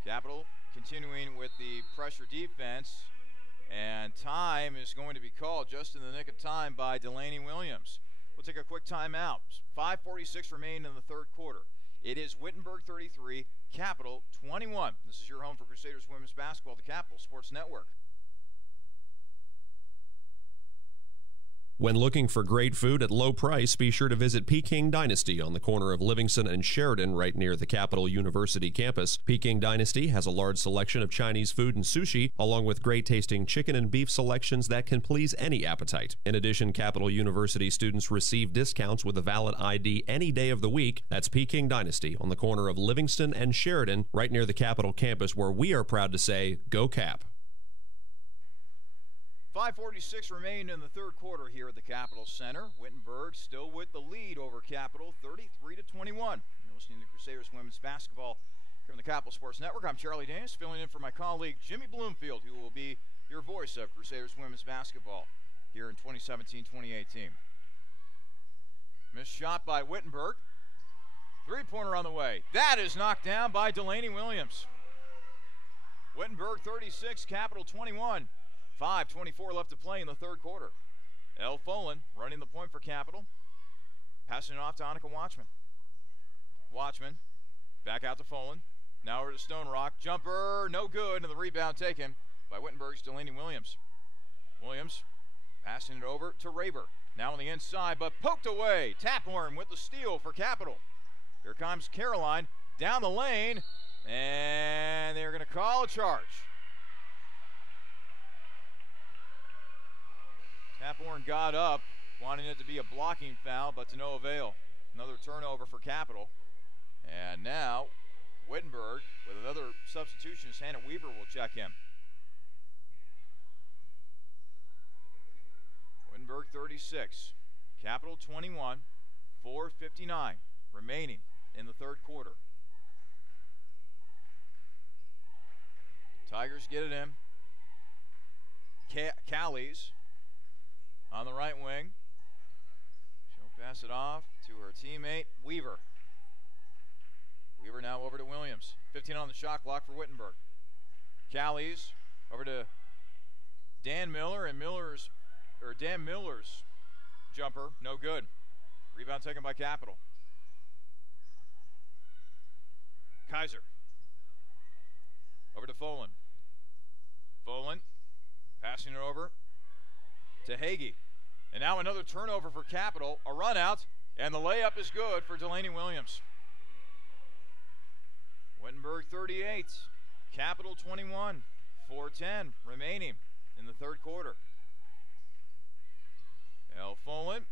Capital continuing with the pressure defense. And time is going to be called just in the nick of time by Delaney Williams. We'll take a quick timeout. 5:46 remain in the third quarter. It is Wittenberg 33, Capital 21. This is your home for Crusaders women's basketball, the Capital Sports Network. When looking for great food at low price, be sure to visit Peking Dynasty on the corner of Livingston and Sheridan, right near the Capital University campus. Peking Dynasty has a large selection of Chinese food and sushi, along with great-tasting chicken and beef selections that can please any appetite. In addition, Capital University students receive discounts with a valid ID any day of the week. That's Peking Dynasty on the corner of Livingston and Sheridan, right near the Capital campus, where we are proud to say, Go Cap! 5:46 remain in the third quarter here at the Capital Center. Wittenberg still with the lead over Capital, 33-21. You're listening to Crusaders women's basketball here on the Capital Sports Network. I'm Charlie Danis, filling in for my colleague Jimmy Bloomfield, who will be your voice of Crusaders women's basketball here in 2017-2018. Missed shot by Wittenberg. Three-pointer on the way. That is knocked down by Delaney Williams. Wittenberg 36, Capital 21. 5:24 left to play in the third quarter. Elle Folan running the point for Capital. Passing it off to Annika Watchman. Watchman back out to Folan. Now over to Stone Rock. Jumper, no good, and the rebound taken by Wittenberg's Delaney Williams. Williams passing it over to Raber. Now on the inside, but poked away. Taphorn with the steal for Capital. Here comes Caroline down the lane, and they're going to call a charge. Taphorn got up, wanting it to be a blocking foul, but to no avail. Another turnover for Capital. And now, Wittenberg, with another substitution, Hannah Weaver will check in. Wittenberg 36, Capital 21, 4:59 remaining in the third quarter. Tigers get it in. Callies on the right wing. She'll pass it off to her teammate, Weaver. Weaver now over to Williams. 15 on the shot clock for Wittenberg. Callies over to Dan Miller, and Dan Miller's jumper, no good. Rebound taken by Capital. Kaiser over to Folan. Folan passing it over to Hagee. And now another turnover for Capital, a run out, and the layup is good for Delaney Williams. Wittenberg 38, Capital 21, 4:10 remaining in the third quarter. Elle Folan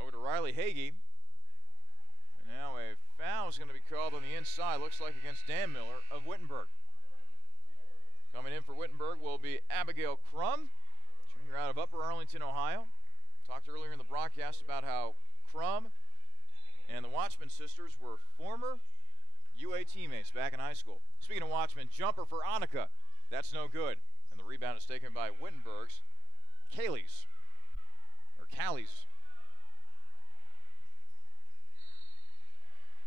over to Riley Hagee. And now a foul is going to be called on the inside, looks like against Dan Miller of Wittenberg. Coming in for Wittenberg will be Abigail Crum, junior out of Upper Arlington, Ohio. Talked earlier in the broadcast about how Crum and the Watchman sisters were former UA teammates back in high school. Speaking of Watchman, jumper for Annika. That's no good. And the rebound is taken by Wittenberg's Callies.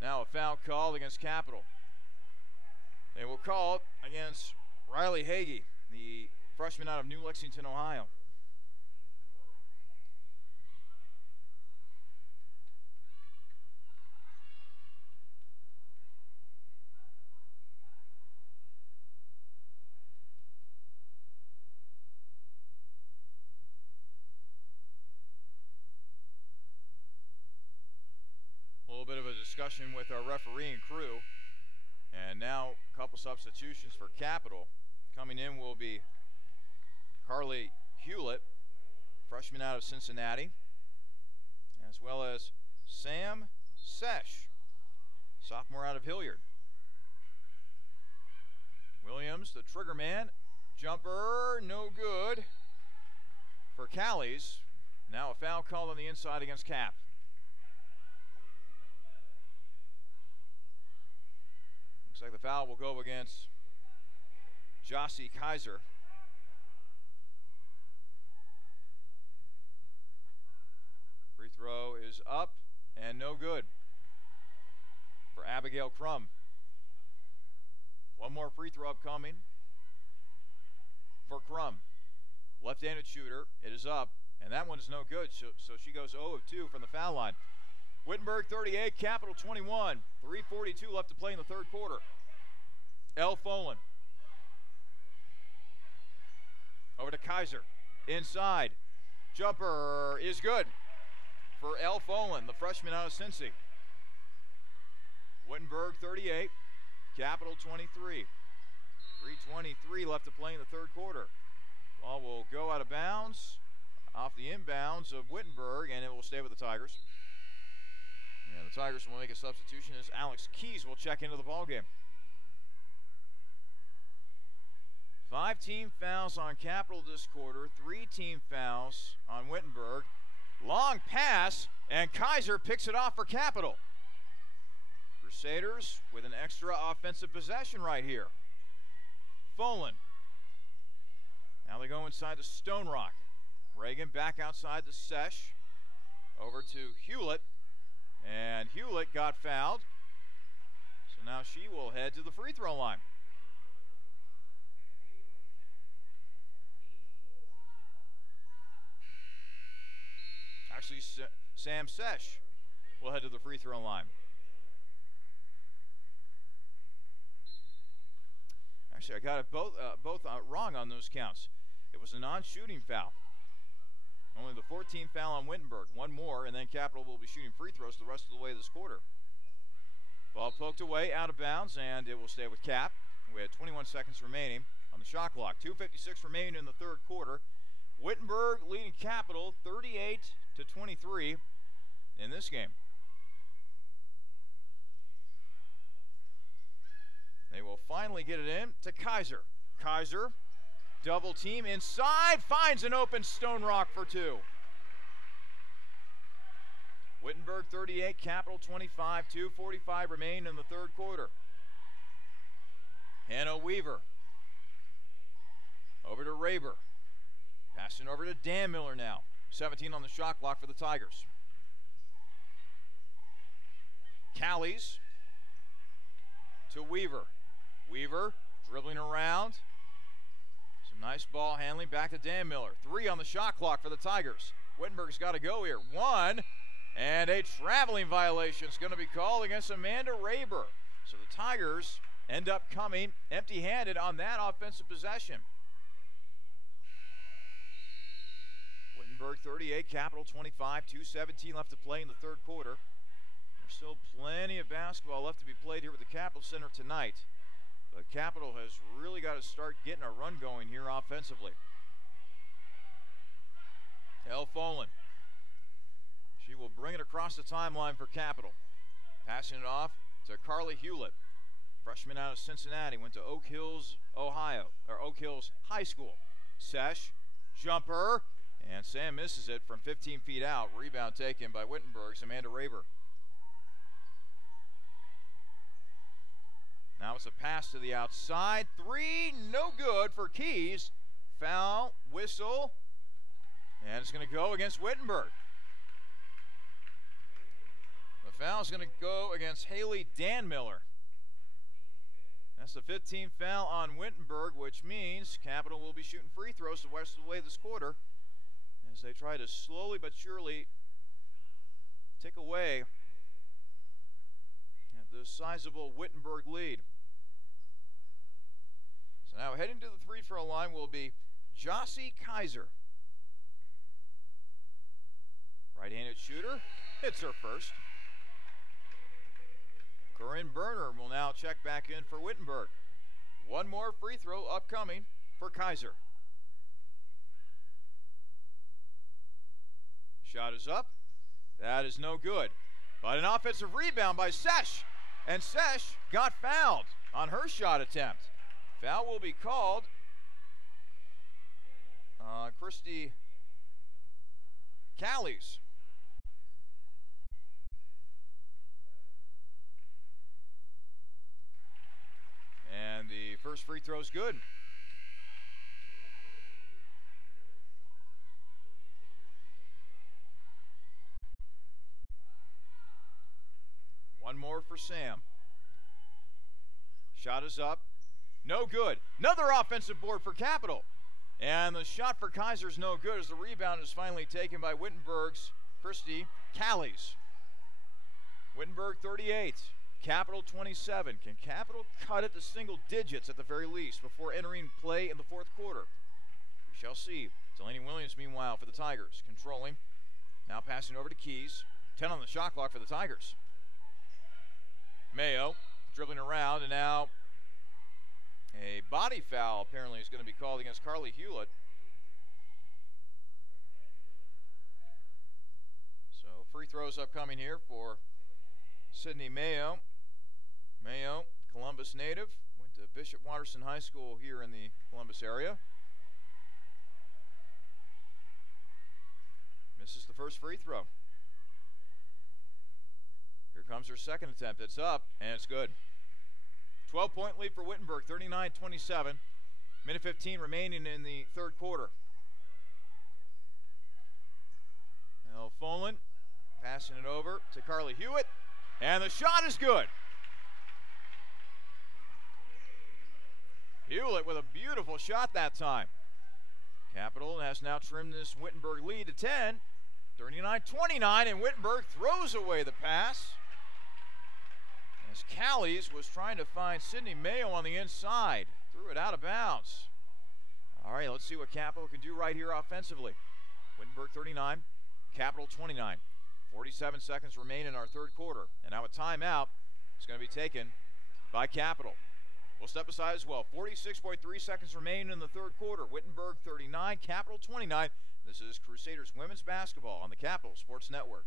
Now a foul called against Capital. They will call it against Riley Hagee, the freshman out of New Lexington, Ohio. A little bit of a discussion with our refereeing crew. And now a couple substitutions for Capital. Coming in will be Carly Hewlett, freshman out of Cincinnati, as well as Sam Sesh, sophomore out of Hilliard. Williams, the trigger man, jumper, no good for Callies. Now a foul call on the inside against Cap. Looks like the foul will go against Jossie Kaiser. Free throw is up and no good for Abigail Crum. One more free throw upcoming for Crum. Left-handed shooter. It is up, and that one is no good, so she goes 0 of 2 from the foul line. Wittenberg 38, Capital 21. 3:42 left to play in the third quarter. Elle Folan. Over to Kaiser. Inside. Jumper is good for Elle Folan, the freshman out of Cincy. Wittenberg 38, Capital 23. 3:23 left to play in the third quarter. Ball will go out of bounds off the inbounds of Wittenberg, and it will stay with the Tigers. And the Tigers will make a substitution as Alex Keys will check into the ballgame. 5 team fouls on Capital this quarter, 3 team fouls on Wittenberg. Long pass, and Kaiser picks it off for Capital. Crusaders with an extra offensive possession right here. Folan. Now they go inside the Stone Rock. Reagan back outside the Sesh. Over to Hewlett. And Hewlett got fouled. So now she will head to the free throw line. Actually, Sam Sesh will head to the free throw line. Actually, I got it both wrong on those counts. It was a non-shooting foul. Only the 14th foul on Wittenberg. One more, and then Capital will be shooting free throws the rest of the way this quarter. Ball poked away, out of bounds, and it will stay with Cap. We had 21 seconds remaining on the shot clock. 2:56 remaining in the third quarter. Wittenberg leading Capital 38-23 in this game. They will finally get it in to Kaiser. Kaiser, double team inside, finds an open Stone Rock for 2. Wittenberg 38, Capital 25, 2:45 remain in the third quarter. Hannah Weaver. Over to Raber. Passing over to Dan Miller now. 17 on the shot clock for the Tigers. Callies to Weaver. Weaver dribbling around. Some nice ball handling back to Dan Miller. 3 on the shot clock for the Tigers. Wittenberg's got to go here. 1, and a traveling violation is going to be called against Amanda Raber. So the Tigers end up coming empty-handed on that offensive possession. Wittenberg 38, Capital 25, 2:17 left to play in the third quarter. There's still plenty of basketball left to be played here at the Capital Center tonight. But Capital has really got to start getting a run going here offensively. Elle Folan. She will bring it across the timeline for Capital. Passing it off to Carly Hewlett. Freshman out of Cincinnati, went to Oak Hills, Ohio, or Oak Hills High School. Sesh, jumper, and Sam misses it from 15 feet out. Rebound taken by Wittenberg's Amanda Raber. Now it's a pass to the outside. Three, no good for Keys. Foul, whistle, and it's going to go against Wittenberg. The foul is going to go against Haley Danmiller. That's the 15th foul on Wittenberg, which means Capital will be shooting free throws the rest of the way this quarter as they try to slowly but surely take away the sizable Wittenberg lead. So now heading to the free throw line will be Jossie Kaiser. Right-handed shooter, hits her first. Corinne Berner will now check back in for Wittenberg. One more free throw upcoming for Kaiser. Shot is up. That is no good. But an offensive rebound by Sesh. And Sesh got fouled on her shot attempt. Foul will be called. Christy Callies. And the first free throw is good. One more for Sam. Shot is up. No good. Another offensive board for Capital. And the shot for Kaiser's no good as the rebound is finally taken by Wittenberg's Christy Callies. Wittenberg 38. Capital 27. Can Capital cut it to single digits at the very least before entering play in the fourth quarter? We shall see. Delaney Williams, meanwhile, for the Tigers. Controlling. Now passing over to Keys. 10 on the shot clock for the Tigers. Mayo dribbling around, and now a body foul apparently is going to be called against Carly Hewlett. So free throws upcoming here for Sydney Mayo. Mayo, Columbus native, went to Bishop Watterson High School here in the Columbus area. Misses the first free throw. Here comes her second attempt. It's up, and it's good. 12-point lead for Wittenberg, 39-27. Minute 15 remaining in the third quarter. Now Folan passing it over to Carly Hewitt, and the shot is good. Hewlett with a beautiful shot that time. Capital has now trimmed this Wittenberg lead to 10. 39-29, and Wittenberg throws away the pass as Callies was trying to find Sydney Mayo on the inside. Threw it out of bounds. All right, let's see what Capital can do right here offensively. Wittenberg 39, Capital 29. 47 seconds remain in our third quarter. And now a timeout is going to be taken by Capital. We'll step aside as well. 46.3 seconds remain in the third quarter. Wittenberg 39, Capital 29. This is Crusaders women's basketball on the Capital Sports Network.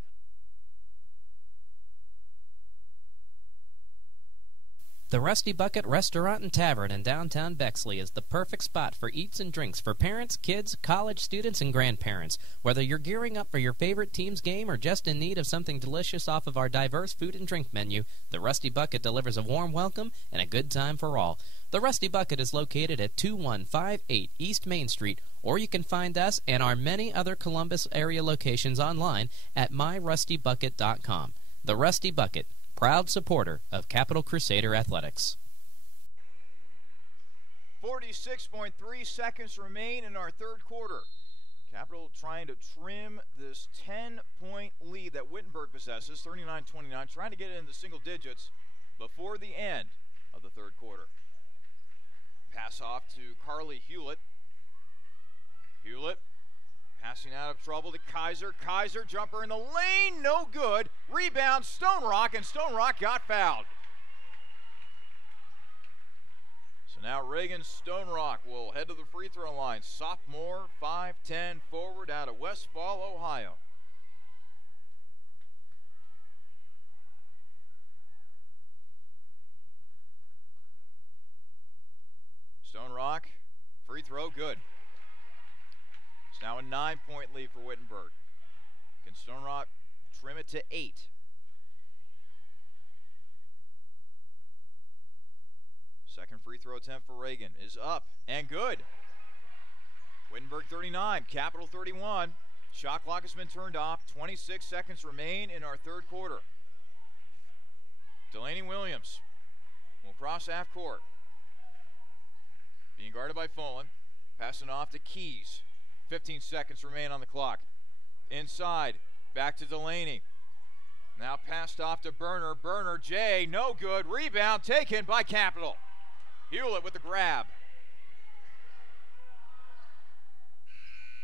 The Rusty Bucket Restaurant and Tavern in downtown Bexley is the perfect spot for eats and drinks for parents, kids, college students, and grandparents. Whether you're gearing up for your favorite team's game or just in need of something delicious off of our diverse food and drink menu, the Rusty Bucket delivers a warm welcome and a good time for all. The Rusty Bucket is located at 2158 East Main Street, or you can find us and our many other Columbus area locations online at myrustybucket.com. The Rusty Bucket, proud supporter of Capital Crusader Athletics. 46.3 seconds remain in our third quarter. Capital trying to trim this 10-point lead that Wittenberg possesses, 39-29, trying to get it into single digits before the end of the third quarter. Pass off to Carly Hewlett. Hewlett passing out of trouble to Kaiser. Kaiser, jumper in the lane, no good. Rebound, Stone Rock, and Stone Rock got fouled. So now Reagan Stone Rock will head to the free throw line. Sophomore, 5'10", forward out of Westfall, Ohio. Stone Rock, free throw, good. It's now a 9-point lead for Wittenberg. Can Stone Rock trim it to 8? Second free throw attempt for Reagan is up and good. Wittenberg 39, Capital 31. Shot clock has been turned off. 26 seconds remain in our third quarter. Delaney Williams will cross half court. Being guarded by Folan. Passing off to Keys. 15 seconds remain on the clock. Inside, back to Delaney. Now passed off to Berner. Berner, Jay, no good. Rebound taken by Capital. Hewlett with the grab.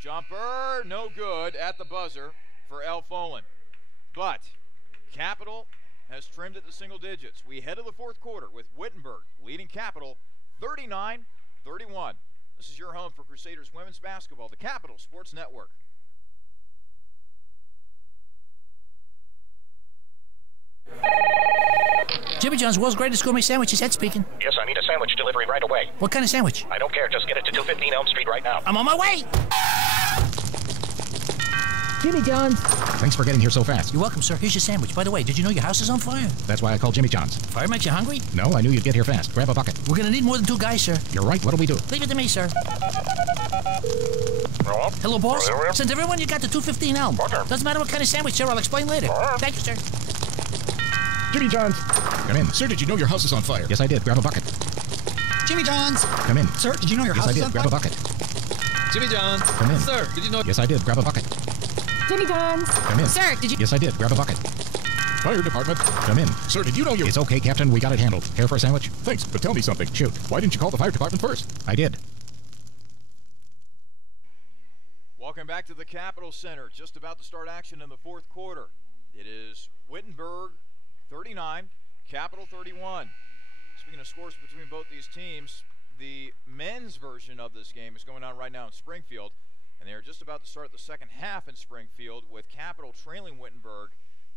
Jumper, no good at the buzzer for El Folan. But Capital has trimmed it to single digits. We head to the fourth quarter with Wittenberg leading Capital 39-31. This is your home for Crusaders women's basketball, the Capital Sports Network. Jimmy John's world's greatest gourmet sandwiches. Ed speaking. Yes, I need a sandwich delivery right away. What kind of sandwich? I don't care. Just get it to 215 Elm Street right now. I'm on my way. Jimmy John's. Thanks for getting here so fast. You're welcome, sir. Here's your sandwich. By the way, did you know your house is on fire? That's why I called Jimmy John's. Fire makes you hungry? No, I knew you'd get here fast. Grab a bucket. We're gonna need more than 2 guys, sir. You're right. What'll we do? Leave it to me, sir. Hello, boss. Send everyone you got to 215 Elm. Doesn't matter what kind of sandwich, sir. I'll explain later. Thank you, sir. Jimmy John's. Come in. Sir, did you know your house is on fire? Yes, I did. Grab a bucket. Jimmy John's. Come in. Sir, did you know your Yes, house I is did. on Grab a fire? bucket. Jimmy John's. Come in. Sir, did you know... Yes, I did. Grab a bucket. Jimmy John's. Come in. Sir, did you... Yes, I did. Grab a bucket. Fire department. Come in. Sir, did you know your... It's okay, Captain. We got it handled. Care for a sandwich? Thanks, but tell me something. Shoot. Why didn't you call the fire department first? I did. Welcome back to the Capitol Center. Just about to start action in the fourth quarter. It is Wittenberg 39, Capital 31. Speaking of scores between both these teams, the men's version of this game is going on right now in Springfield, and they are just about to start the second half in Springfield with Capital trailing Wittenberg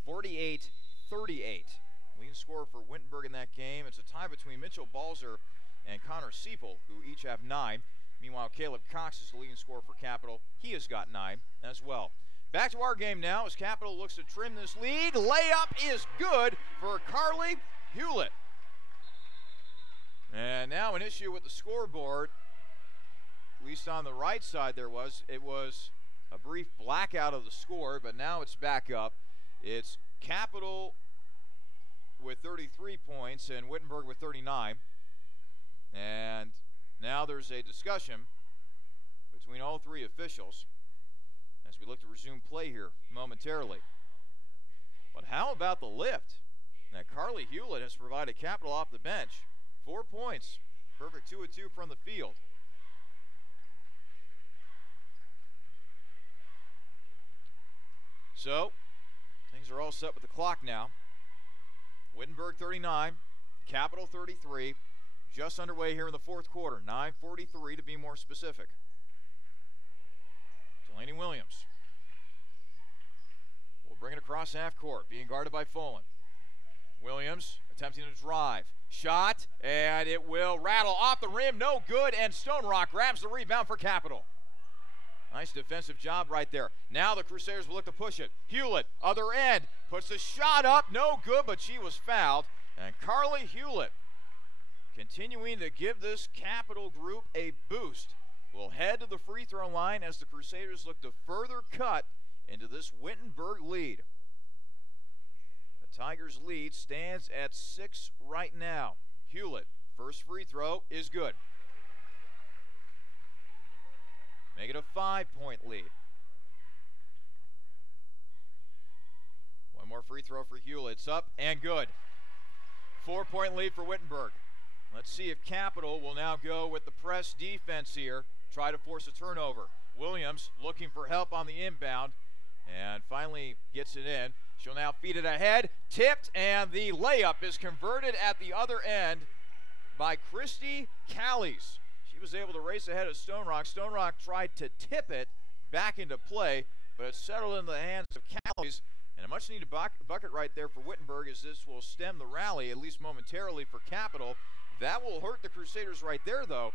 48-38. Leading scorer for Wittenberg in that game, it's a tie between Mitchell Balzer and Connor Siepel, who each have 9. Meanwhile, Caleb Cox is the leading scorer for Capital. He has got 9 as well. Back to our game now as Capital looks to trim this lead. Layup is good for Carly Hewlett. And now an issue with the scoreboard. At least on the right side it was a brief blackout of the score, but now it's back up. It's Capital with 33 points and Wittenberg with 39. And now there's a discussion between all 3 officials as we look to resume play here momentarily. But how about the lift that Carly Hewlett has provided Capital off the bench? 4 points, perfect 2 of 2 from the field. So, things are all set with the clock now. Wittenberg 39, Capital 33, just underway here in the fourth quarter, 9:43 to be more specific. Delaney Williams will bring it across half court, being guarded by Folan. Williams attempting to drive. Shot, and it will rattle off the rim. No good, and Stone Rock grabs the rebound for Capital. Nice defensive job right there. Now the Crusaders will look to push it. Hewlett, other end, puts the shot up. No good, but she was fouled. And Carly Hewlett, continuing to give this Capital group a boost, will head to the free throw line as the Crusaders look to further cut into this Wittenberg lead. The Tigers' lead stands at 6 right now. Hewlett, first free throw is good. Make it a 5-point lead. One more free throw for Hewlett. It's up and good. 4-point lead for Wittenberg. Let's see if Capital will now go with the press defense here, try to force a turnover. Williams looking for help on the inbound and finally gets it in. She'll now feed it ahead, tipped, and the layup is converted at the other end by Christy Callies. She was able to race ahead of Stone Rock. Stone Rock tried to tip it back into play, but it settled in the hands of Callies. And a much-needed bucket right there for Wittenberg, as this will stem the rally, at least momentarily, for Capital. That will hurt the Crusaders right there, though,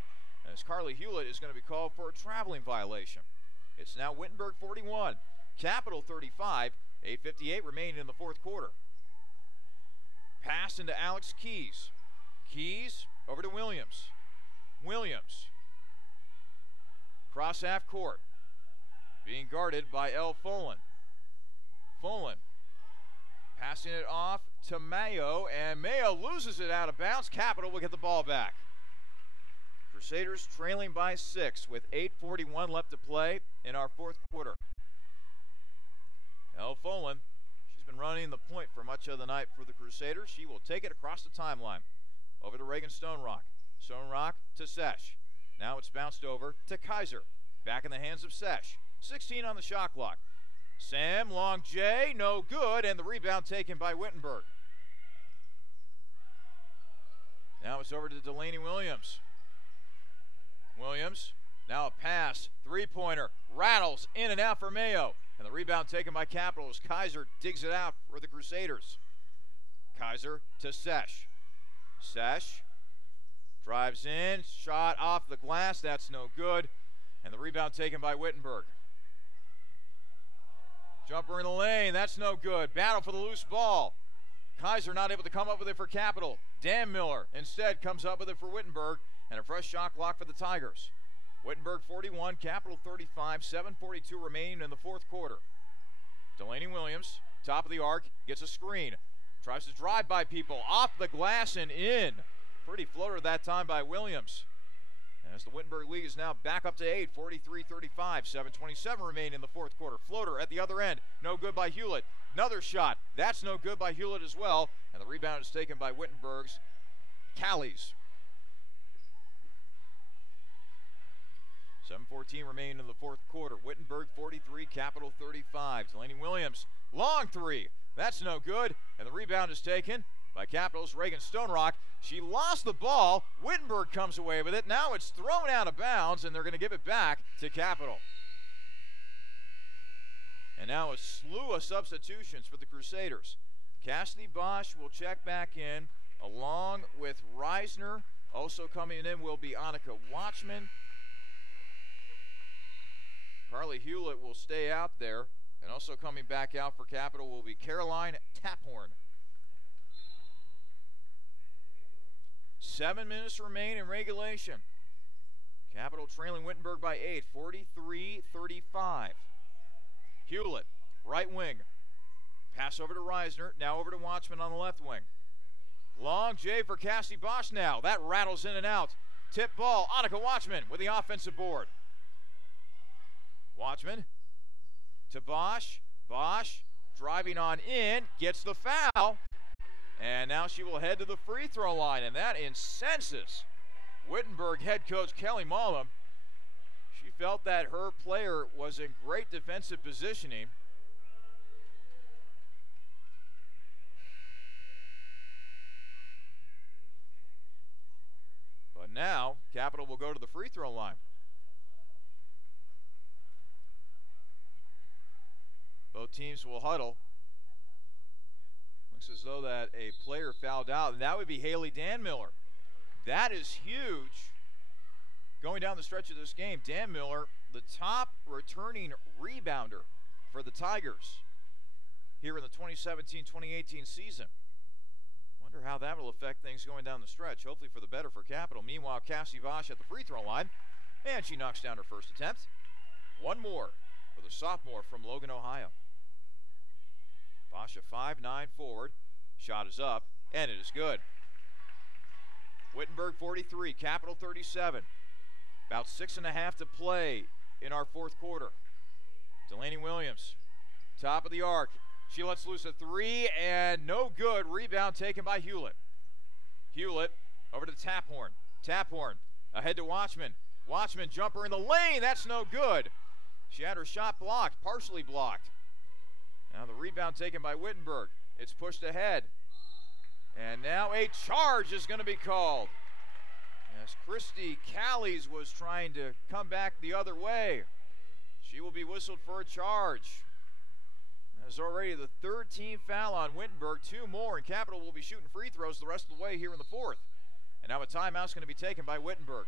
as Carly Hewlett is going to be called for a traveling violation. It's now Wittenberg 41, Capital 35, 8:58 remaining in the fourth quarter. Pass into Alex Keys. Keys over to Williams. Williams. Cross half court. Being guarded by L. Folan. Folan passing it off to Mayo, and Mayo loses it out of bounds. Capital will get the ball back. Crusaders trailing by 6 with 8:41 left to play in our fourth quarter. L. Folan, she's been running the point for much of the night for the Crusaders. She will take it across the timeline. Over to Reagan Stonerock. Stonerock to Sesh. Now it's bounced over to Kaiser. Back in the hands of Sesh. 16 on the shot clock. Sam, long J, no good, and the rebound taken by Wittenberg. Now it's over to Delaney Williams. Williams, now a pass, three-pointer, rattles in and out for Mayo. And the rebound taken by Capital as Kaiser digs it out for the Crusaders. Kaiser to Sesh. Sesh drives in, shot off the glass, that's no good. And the rebound taken by Wittenberg. Jumper in the lane, that's no good. Battle for the loose ball. Kaiser not able to come up with it for Capital. Dan Miller instead comes up with it for Wittenberg, and a fresh shot clock for the Tigers. Wittenberg 41, Capital 35, 7:42 remaining in the fourth quarter. Delaney Williams, top of the arc, gets a screen. Tries to drive by people, off the glass and in. Pretty floater that time by Williams. As the Wittenberg lead is now back up to 8, 43-35, 7:27 remaining in the fourth quarter. Floater at the other end, no good by Hewlett. Another shot, that's no good by Hewlett as well. And the rebound is taken by Wittenberg's Callies. 7:14 remaining in the fourth quarter. Wittenberg 43, Capital 35. Delaney Williams, long three. That's no good. And the rebound is taken by Capital's Reagan Stonerock. She lost the ball. Wittenberg comes away with it. Now it's thrown out of bounds, and they're going to give it back to Capital. And now a slew of substitutions for the Crusaders. Cassidy Bosch will check back in, along with Reisner. Also coming in will be Annika Watchman. Carly Hewlett will stay out there. And also coming back out for Capital will be Caroline Taphorn. 7 minutes remain in regulation. Capital trailing Wittenberg by 8, 43-35. Hewlett, right wing. Pass over to Reisner, now over to Watchman on the left wing. Long J for Cassidy Bosch now. That rattles in and out. Tip ball, Annika Watchman with the offensive board. Watchman to Bosch. Bosch driving on in, gets the foul. And now she will head to the free throw line, and that incenses Wittenberg head coach Kelly Mollum. She felt that her player was in great defensive positioning. But now, Capital will go to the free throw line. Both teams will huddle. Looks as though that a player fouled out, and that would be Haley Danmiller. That is huge. Going down the stretch of this game, Danmiller, the top returning rebounder for the Tigers here in the 2017-2018 season. Wonder how that will affect things going down the stretch. Hopefully for the better for Capital. Meanwhile, Cassie Bosch at the free throw line, and she knocks down her first attempt. One more for the sophomore from Logan, Ohio. Bosch a 5'9" forward. Shot is up, and it is good. Wittenberg 43, Capital 37. About 6.5 to play in our fourth quarter. Delaney Williams, top of the arc. She lets loose a three, and no good. Rebound taken by Hewlett. Hewlett over to Taphorn. Taphorn ahead to Watchman. Watchman jumper in the lane. That's no good. She had her shot blocked, partially blocked. Now the rebound taken by Wittenberg. It's pushed ahead. And now a charge is going to be called. As Christy Callies was trying to come back the other way. She will be whistled for a charge. There's already the third team foul on Wittenberg. 2 more, and Capital will be shooting free throws the rest of the way here in the fourth. And now a timeout's going to be taken by Wittenberg.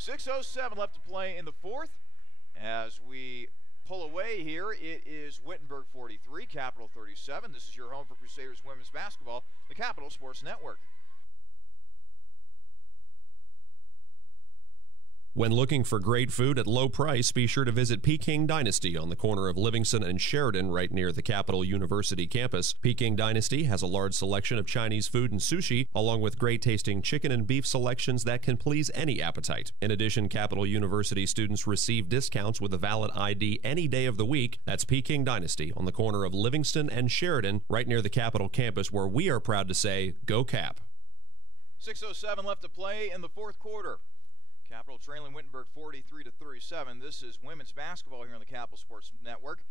6:07 left to play in the fourth. As we pull away here, it is Wittenberg 43, Capital 37. This is your home for Crusaders women's basketball, the Capital Sports Network. When looking for great food at low price, be sure to visit Peking Dynasty on the corner of Livingston and Sheridan right near the Capital University campus. Peking Dynasty has a large selection of Chinese food and sushi, along with great-tasting chicken and beef selections that can please any appetite. In addition, Capital University students receive discounts with a valid ID any day of the week. That's Peking Dynasty on the corner of Livingston and Sheridan right near the Capital campus, where we are proud to say, Go Cap! 6:07 left to play in the fourth quarter. Capital trailing Wittenberg 43-37. This is women's basketball here on the Capital Sports Network.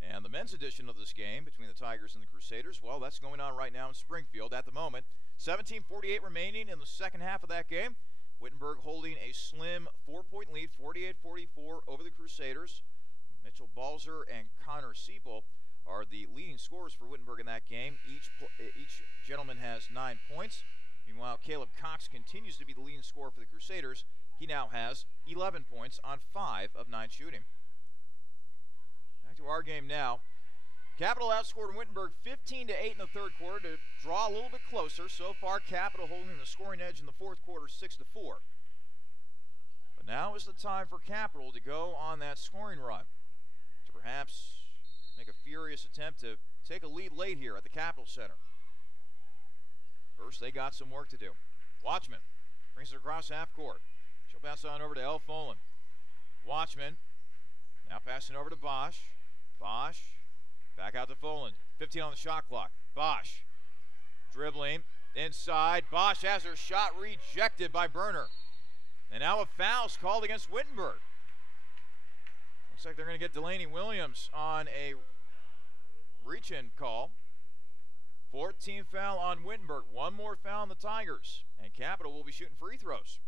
And the men's edition of this game between the Tigers and the Crusaders, well, that's going on right now in Springfield at the moment. 17:48 remaining in the second half of that game. Wittenberg holding a slim 4-point lead, 48-44 over the Crusaders. Mitchell Balzer and Connor Siepel are the leading scorers for Wittenberg in that game. Each gentleman has 9 points. Meanwhile, Caleb Cox continues to be the leading scorer for the Crusaders. He now has 11 points on 5 of 9 shooting. Back to our game now. Capital outscored Wittenberg 15-8 in the third quarter to draw a little bit closer. So far, Capital holding the scoring edge in the fourth quarter 6-4. But now is the time for Capital to go on that scoring run, to perhaps make a furious attempt to take a lead late here at the Capital Center. First, they got some work to do. Watchman brings it across half court. She'll pass on over to El Folan. Watchman now passing over to Bosch. Bosch back out to Folan. 15 on the shot clock. Bosch dribbling inside. Bosch has her shot rejected by Berner. And now a foul's called against Wittenberg. Looks like they're going to get Delaney Williams on a reach-in call. 14th foul on Wittenberg. One more foul on the Tigers. And Capital will be shooting free throws.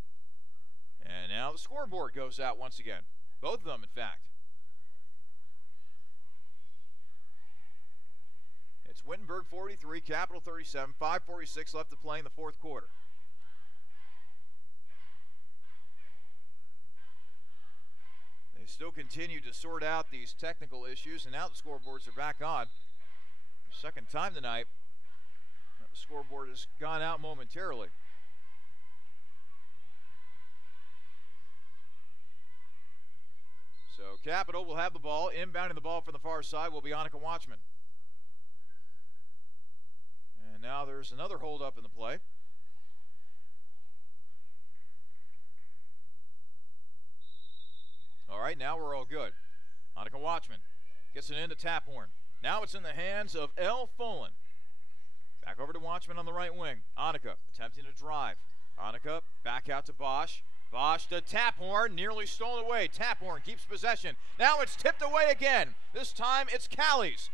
And now the scoreboard goes out once again. Both of them, in fact. It's Wittenberg 43, Capital 37, 5:46 left to play in the fourth quarter. They still continue to sort out these technical issues, and now the scoreboards are back on. Second time tonight, the scoreboard has gone out momentarily. So Capital will have the ball. Inbounding the ball from the far side will be Annika Watchman. And now there's another hold up in the play. All right, now we're all good. Annika Watchman gets it into Taphorn. Now it's in the hands of El Folan. Back over to Watchman on the right wing. Annika attempting to drive. Annika back out to Bosch. Bosch to Taphorn, nearly stolen away. Taphorn keeps possession. Now it's tipped away again. This time it's Callies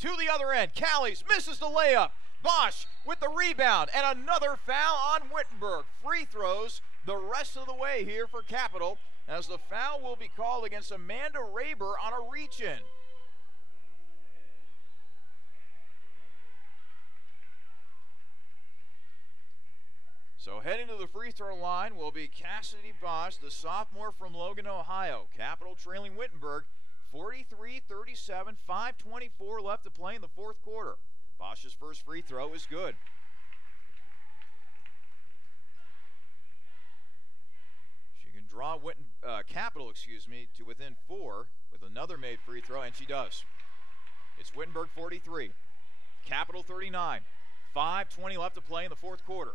to the other end. Callies misses the layup. Bosch with the rebound, and another foul on Wittenberg. Free throws the rest of the way here for Capital, as the foul will be called against Amanda Raber on a reach-in. So heading to the free throw line will be Cassidy Bosch, the sophomore from Logan, Ohio. Capital trailing Wittenberg 43-37, 5:24 left to play in the fourth quarter. Bosch's first free throw is good. She can draw Capital, to within 4 with another made free throw, and she does. It's Wittenberg 43, Capital 39, 5:20 left to play in the fourth quarter.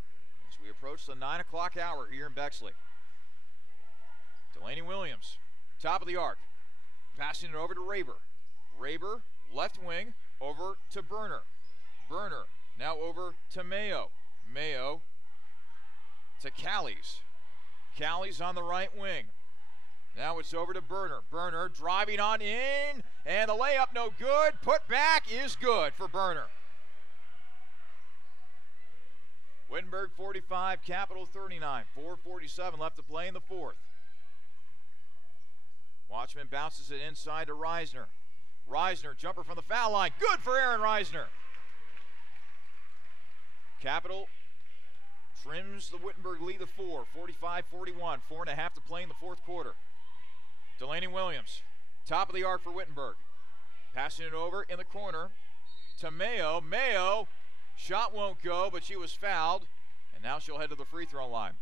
As we approach the 9 o'clock hour here in Bexley. Delaney Williams, top of the arc, passing it over to Raber. Raber, left wing, over to Berner. Berner, now over to Mayo. Mayo to Callies. Callies on the right wing. Now it's over to Berner. Berner driving on in, and the layup no good. Put back is good for Berner. Wittenberg 45, Capital 39. 4:47 left to play in the fourth. Watchman bounces it inside to Reisner. Reisner, jumper from the foul line. Good for Aaron Reisner. Capital trims the Wittenberg lead to 4, 45-41, 4.5 to play in the fourth quarter. Delaney Williams, top of the arc for Wittenberg. Passing it over in the corner to Mayo. Mayo, shot won't go, but she was fouled, and now she'll head to the free throw line.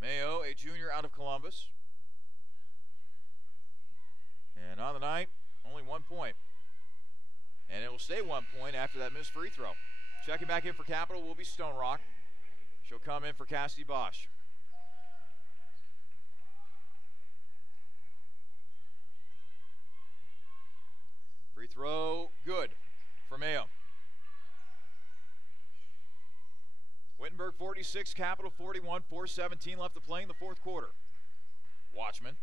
Mayo, a junior out of Columbus. And on the night, only 1 point. And it will stay 1 point after that missed free throw. Checking back in for Capital will be Stone Rock. She'll come in for Cassidy Bosch. Free throw, good for Mayo. Wittenberg 46, Capital 41, 4:17 left to play in the fourth quarter. Watchman.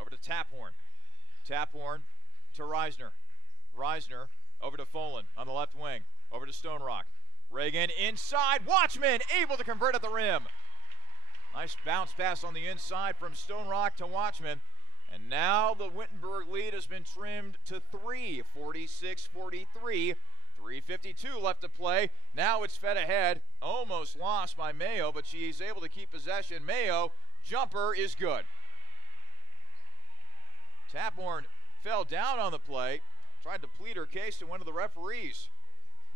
Over to Taphorn. Taphorn to Reisner. Reisner over to Folan on the left wing. Over to Stone Rock. Reagan inside. Watchman able to convert at the rim. Nice bounce pass on the inside from Stone Rock to Watchman. And now the Wittenberg lead has been trimmed to 3, 46-43. 3:52 left to play. Now it's fed ahead. Almost lost by Mayo, but she's able to keep possession. Mayo, jumper is good. Taphorn fell down on the play. Tried to plead her case to one of the referees.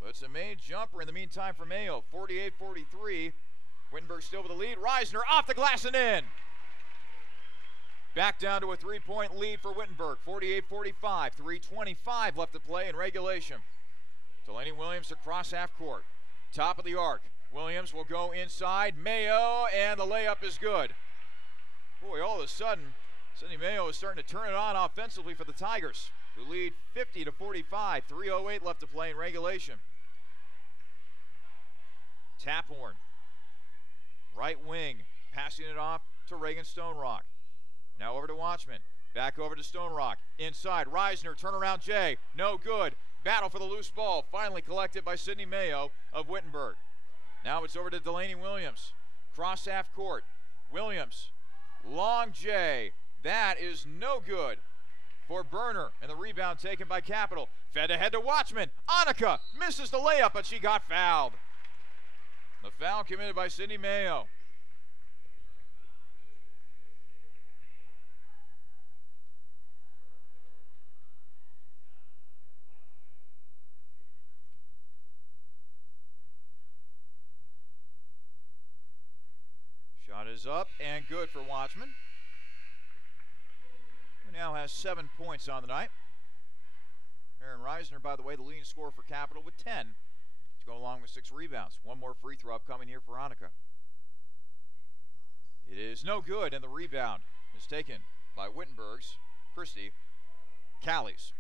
But it's a made jumper in the meantime for Mayo. 48-43. Wittenberg still with the lead. Reisner off the glass and in. Back down to a 3-point lead for Wittenberg. 48-45. 3:25 left to play in regulation. Delaney Williams across half court. Top of the arc. Williams will go inside. Mayo, and the layup is good. Boy, all of a sudden, Sydney Mayo is starting to turn it on offensively for the Tigers, who lead 50-45. 3:08 left to play in regulation. Taphorn, right wing, passing it off to Reagan Stone Rock. Now over to Watchman. Back over to Stone Rock. Inside, Reisner, turnaround J, no good. Battle for the loose ball, finally collected by Sydney Mayo of Wittenberg. Now it's over to Delaney Williams. Cross half court. Williams, long J. That is no good for Burner, and the rebound taken by Capital. Fed ahead to Watchman. Annika misses the layup, but she got fouled. The foul committed by Sydney Mayo. Shot is up and good for Watchman, who now has 7 points on the night. Aaron Reisner, by the way, the leading scorer for Capital with 10 to go along with 6 rebounds. One more free throw upcoming here for Annika. It is no good, and the rebound is taken by Wittenberg's Christy Callies.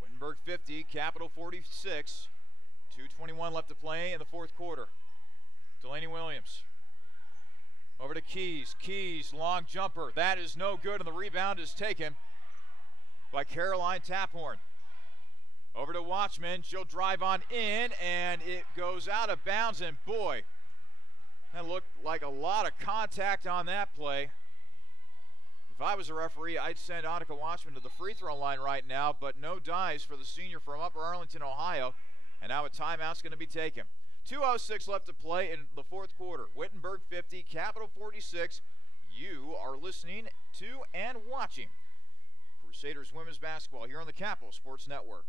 Wittenberg 50, Capital 46. 2:21 left to play in the fourth quarter. Delaney Williams over to Keys. Keys, long jumper. That is no good, and the rebound is taken by Caroline Taphorn. Over to Watchman. She'll drive on in, and it goes out of bounds, and boy, that looked like a lot of contact on that play. If I was a referee, I'd send Annika Watchman to the free throw line right now, but no dice for the senior from Upper Arlington, Ohio, and now a timeout's going to be taken. 2:06 left to play in the fourth quarter. Wittenberg 50, Capital 46. You are listening to and watching Crusaders women's basketball here on the Capital Sports Network.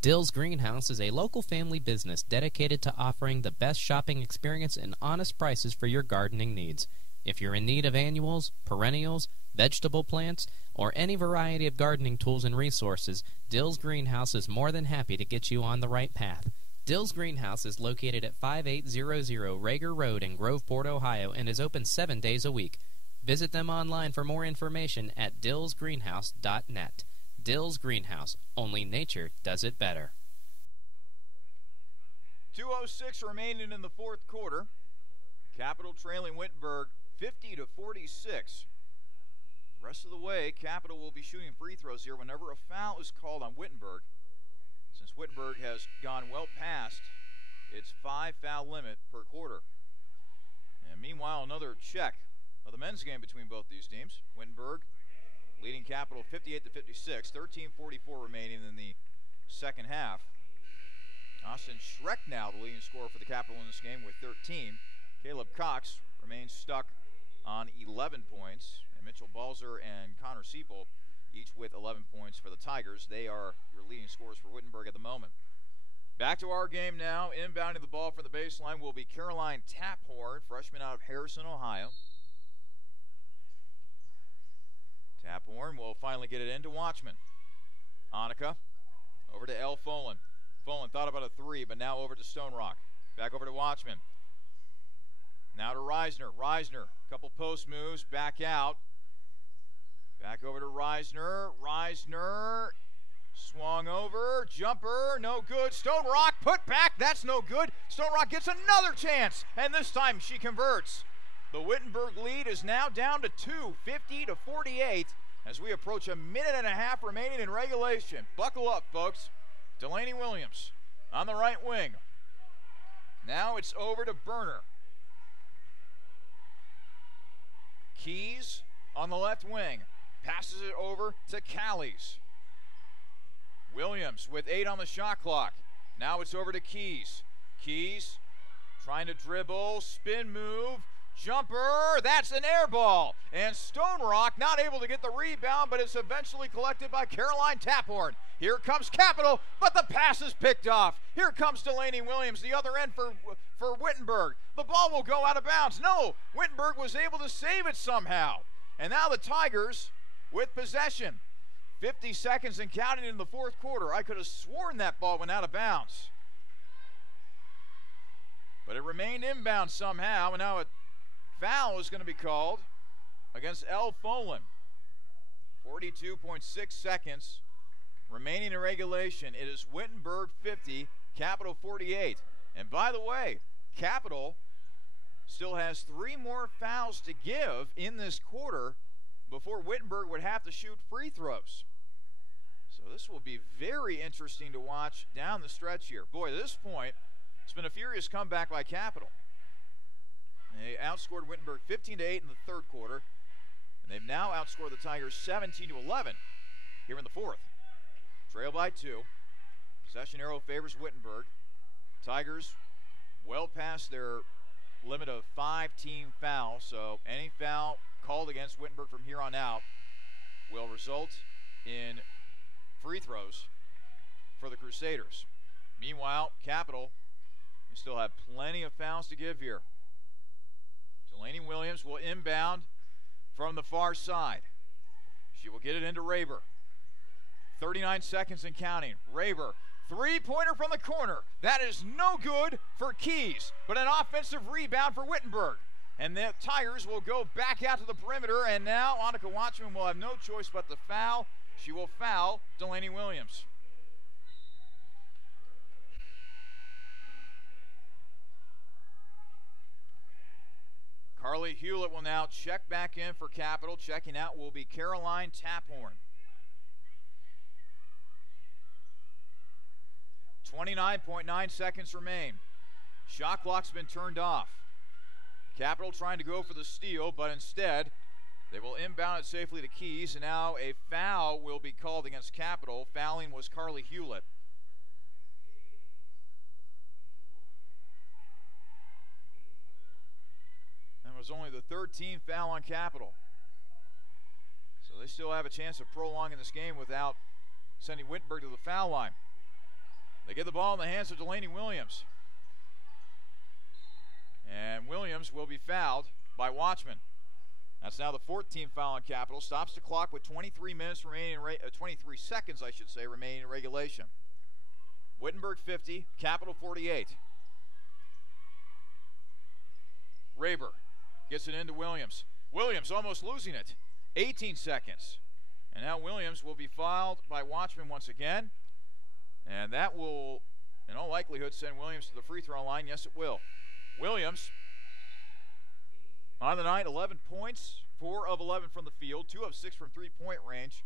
Dill's Greenhouse is a local family business dedicated to offering the best shopping experience and honest prices for your gardening needs. If you're in need of annuals, perennials, vegetable plants, or any variety of gardening tools and resources, Dill's Greenhouse is more than happy to get you on the right path. Dill's Greenhouse is located at 5800 Rager Road in Groveport, Ohio, and is open 7 days a week. Visit them online for more information at dillsgreenhouse.net. Dill's Greenhouse. Only nature does it better. 2:06 remaining in the fourth quarter. Capital trailing Wittenberg 50-46. The rest of the way, Capital will be shooting free throws here whenever a foul is called on Wittenberg. since Wittenberg has gone well past its 5-foul limit per quarter. And meanwhile, another check of the men's game between both these teams. Wittenberg leading Capital 58-56, 13:44 remaining in the second half. Austin Schreck now the leading scorer for the Capital in this game with 13. Caleb Cox remains stuck on 11 points. And Mitchell Balzer and Connor Seipel each with 11 points for the Tigers. They are your leading scorers for Wittenberg at the moment. Back to our game now. Inbounding the ball from the baseline will be Caroline Taphorn, freshman out of Harrison, Ohio. Taphorn will finally get it into Watchman. Annika over to Elle Folan. Folan thought about a three, but now over to Stone Rock. Back over to Watchman. Now to Reisner. Reisner, couple post moves, back out. Back over to Reisner. Reisner swung over, jumper, no good. Stone Rock put back, that's no good. Stone Rock gets another chance, and this time she converts. The Wittenberg lead is now down to 2, 50-48, as we approach a minute and a half remaining in regulation. Buckle up, folks. Delaney Williams on the right wing. Now it's over to Berner. Keys on the left wing. Passes it over to Callies. Williams with 8 on the shot clock. Now it's over to Keys. Keys trying to dribble, spin move, jumper. That's an air ball. And Stone Rock not able to get the rebound, but it's eventually collected by Caroline Taphorn. Here comes Capital, but the pass is picked off. Here comes Delaney Williams, the other end for Wittenberg. The ball will go out of bounds. No, Wittenberg was able to save it somehow. And now the Tigers with possession. 50 seconds and counting in the fourth quarter. I could have sworn that ball went out of bounds. But it remained inbound somehow, and now a foul is going to be called against Elle Folan. 42.6 seconds remaining in regulation. It is Wittenberg 50, Capital 48. And by the way, Capital still has 3 more fouls to give in this quarter before Wittenberg would have to shoot free throws. So this will be very interesting to watch down the stretch here. Boy, at this point, it's been a furious comeback by Capital. They outscored Wittenberg 15-8 in the third quarter, and they've now outscored the Tigers 17-11 here in the fourth. Trail by 2. Possession arrow favors Wittenberg. Tigers well past their limit of 5-team fouls, so any foul called against Wittenberg from here on out will result in free throws for the Crusaders. Meanwhile, Capital, they still have plenty of fouls to give here. Delaney Williams will inbound from the far side. She will get it into Raber. 39 seconds and counting. Raber, three-pointer from the corner. That is no good for Keys, but an offensive rebound for Wittenberg. And the Tigers will go back out to the perimeter, and now Annika Watchman will have no choice but to foul. She will foul Delaney Williams. Carly Hewlett will now check back in for Capital. Checking out will be Caroline Taphorn. 29.9 seconds remain. Shot clock's been turned off. Capital trying to go for the steal, but instead they will inbound it safely to Keys, and now a foul will be called against Capital. Fouling was Carly Hewlett. That was only the 13th foul on Capital. So they still have a chance of prolonging this game without sending Wittenberg to the foul line. They get the ball in the hands of Delaney Williams. And Williams will be fouled by Watchman. That's now the 14th foul on Capital. Stops the clock with 23 minutes remaining, 23 seconds, I should say, remaining in regulation. Wittenberg 50, Capital 48. Raber gets it into Williams. Williams almost losing it. 18 seconds. And now Williams will be fouled by Watchman once again. And that will, in all likelihood, send Williams to the free throw line. Yes, it will. Williams, on the night, 11 points, 4 of 11 from the field, 2 of 6 from three-point range,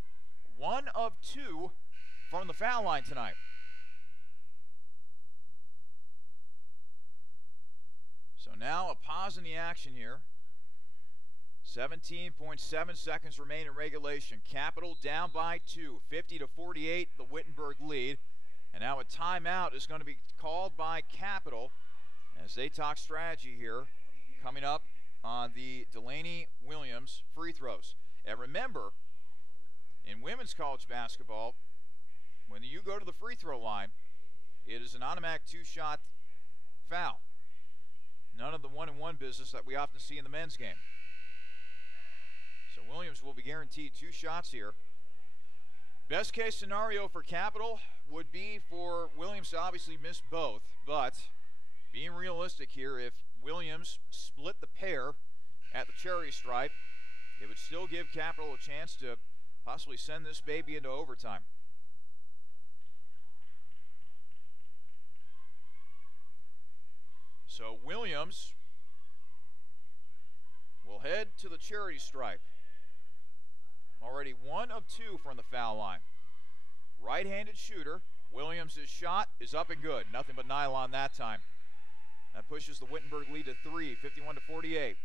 1 of 2 from the foul line tonight. So now a pause in the action here. 17.7 seconds remain in regulation. Capital down by 2, 50-48, the Wittenberg lead. And now a timeout is going to be called by Capital as they talk strategy here, coming up on the Delaney Williams free throws. And remember, in women's college basketball, when you go to the free throw line, it is an automatic 2-shot foul. None of the 1-and-1 business that we often see in the men's game. So Williams will be guaranteed 2 shots here. Best case scenario for Capital would be for Williams to obviously miss both, but being realistic here, if Williams split the pair at the charity stripe, it would still give Capital a chance to possibly send this baby into overtime. So Williams will head to the charity stripe. Already 1 of 2 from the foul line. Right-handed shooter. Williams' shot is up and good. Nothing but nylon that time. That pushes the Wittenberg lead to 3, 51-48.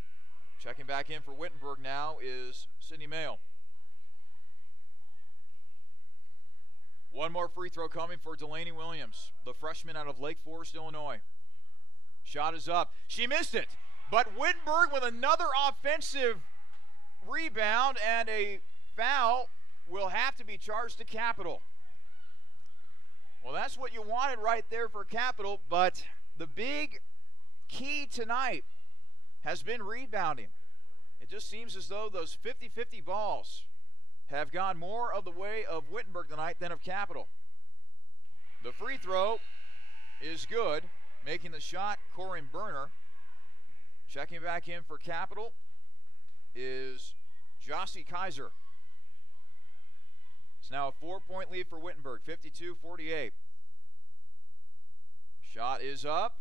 Checking back in for Wittenberg now is Sydney Mayo. One more free throw coming for Delaney Williams, the freshman out of Lake Forest, Illinois. Shot is up. She missed it, but Wittenberg with another offensive rebound, and a foul will have to be charged to Capital. Well, that's what you wanted right there for Capital, but the big key tonight has been rebounding. It just seems as though those 50-50 balls have gone more of the way of Wittenberg tonight than of Capital. The free throw is good. Making the shot, Corin Berner. Checking back in for Capital is Jossie Kaiser. It's now a 4-point lead for Wittenberg, 52-48. Shot is up,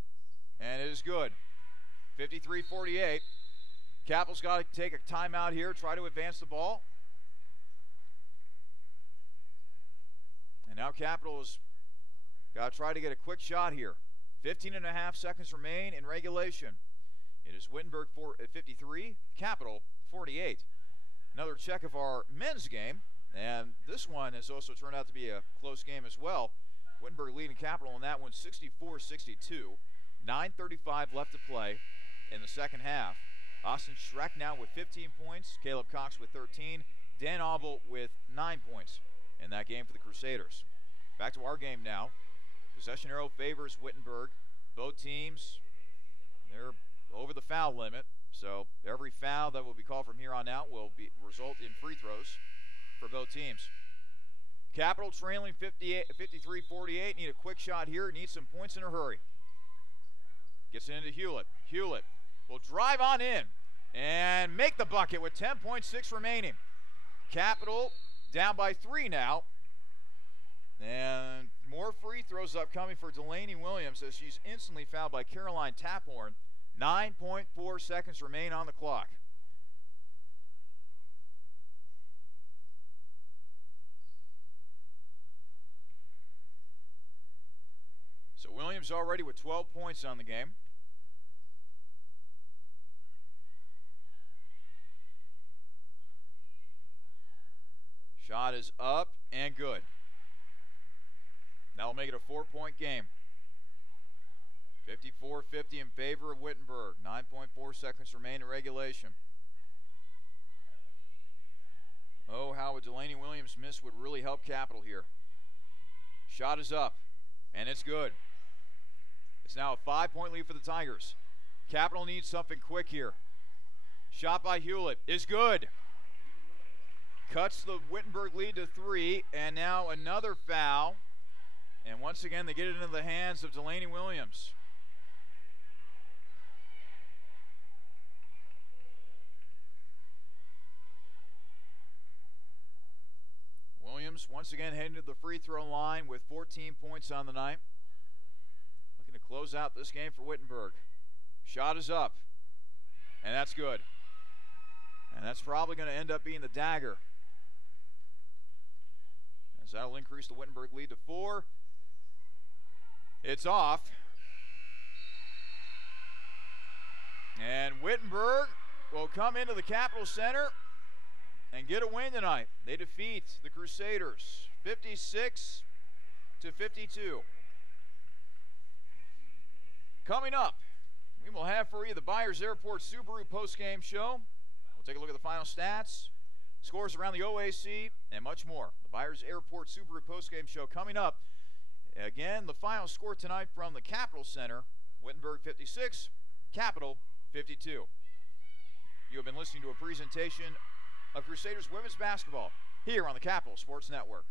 and it is good. 53-48. Capital's got to take a timeout here, try to advance the ball. And now Capital's got to try to get a quick shot here. 15.5 seconds remain in regulation. It is Wittenberg 53, Capital 48. Another check of our men's game, and this one has also turned out to be a close game as well. Wittenberg leading Capital in that one 64-62. 9:35 left to play in the second half. Austin Schreck now with 15 points, Caleb Cox with 13, Dan Auble with 9 points in that game for the Crusaders. Back to our game now. Possession arrow favors Wittenberg. Both teams, they're over the foul limit, so every foul that will be called from here on out will result in free throws for both teams. Capital trailing 53-48. Need a quick shot here. Need some points in a hurry. Gets it into Hewlett. Hewlett will drive on in and make the bucket with 10.6 remaining. Capital down by 3 now. And more free throws upcoming for Delaney Williams as she's instantly fouled by Caroline Taphorn. 9.4 seconds remain on the clock. So Williams already with 12 points on the game. Shot is up and good. That'll make it a 4-point game. 54-50 in favor of Wittenberg. 9.4 seconds remain in regulation. Oh, how a Delaney Williams miss would really help Capital here. Shot is up, and it's good. It's now a 5-point lead for the Tigers. Capital needs something quick here. Shot by Hewlett is good. Cuts the Wittenberg lead to 3, and now another foul. And once again, they get it into the hands of Delaney Williams. Williams once again heading to the free throw line with 14 points on the night. Looking to close out this game for Wittenberg. Shot is up, and that's good. And that's probably going to end up being the dagger, as that'll increase the Wittenberg lead to 4. It's off. And Wittenberg will come into the Capitol Center and get a win tonight. They defeat the Crusaders 56-52. Coming up, we will have for you the Byers Airport Subaru postgame show. We'll take a look at the final stats, scores around the OAC, and much more. The Byers Airport Subaru postgame show coming up. Again, the final score tonight from the Capitol Center, Wittenberg 56, Capitol 52. You have been listening to a presentation of Crusaders women's basketball here on the Capitol Sports Network.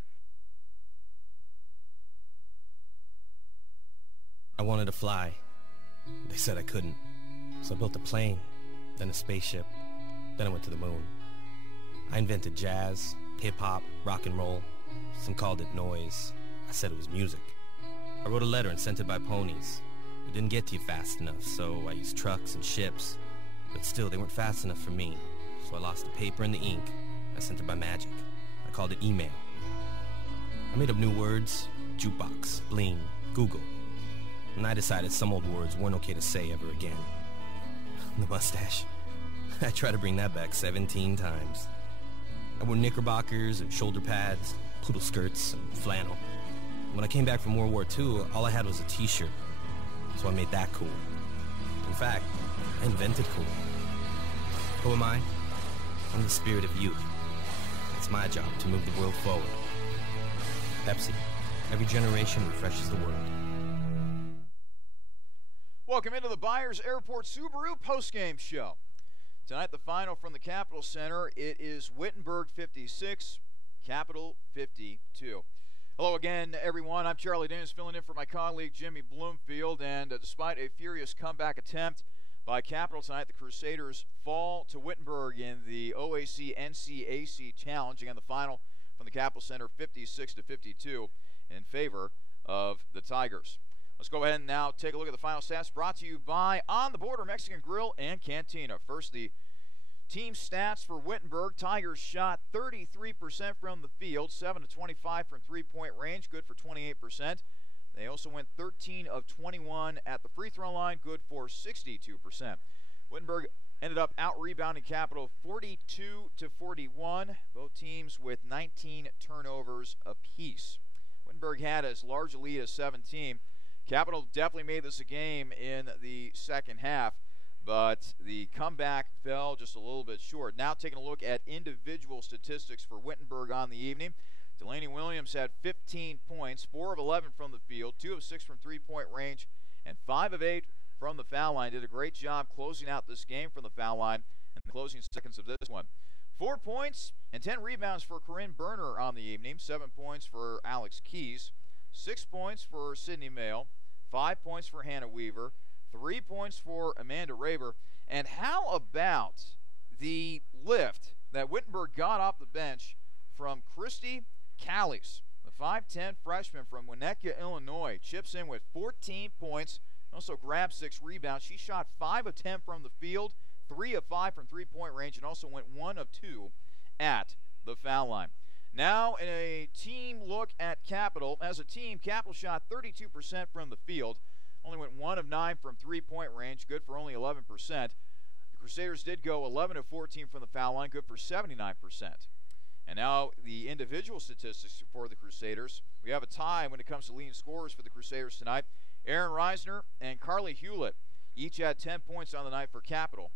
I wanted to fly. They said I couldn't. So I built a plane, then a spaceship, then I went to the moon. I invented jazz, hip-hop, rock and roll. Some called it noise. I said it was music. I wrote a letter and sent it by ponies. It didn't get to you fast enough, so I used trucks and ships. But still, they weren't fast enough for me. So I lost the paper and the ink. I sent it by magic. I called it email. I made up new words: jukebox, bling, Google. And I decided some old words weren't okay to say ever again. The mustache. I tried to bring that back 17 times. I wore knickerbockers and shoulder pads, poodle skirts and flannel. When I came back from World War II, all I had was a t-shirt. So I made that cool. In fact, I invented cool. Who am I? I'm the spirit of youth. It's my job to move the world forward. Pepsi. Every generation refreshes the world. Welcome into the Byers Airport Subaru postgame show. Tonight, the final from the Capitol Center. It is Wittenberg 56, Capitol 52. Hello again, everyone. I'm Charlie Danis, filling in for my colleague Jimmy Bloomfield. And despite a furious comeback attempt by Capitol tonight, the Crusaders fall to Wittenberg in the OAC NCAC Challenge. Again, the final from the Capitol Center, 56-52, in favor of the Tigers. Let's go ahead and now take a look at the final stats brought to you by On the Border Mexican Grill and Cantina. First, the team stats for Wittenberg. Tigers shot 33% from the field, 7-25 from three-point range, good for 28%. They also went 13 of 21 at the free throw line, good for 62%. Wittenberg ended up out-rebounding Capitol 42-41, both teams with 19 turnovers apiece. Wittenberg had as large a lead as 17. Capitol definitely made this a game in the second half, but the comeback fell just a little bit short. Now taking a look at individual statistics for Wittenberg on the evening. Delaney Williams had 15 points, 4 of 11 from the field, 2 of 6 from three-point range, and 5 of 8 from the foul line. Did a great job closing out this game from the foul line in the closing seconds of this one. 4 points and 10 rebounds for Corinne Berner on the evening, 7 points for Alex Keys, 6 points for Sydney Mail, 5 points for Hannah Weaver, 3 points for Amanda Raber. And how about the lift that Wittenberg got off the bench from Christy Callies, the 5'10 freshman from Winnetka, Illinois, chips in with 14 points, also grabbed 6 rebounds. She shot 5 of 10 from the field, 3 of 5 from three-point range, and also went 1 of 2 at the foul line. Now, in a team look at Capitol, as a team, Capitol shot 32% from the field, only went 1 of 9 from three-point range, good for only 11%. The Crusaders did go 11 of 14 from the foul line, good for 79%. And now the individual statistics for the Crusaders. We have a tie when it comes to leading scorers for the Crusaders tonight. Aaron Reisner and Carly Hewlett each had 10 points on the night for Capitol.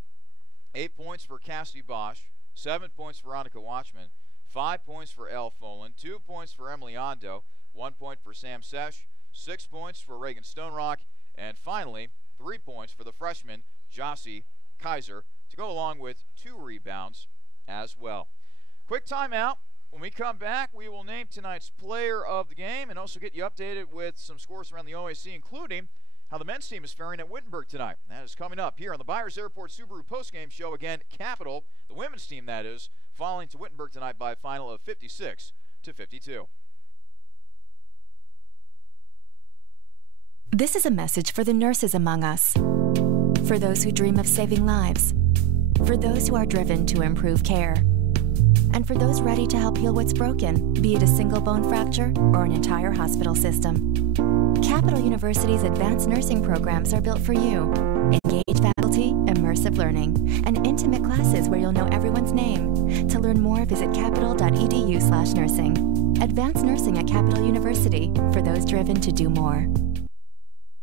8 points for Cassidy Bosch, 7 points for Annika Watchman, 5 points for Elle Folan, 2 points for Emily Ondo, 1 point for Sam Sesh, 6 points for Reagan Stonerock, and finally 3 points for the freshman Jossie Kaiser to go along with 2 rebounds as well. Quick timeout. When we come back, we will name tonight's player of the game and also get you updated with some scores around the OAC, including how the men's team is faring at Wittenberg tonight. That is coming up here on the Byers Airport Subaru postgame show. Again, Capitol, the women's team that is, falling to Wittenberg tonight by a final of 56-52. This is a message for the nurses among us, for those who dream of saving lives, for those who are driven to improve care, and for those ready to help heal what's broken, be it a single bone fracture or an entire hospital system. Capitol University's advanced nursing programs are built for you. Engaged faculty, immersive immersive learning, and intimate classes where you'll know everyone's name. To learn more, visit capital.edu/nursing. Advanced nursing at Capital University, for those driven to do more.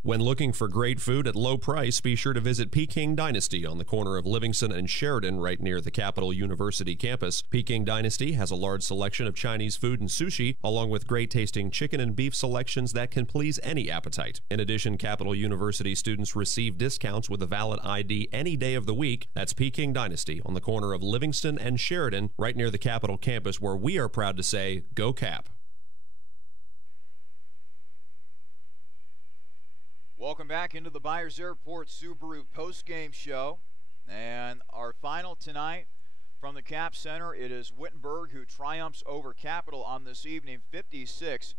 When looking for great food at low price, be sure to visit Peking Dynasty on the corner of Livingston and Sheridan right near the Capital University campus. Peking Dynasty has a large selection of Chinese food and sushi, along with great-tasting chicken and beef selections that can please any appetite. In addition, Capital University students receive discounts with a valid ID any day of the week. That's Peking Dynasty on the corner of Livingston and Sheridan right near the Capital campus, where we are proud to say, Go Cap! Welcome back into the Byers Airport Subaru postgame show. And our final tonight from the Cap Center, it is Wittenberg who triumphs over Capital on this evening. 56-52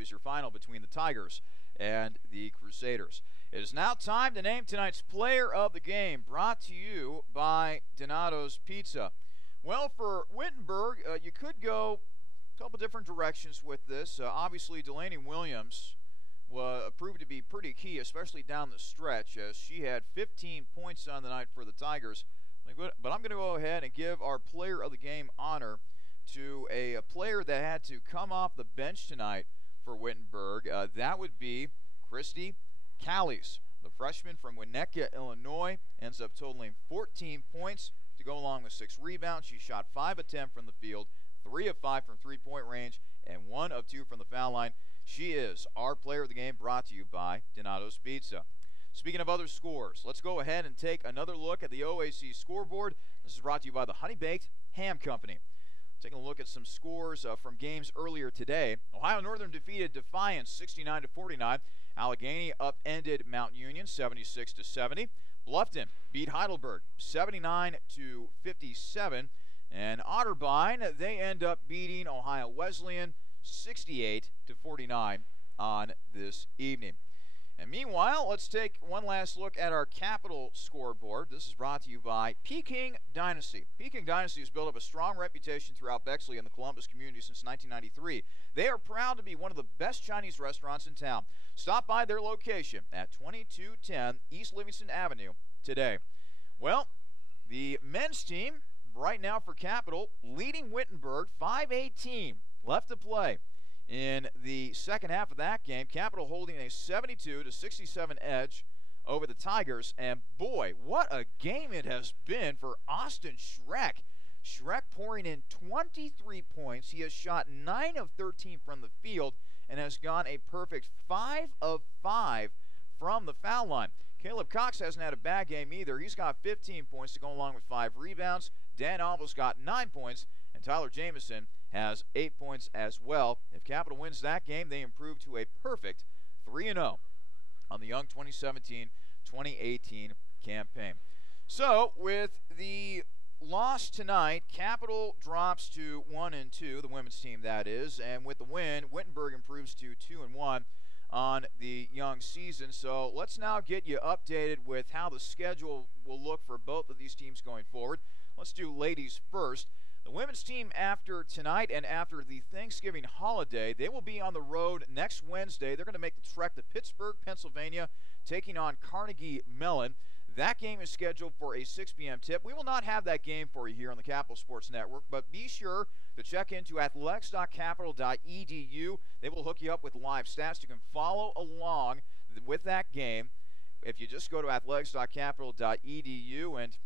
is your final between the Tigers and the Crusaders. It is now time to name tonight's player of the game, brought to you by Donato's Pizza. Well, for Wittenberg, you could go a couple different directions with this. Obviously, Delaney Williams proved to be pretty key, especially down the stretch, as she had 15 points on the night for the Tigers. But I'm going to go ahead and give our player of the game honor to a player that had to come off the bench tonight for Wittenberg. That would be Christy Callies, the freshman from Winnetka, Illinois. Ends up totaling 14 points to go along with 6 rebounds. She shot 5 of 10 from the field, 3 of 5 from three-point range, and 1 of 2 from the foul line. She is our player of the game, brought to you by Donato's Pizza. Speaking of other scores, let's go ahead and take another look at the OAC scoreboard. This is brought to you by the Honey Baked Ham Company. Taking a look at some scores from games earlier today. Ohio Northern defeated Defiance 69-49. Allegheny upended Mount Union 76-70. Bluffton beat Heidelberg 79-57. And Otterbein, they end up beating Ohio Wesleyan 68-49 on this evening. And meanwhile, let's take one last look at our Capital scoreboard. This is brought to you by Peking Dynasty. Peking Dynasty has built up a strong reputation throughout Bexley and the Columbus community since 1993. They are proud to be one of the best Chinese restaurants in town. Stop by their location at 2210 East Livingston Avenue today. Well, the men's team right now for Capital leading Wittenberg 5:18 left to play. In the second half of that game, Capital holding a 72-67 edge over the Tigers. And boy, what a game it has been for Austin Schreck. Schreck pouring in 23 points. He has shot 9 of 13 from the field and has gone a perfect 5 of 5 from the foul line. Caleb Cox hasn't had a bad game either. He's got 15 points to go along with 5 rebounds. Dan Alva's got 9 points, and Tyler Jamison has 8 points as well. If Capital wins that game, they improve to a perfect 3-0 on the Young 2017-2018 campaign. So, with the loss tonight, Capital drops to 1-2, the women's team that is, and with the win, Wittenberg improves to 2-1 on the Young season. So let's now get you updated with how the schedule will look for both of these teams going forward. Let's do ladies first. The women's team, after tonight and after the Thanksgiving holiday, they will be on the road next Wednesday. They're going to make the trek to Pittsburgh, Pennsylvania, taking on Carnegie Mellon. That game is scheduled for a 6 p.m. tip. We will not have that game for you here on the Capital Sports Network, but be sure to check into athletics.capital.edu. They will hook you up with live stats. You can follow along with that game if you just go to athletics.capital.edu, and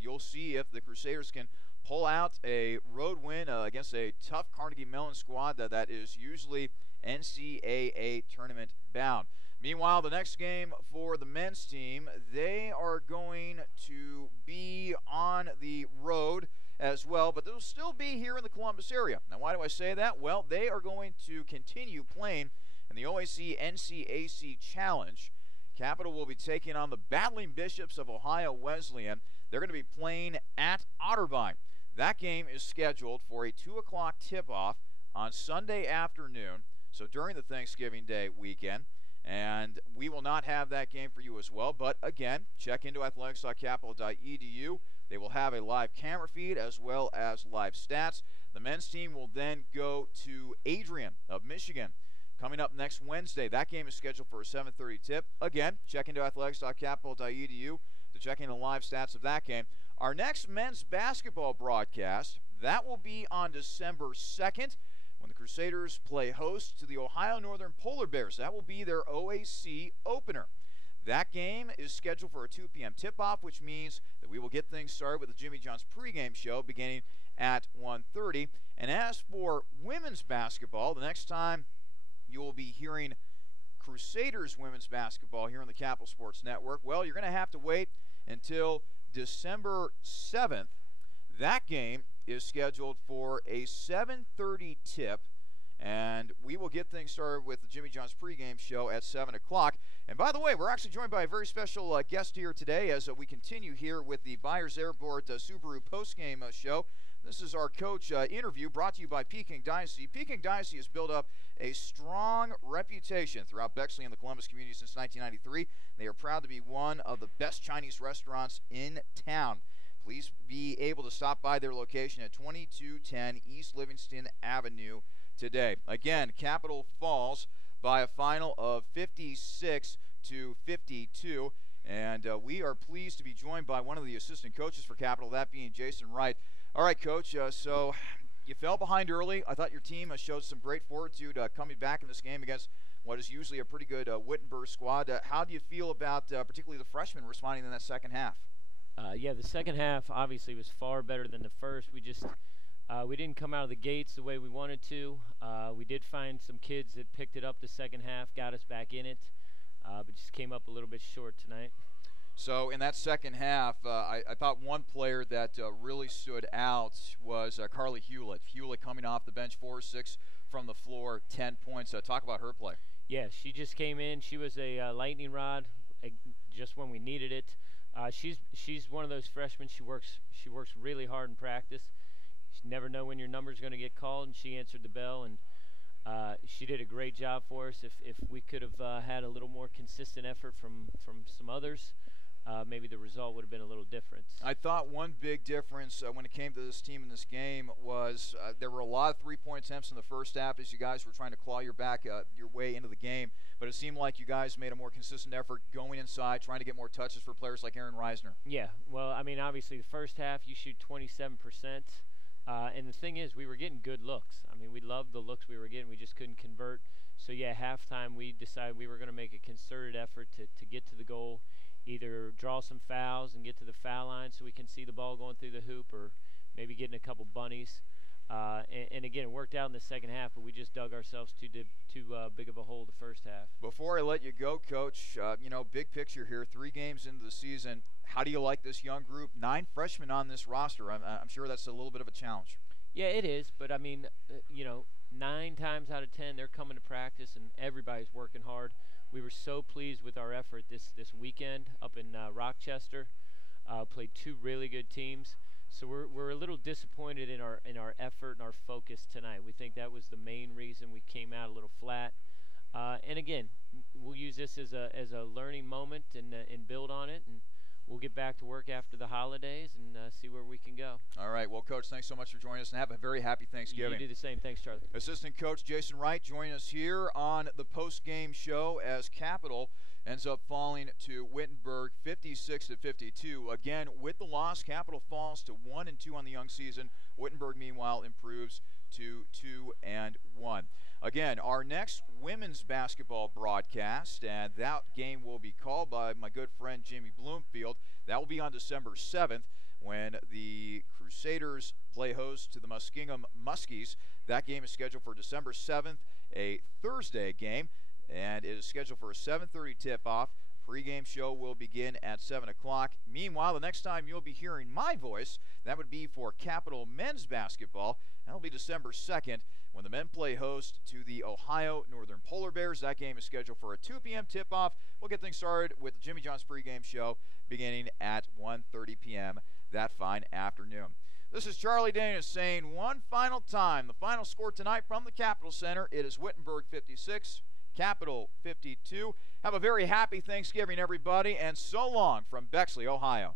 you'll see if the Crusaders can pull out a road win against a tough Carnegie Mellon squad that is usually NCAA tournament bound. Meanwhile, the next game for the men's team, they are going to be on the road as well, but they'll still be here in the Columbus area. Now, why do I say that? Well, they are going to continue playing in the OAC NCAC Challenge. Capital will be taking on the Battling Bishops of Ohio Wesleyan. They're going to be playing at Otterbein. That game is scheduled for a 2 o'clock tip-off on Sunday afternoon, so during the Thanksgiving Day weekend. And we will not have that game for you as well. But again, check into athletics.capital.edu. They will have a live camera feed as well as live stats. The men's team will then go to Adrian of Michigan coming up next Wednesday. That game is scheduled for a 7:30 tip. Again, check into athletics.capital.edu to checking the live stats of that game. Our next men's basketball broadcast, that will be on December 2nd when the Crusaders play host to the Ohio Northern Polar Bears. That will be their OAC opener. That game is scheduled for a 2 p.m. tip-off, which means that we will get things started with the Jimmy John's pregame show beginning at 1:30. And as for women's basketball, the next time you will be hearing Crusaders women's basketball here on the Capital Sports Network, well, you're going to have to wait until December 7th. That game is scheduled for a 7:30 tip, and we will get things started with the Jimmy John's pregame show at 7 o'clock. And by the way, we're actually joined by a very special guest here today as we continue here with the Byers Airport Subaru postgame show. This is our coach interview brought to you by Peking Dynasty. Peking Dynasty has built up a strong reputation throughout Bexley and the Columbus community since 1993. They are proud to be one of the best Chinese restaurants in town. Please be able to stop by their location at 2210 East Livingston Avenue today. Again, Capital falls by a final of 56-52. And we are pleased to be joined by one of the assistant coaches for Capital, that being Jason Wright. All right, Coach, so you fell behind early. I thought your team showed some great fortitude coming back in this game against what is usually a pretty good Wittenberg squad. How do you feel about particularly the freshmen responding in that second half? Yeah, the second half obviously was far better than the first. We just we didn't come out of the gates the way we wanted to. We did find some kids that picked it up the second half, got us back in it, but just came up a little bit short tonight. So in that second half, I thought one player that really stood out was Carly Hewlett. Hewlett coming off the bench, 4-6 from the floor, 10 points. Talk about her play. Yeah, she just came in. She was a lightning rod just when we needed it. She's one of those freshmen. She works really hard in practice. You never know when your number's going to get called, and she answered the bell, and she did a great job for us. If we could have had a little more consistent effort from some others, maybe the result would have been a little different. I thought one big difference when it came to this team in this game was there were a lot of three-point attempts in the first half as you guys were trying to claw your way into the game, but it seemed like you guys made a more consistent effort going inside, trying to get more touches for players like Aaron Reisner. Yeah, well, I mean, obviously the first half you shoot 27%, and the thing is we were getting good looks. I mean, we loved the looks we were getting. We just couldn't convert. So, yeah, halftime we decided we were going to make a concerted effort to get to the goal, either draw some fouls and get to the foul line so we can see the ball going through the hoop, or maybe getting a couple bunnies. And again, it worked out in the second half, but we just dug ourselves too big of a hole the first half. Before I let you go, Coach, big picture here, 3 games into the season. How do you like this young group? 9 freshmen on this roster. I'm sure that's a little bit of a challenge. Yeah, it is, but I mean, 9 times out of 10 they're coming to practice and everybody's working hard. We were so pleased with our effort this weekend up in Rochester. Played 2 really good teams. So we're a little disappointed in our effort and our focus tonight. We think that was the main reason we came out a little flat. And again, we'll use this as a learning moment and build on it, and we'll get back to work after the holidays and see where we can go. All right. Well, Coach, thanks so much for joining us, and have a very happy Thanksgiving. You do the same. Thanks, Charlie. Assistant Coach Jason Wright joining us here on the post-game show as Capital ends up falling to Wittenberg 56-52. Again, with the loss, Capital falls to 1-2 on the young season. Wittenberg, meanwhile, improves to 2-1. Again, our next women's basketball broadcast, and that game will be called by my good friend Jimmy Bloomfield. That will be on December 7th when the Crusaders play host to the Muskingum Muskies. That game is scheduled for December 7th, a Thursday game, and it is scheduled for a 7:30 tip-off. Pre-game show will begin at 7 o'clock. Meanwhile, the next time you'll be hearing my voice, that would be for Capital men's basketball. That'll be December 2nd when the men play host to the Ohio Northern Polar Bears. That game is scheduled for a 2 p.m. tip-off. We'll get things started with the Jimmy John's pregame show beginning at 1:30 p.m. that fine afternoon. This is Charlie Danis saying one final time, the final score tonight from the Capital Center, it is Wittenberg 56, Capital 52. Have a very happy Thanksgiving, everybody, and so long from Bexley, Ohio.